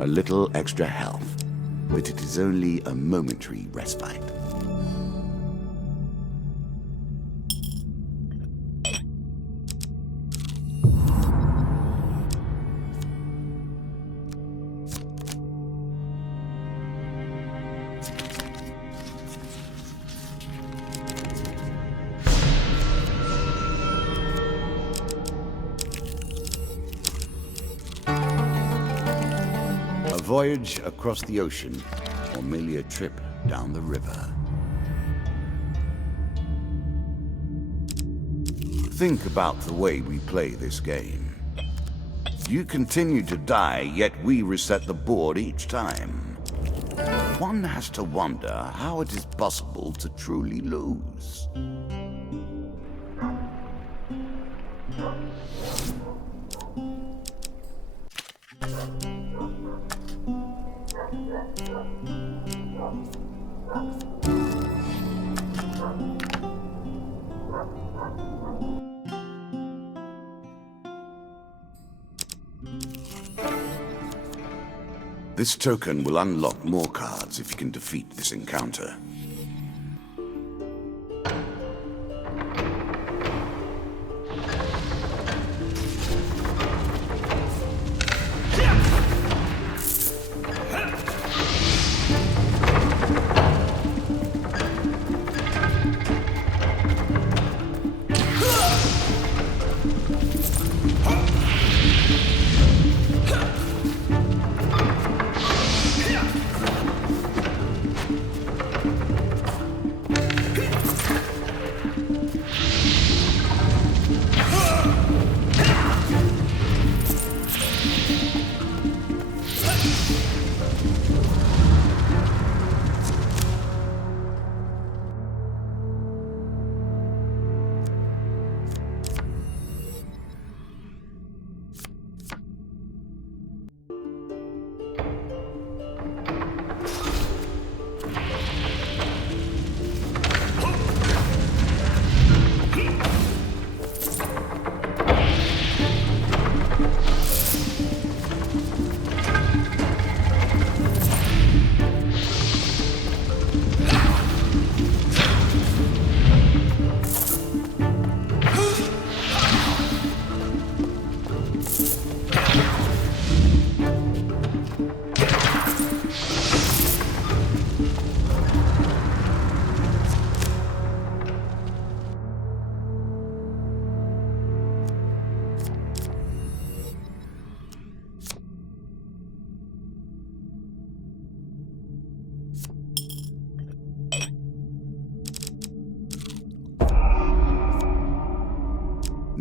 A little extra health, but it is only a momentary respite. A voyage across the ocean, or merely a trip down the river. Think about the way we play this game. You continue to die, yet we reset the board each time. One has to wonder how it is possible to truly lose. This token will unlock more cards if you can defeat this encounter.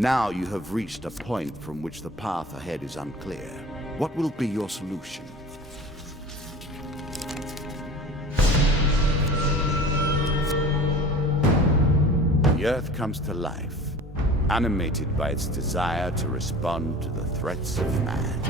Now you have reached a point from which the path ahead is unclear. What will be your solution? The Earth comes to life, animated by its desire to respond to the threats of man.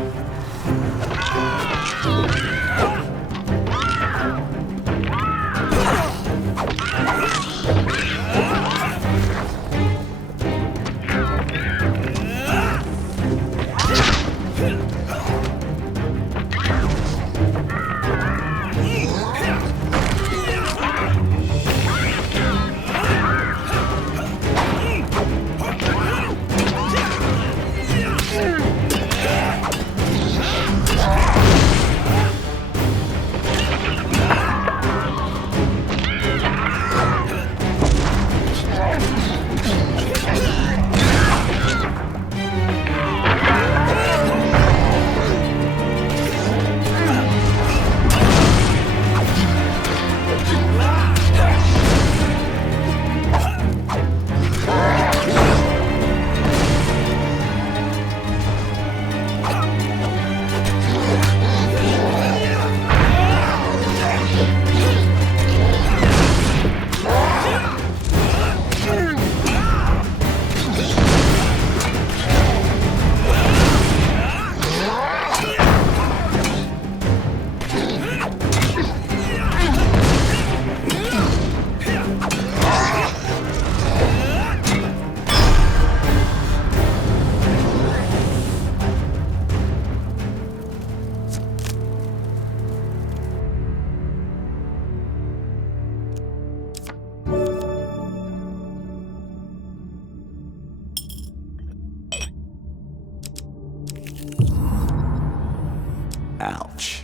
Ouch.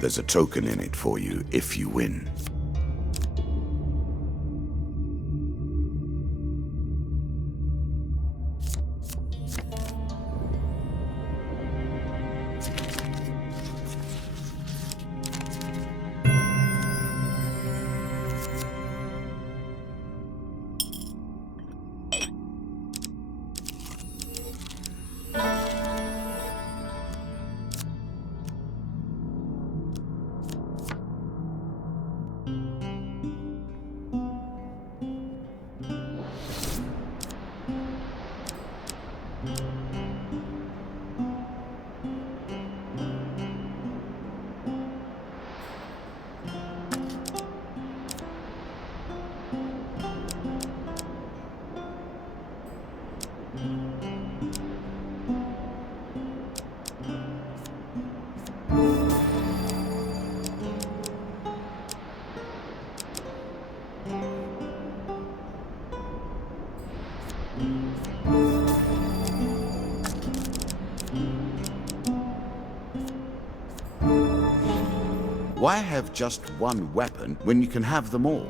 There's a token in it for you if you win. Why have just one weapon when you can have them all?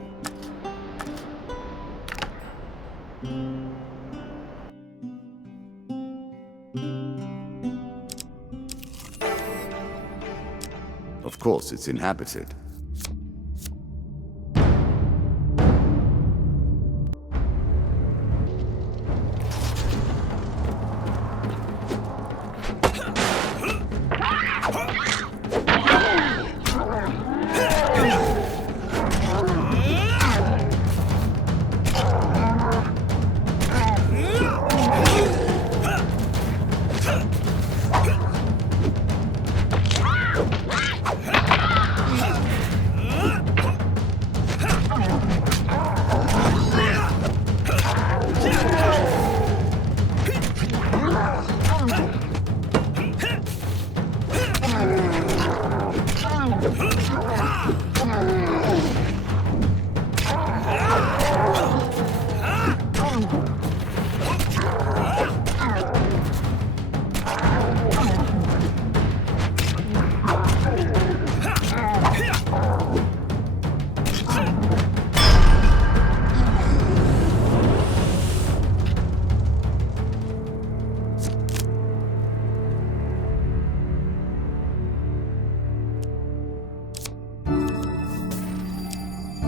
Of course, it's inhabited.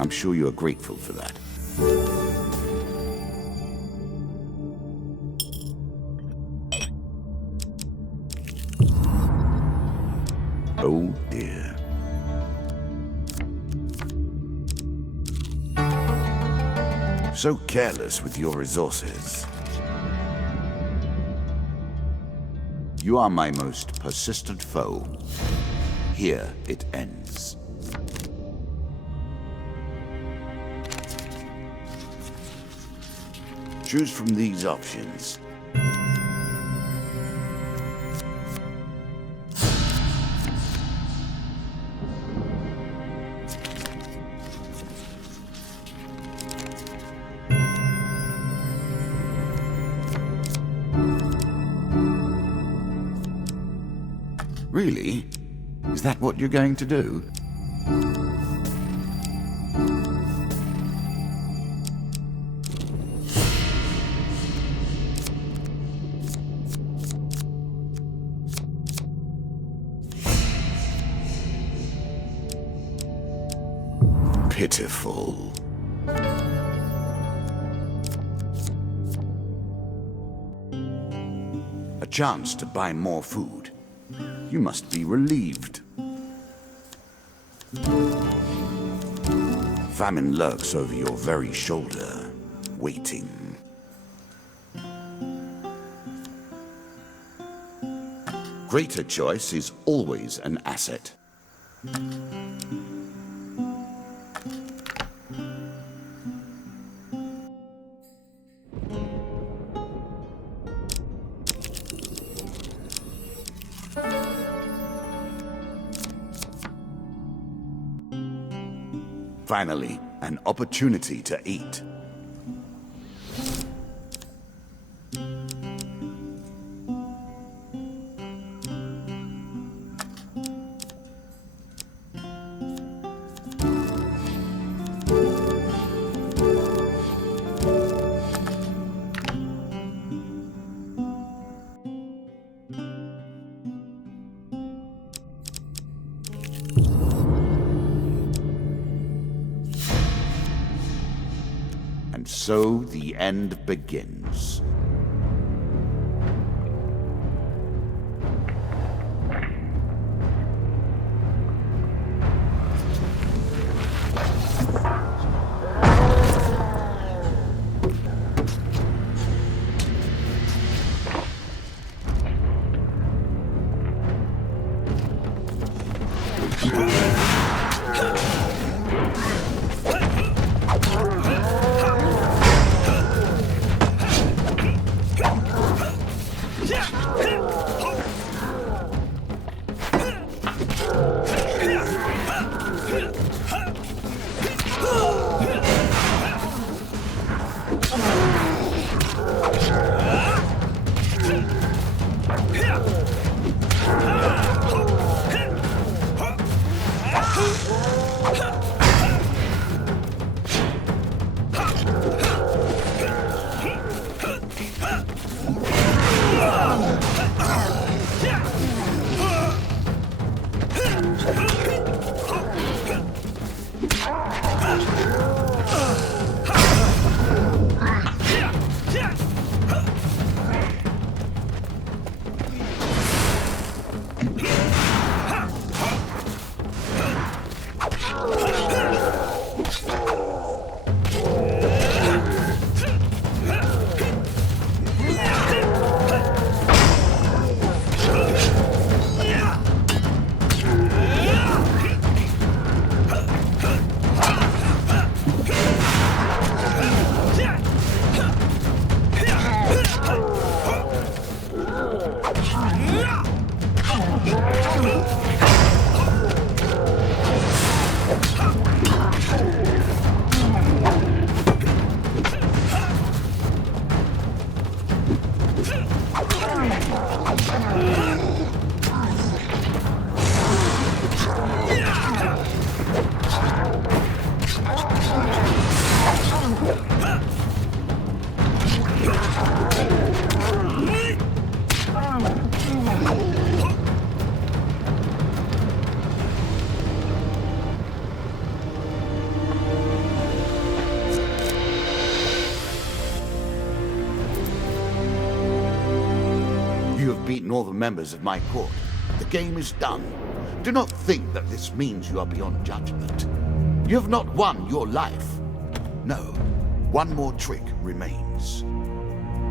I'm sure you are grateful for that. Oh dear. So careless with your resources. You are my most persistent foe. Here it ends. Choose from these options. Really? Is that what you're going to do? Pitiful. A chance to buy more food. You must be relieved. Famine lurks over your very shoulder, waiting. Greater choice is always an asset. Finally, an opportunity to eat. And so the end begins. You have beaten all the members of my court. The game is done. Do not think that this means you are beyond judgment. You have not won your life. No, one more trick remains.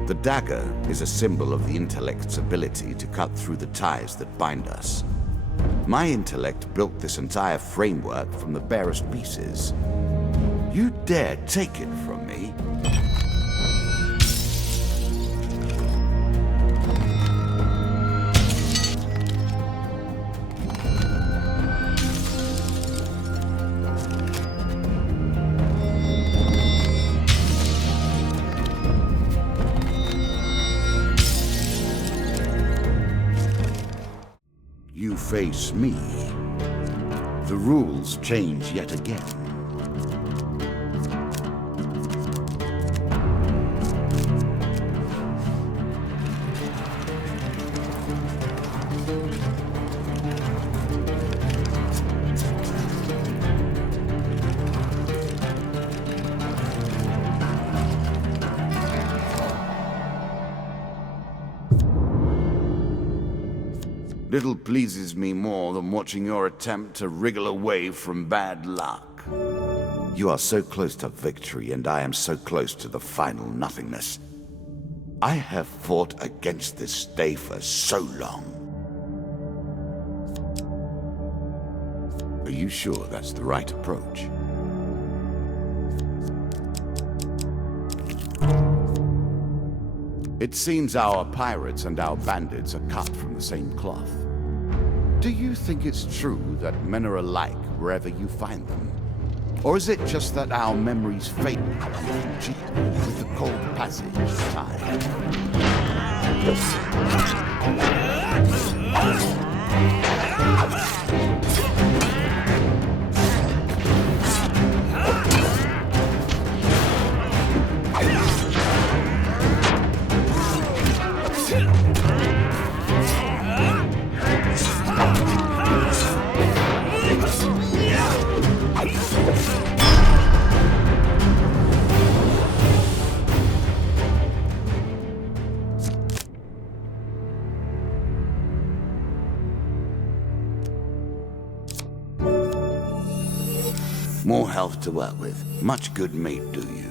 The dagger is a symbol of the intellect's ability to cut through the ties that bind us. My intellect built this entire framework from the barest pieces. You dare take it from me? You face me. The rules change yet again. Little pleases me more than watching your attempt to wriggle away from bad luck. You are so close to victory, and I am so close to the final nothingness. I have fought against this day for so long. Are you sure that's the right approach? It seems our pirates and our bandits are cut from the same cloth. Do you think it's true that men are alike wherever you find them? Or is it just that our memories fade too cheap with the cold passage of time? More health to work with. Much good may it do you.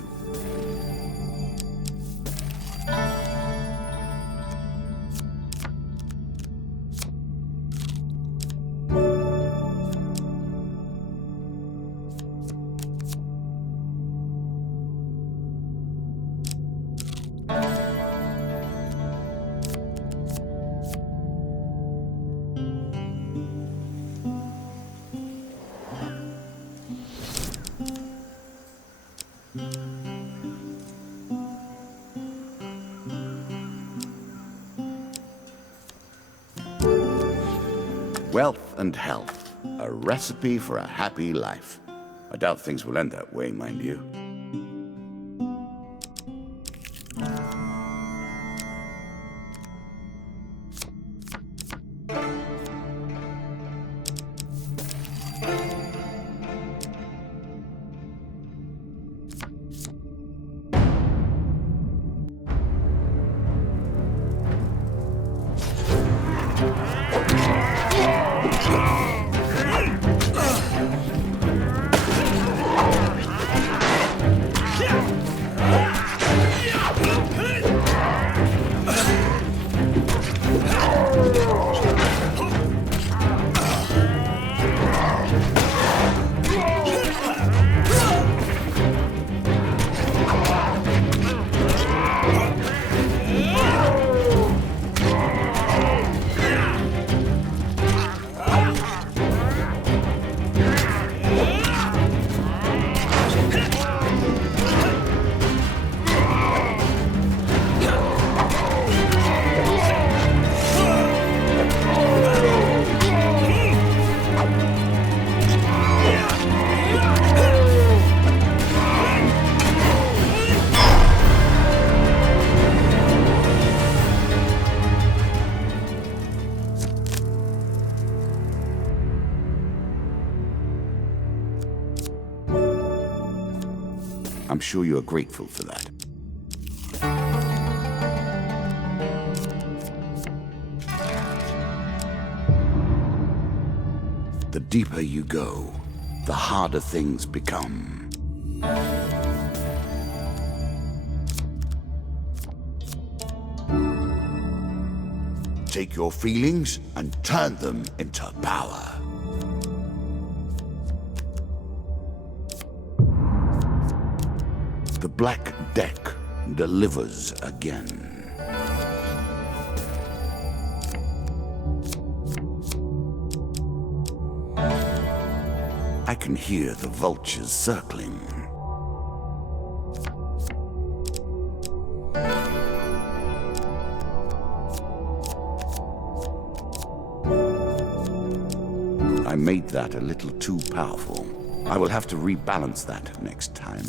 Wealth and health, a recipe for a happy life. I doubt things will end that way, mind you. I'm sure you are grateful for that. The deeper you go, the harder things become. Take your feelings and turn them into power. The Black Deck delivers again. I can hear the vultures circling. I made that a little too powerful. I will have to rebalance that next time.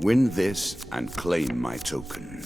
Win this and claim my token.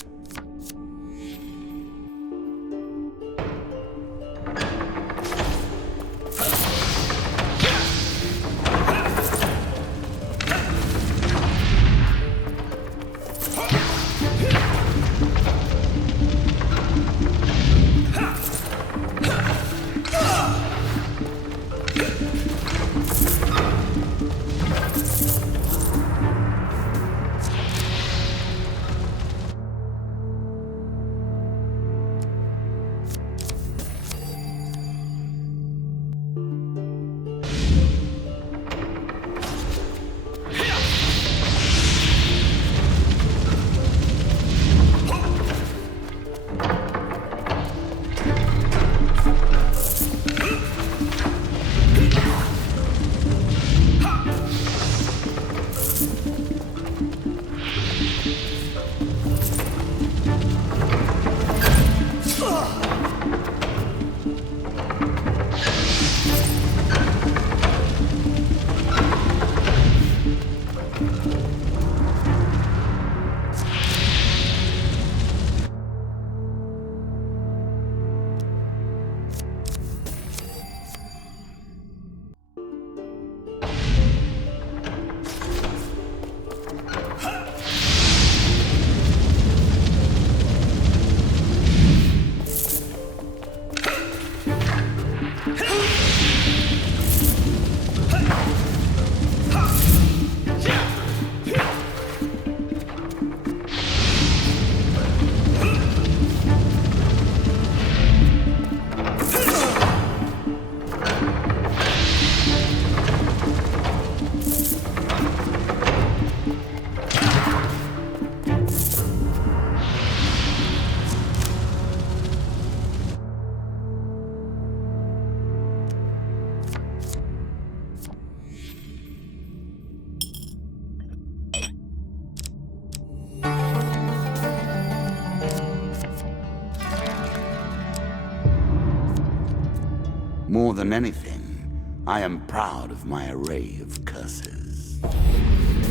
More than anything, I am proud of my array of curses.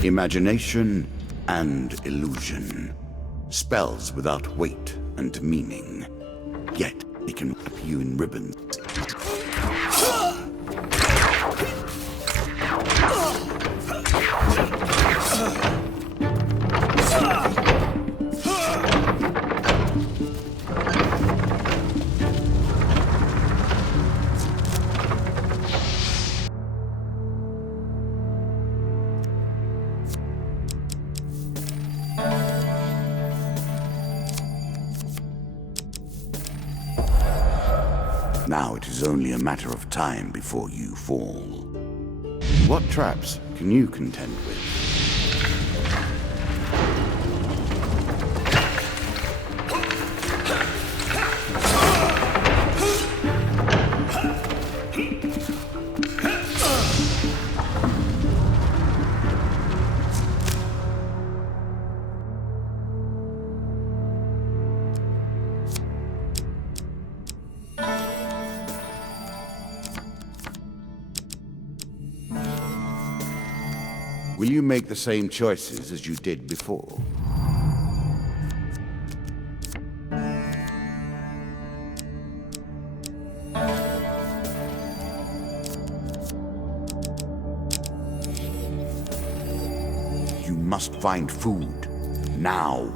Imagination and illusion. Spells without weight and meaning. Yet they can wrap you in ribbons. Now it is only a matter of time before you fall. What traps can you contend with? Will you make the same choices as you did before? You must find food, now.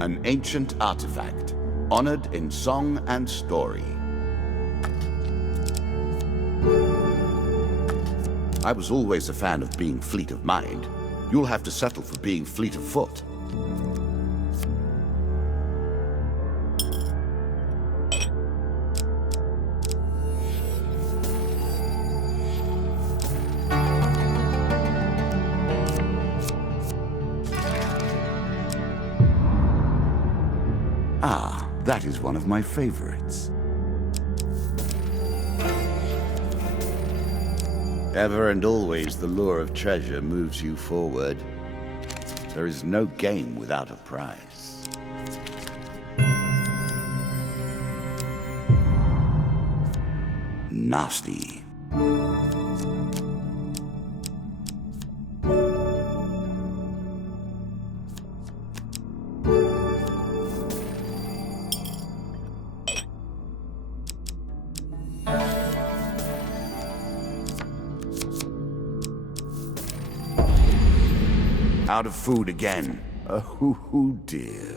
An ancient artifact, honored in song and story. I was always a fan of being fleet of mind. You'll have to settle for being fleet of foot. Ah, that is one of my favorites. Ever and always the lure of treasure moves you forward. There is no game without a prize. Nasty. Out of food again. Oh dear.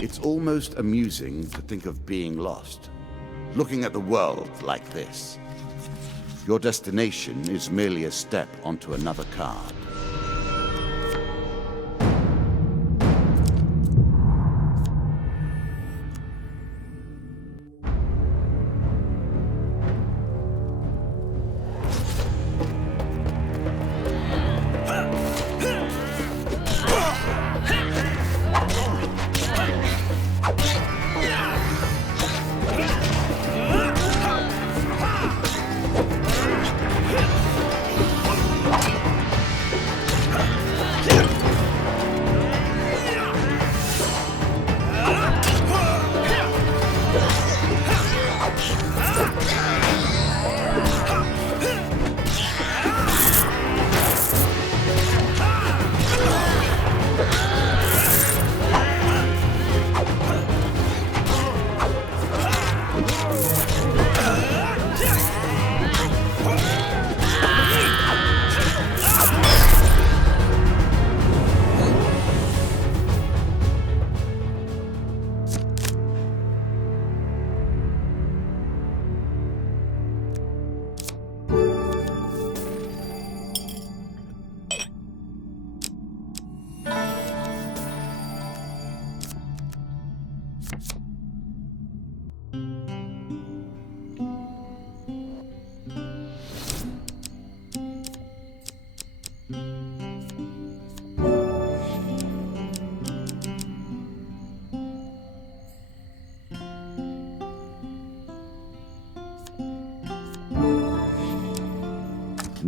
It's almost amusing to think of being lost, looking at the world like this. Your destination is merely a step onto another card.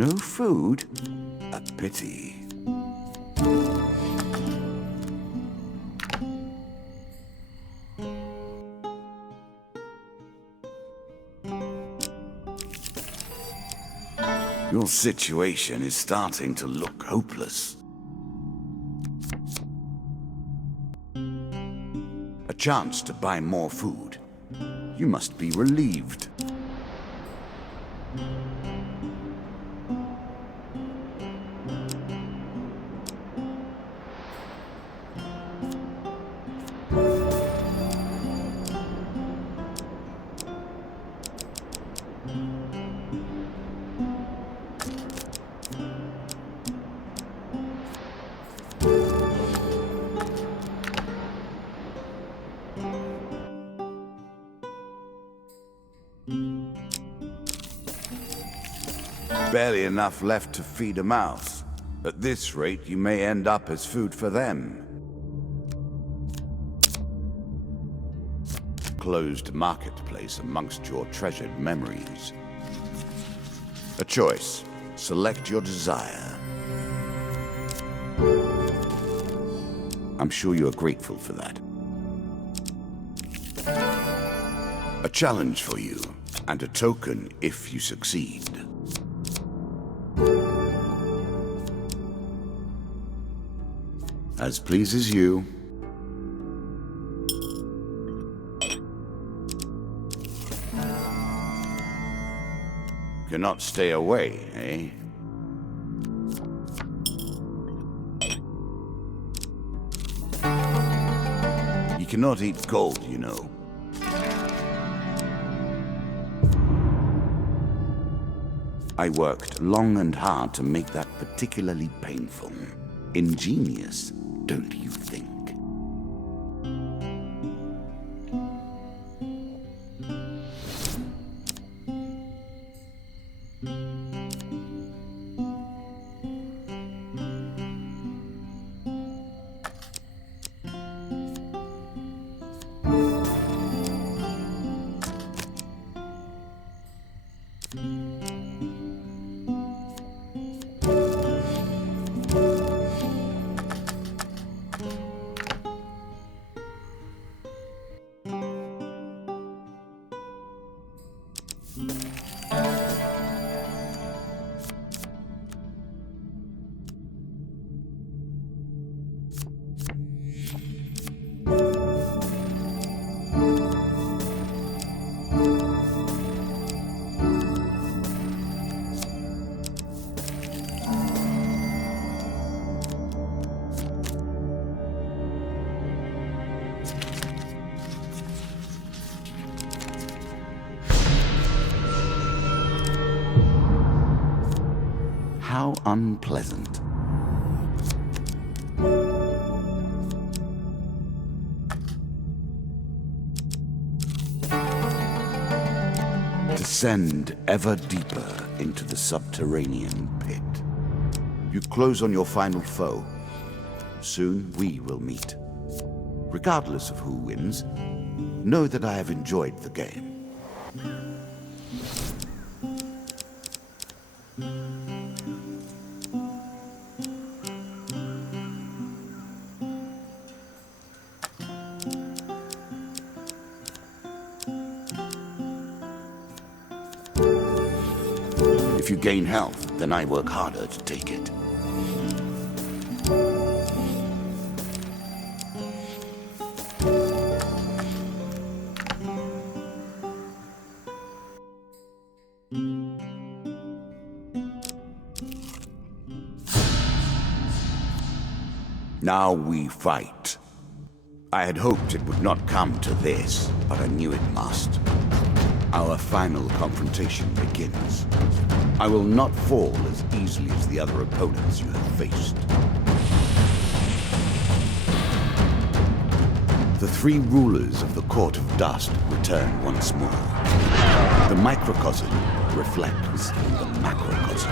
No food? A pity. Your situation is starting to look hopeless. A chance to buy more food. You must be relieved. Barely enough left to feed a mouse. At this rate, you may end up as food for them. Closed marketplace amongst your treasured memories. A choice. Select your desire. I'm sure you are grateful for that. A challenge for you, and a token if you succeed. As pleases you. Cannot stay away, eh? You cannot eat gold, you know. I worked long and hard to make that particularly painful. Ingenious, don't you think? How unpleasant. Descend ever deeper into the subterranean pit. You close on your final foe. Soon we will meet. Regardless of who wins, know that I have enjoyed the game. If you gain health, then I work harder to take it. Now we fight. I had hoped it would not come to this, but I knew it must. Our final confrontation begins. I will not fall as easily as the other opponents you have faced. The three rulers of the Court of Dust return once more. The microcosm reflects the macrocosm.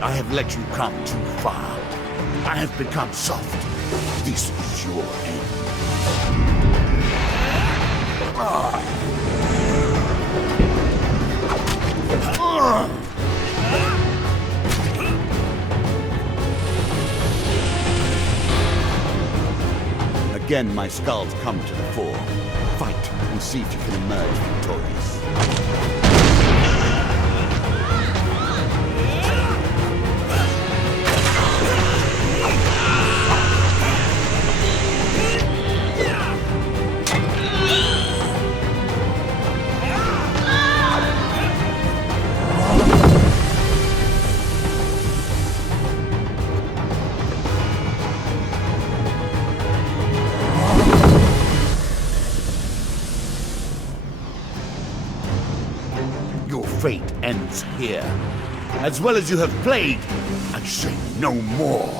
I have let you come too far. I have become soft. This is your end. Again, my skulls come to the fore. Fight and see if you can emerge victorious. Your fate ends here. As well as you have played, I say no more.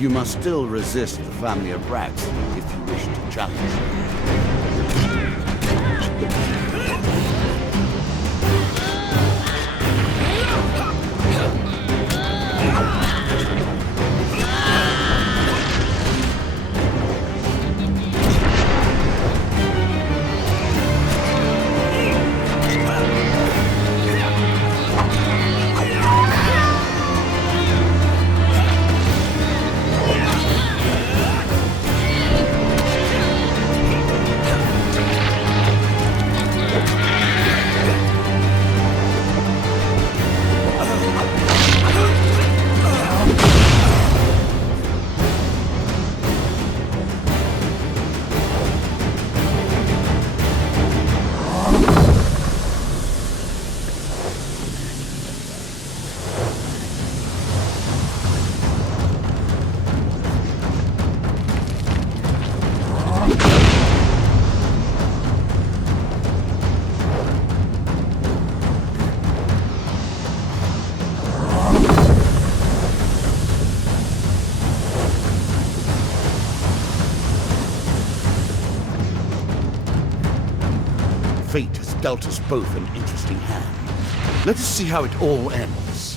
You must still resist the family of rats if you wish to challenge them. Fate has dealt us both an interesting hand. Let us see how it all ends.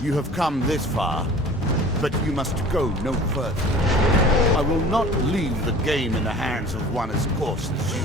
You have come this far, but you must go no further. I will not leave the game in the hands of one as coarse as you.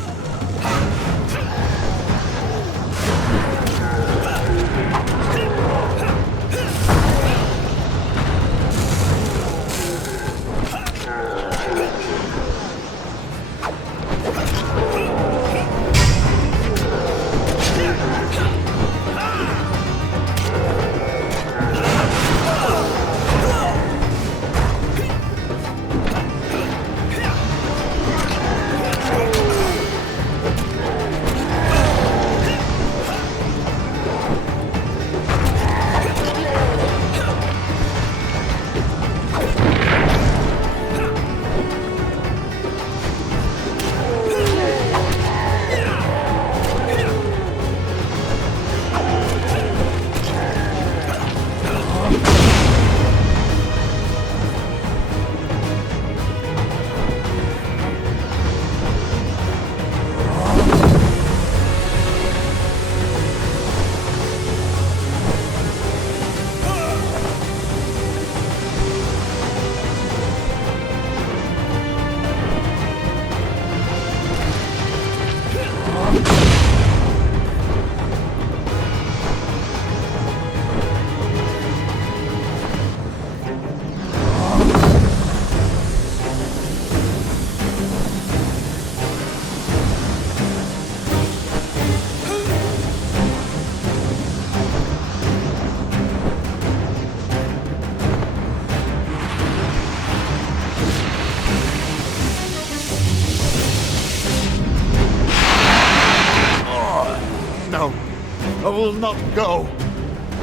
I will not go.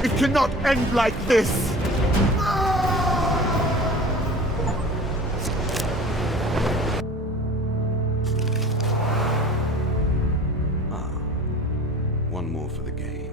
It cannot end like this. One more for the game.